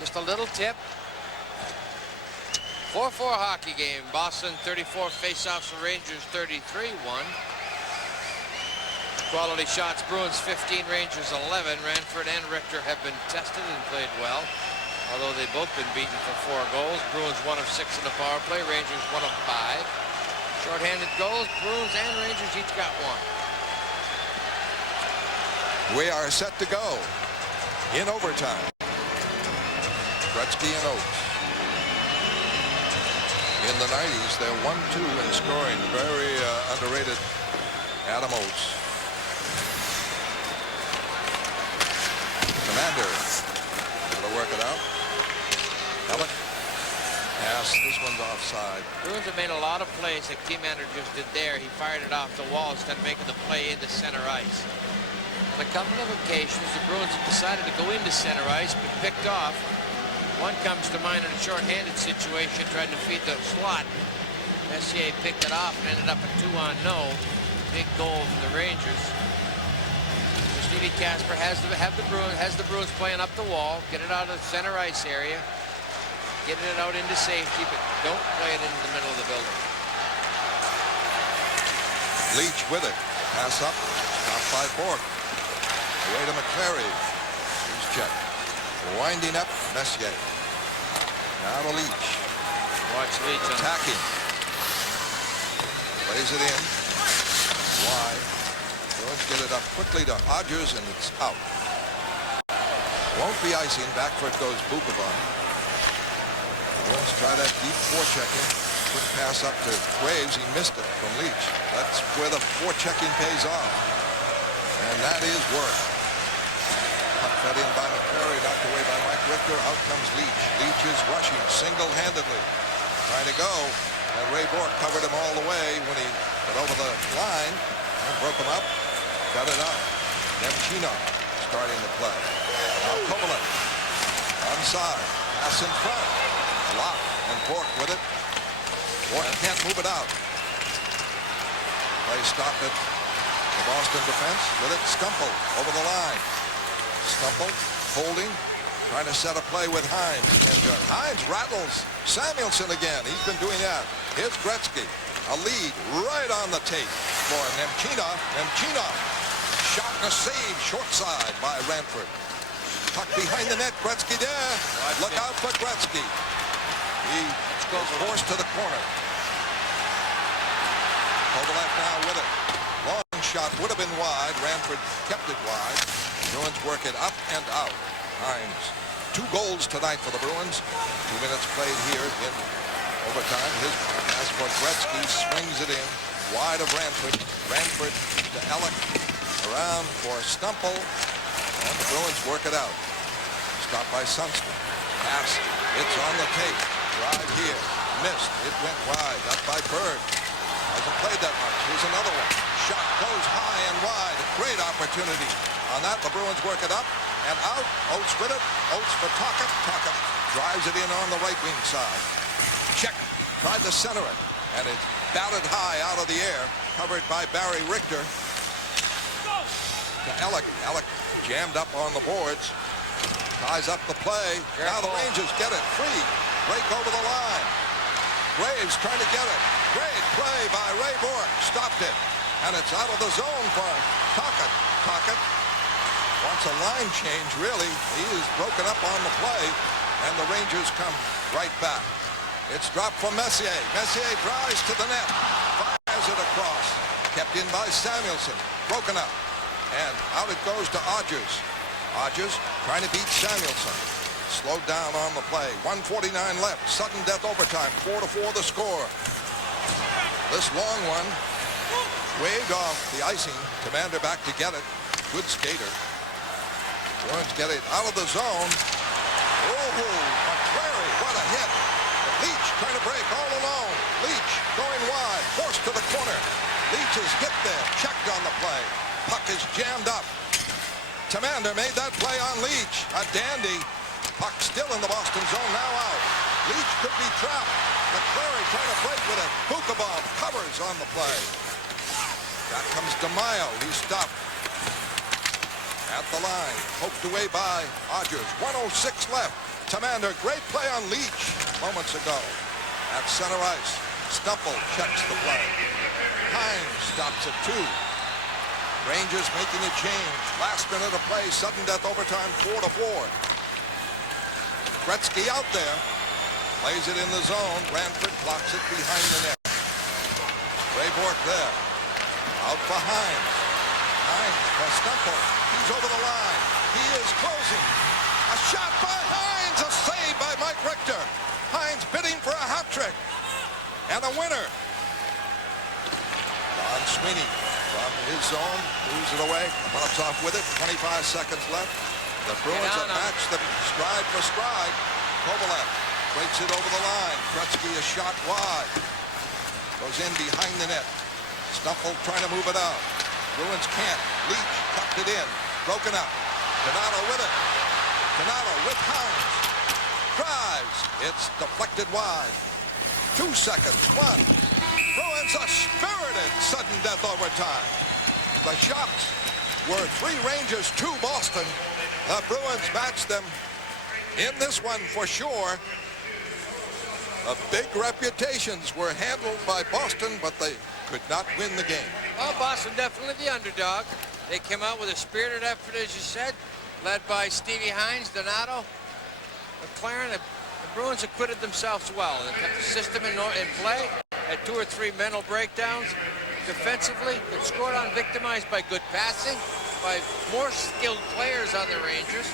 Just a little tip. 4-4 hockey game. Boston 34 faceoffs for Rangers 33-1. Quality shots. Bruins 15, Rangers 11. Ranford and Richter have been tested and played well, although they've both been beaten for 4 goals. Bruins 1 of 6 in the power play. Rangers 1 of 5. Short-handed goals. Bruins and Rangers each got 1. We are set to go in overtime. Gretzky and Oates. In the 90s, they're 1-2 in scoring. Very underrated Adam Oates. Commander. Able to work it out. Pellet. Pass. This one's offside. Bruins have made a lot of plays that Commander just did there. He fired it off the wall instead of making the play into center ice. On a couple of occasions, the Bruins have decided to go into center ice, but picked off. One comes to mind in a short-handed situation, tried to feed the slot. Messier picked it off and ended up a 2-on-0. Big goal for the Rangers. So Stevie Kasper has the Bruins playing up the wall, get it out of the center ice area, getting it out into safety, but don't play it into the middle of the building. Leach with it. Pass up. Stopped by Bork. Away to McClary. He's checked. Winding up Messier. Now to Leach. Watch Leach attacking. Plays it in. Wide. Bruins get it up quickly to Odgers, and it's out. Won't be icing. Back for it goes Bukabon. Bruins try that deep forechecking. Quick pass up to Graves. He missed it from Leach. That's where the forechecking pays off. And that is work. Puck fed in by McCrary, knocked away by Mike Richter. Out comes Leach. Leach is rushing single-handedly. Trying to go. And Ray Bourque covered him all the way when he got over the line and broke him up. Got it up. Nemchino starting to play. Now Kovalev. Onside. Pass in front. Lock. And Bourque with it. Bourque can't move it out. Play stopped at the Boston defense. With it. Stumple over the line. Stumple. Holding. Trying to set a play with Hines. Can't do it. Hines rattles Samuelson again. He's been doing that. Here's Gretzky. A lead right on the tape for Nemchino. Nemchino. Shot and a save short side by Ranford. Puck behind the net. Gretzky there. Look out for Gretzky. He goes forced to the corner. Kovalev now with it. Long shot would have been wide. Ranford kept it wide. Bruins work it up and out. Hines. 2 goals tonight for the Bruins. 2 minutes played here in overtime. His pass for Gretzky swings it in. Wide of Ranford. Ranford to Ellick. Around for Stumple. And the Bruins work it out. Stopped by Sunston. Pass. It's on the tape. Drive here. Missed. It went wide. Up by Bird. Hasn't played that much. Here's another one. Shot goes high and wide. Great opportunity. On that, the Bruins work it up and out. Oates with it. Oates for Tocchet. Tocchet drives it in on the right wing side. Check. Tried to center it. And it's batted high out of the air. Covered by Barry Richter. To Ellick. Ellick jammed up on the boards. Ties up the play. Now the Rangers get it free. Break over the line. Graves trying to get it. Great play by Ray Bourque. Stopped it. And it's out of the zone for Tocchet. Tocchet wants a line change, really. He is broken up on the play. And the Rangers come right back. It's dropped from Messier. Messier drives to the net. Fires it across. Kept in by Samuelson. Broken up. And out it goes to Odgers. Odgers trying to beat Samuelson. Slowed down on the play. 1:49 left. Sudden death overtime. 4-4 the score. This long one waved off the icing. Commander back to get it. Good skater. Bruins get it out of the zone. Oh, McCrary, what a hit. Leach trying to break all alone. Leach going wide. Forced to the corner. Leach is hit there. Checked on the play. Puck is jammed up. Commander made that play on Leach. A dandy. Puck still in the Boston zone, now out. Leach could be trapped. McCrary trying to break with it. Bukabon covers on the play. Back comes DeMaio. He's stopped at the line. Poked away by Odgers. 1:06 left. Commander, great play on Leach moments ago. At center ice. Stumple checks the play. Hines stops at 2. Rangers making a change. Last minute of play. Sudden death overtime. 4-4. Gretzky out there. Plays it in the zone. Ranford blocks it behind the net. Ray Bourque there. Out for Hines. Hines for Stumple. He's over the line. He is closing. A shot by Hines. A save by Mike Richter. Hines bidding for a hat trick. And a winner. Don Sweeney from his zone moves it away. Pops off with it. 25 seconds left. The Bruins have matched them stride for stride. Kovalev breaks it over the line. Gretzky a shot wide. Goes in behind the net. Stumple trying to move it out. Bruins can't. Leach tucked it in. Broken up. Donato with it. Donato with Hines. Drives. It's deflected wide. 2 seconds. 1. Bruins a spirited sudden death overtime. The shots were 3 Rangers, 2 Boston. The Bruins matched them in this one for sure. The big reputations were handled by Boston, but they could not win the game. Well, Boston definitely the underdog. They came out with a spirited effort, as you said, led by Stevie Hines, Donato, McLaren. The Bruins acquitted themselves well. They kept the system in play, had 2 or 3 mental breakdowns. Defensively, but scored on victimized by good passing, by more skilled players on the Rangers.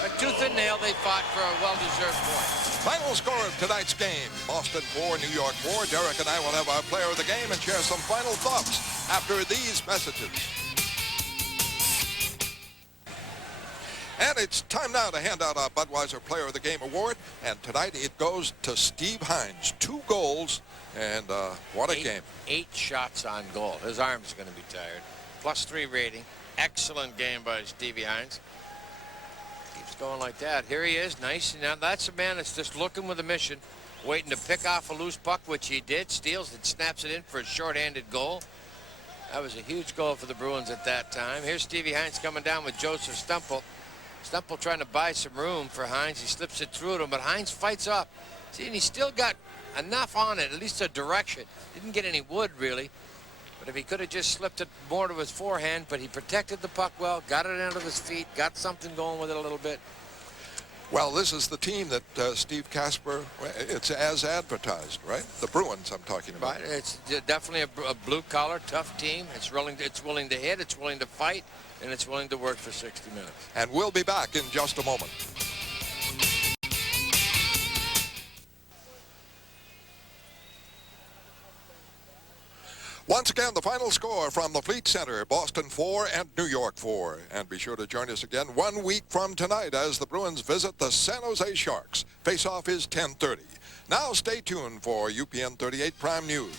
But tooth and nail, they fought for a well-deserved point. Final score of tonight's game, Boston 4, New York 4. Derek and I will have our player of the game and share some final thoughts after these messages. And it's time now to hand out our Budweiser Player of the Game award. And tonight it goes to Steve Hines. 2 goals, and what a game. 8 shots on goal. His arm's going to be tired. +3 rating. Excellent game by Stevie Hines. Keeps going like that. Here he is. Nice. Now that's a man that's just looking with a mission, waiting to pick off a loose puck, which he did. Steals it, snaps it in for a short-handed goal. That was a huge goal for the Bruins at that time. Here's Stevie Hines coming down with Joseph Stempel. Stempel trying to buy some room for Hines. He slips it through to him, but Hines fights up. See, and he still got enough on it, at least a direction. Didn't get any wood, really. But if he could have just slipped it more to his forehand, but he protected the puck well, got it out of his feet, got something going with it a little bit. Well, this is the team that Steve Kasper, it's as advertised, right? The Bruins I'm talking about. Right. It's definitely a blue-collar, tough team. It's willing to hit, it's willing to fight, and it's willing to work for 60 minutes. And we'll be back in just a moment. Once again, the final score from the Fleet Center, Boston 4 and New York 4. And be sure to join us again 1 week from tonight as the Bruins visit the San Jose Sharks. Face-off is 10:30. Now stay tuned for UPN 38 Prime News.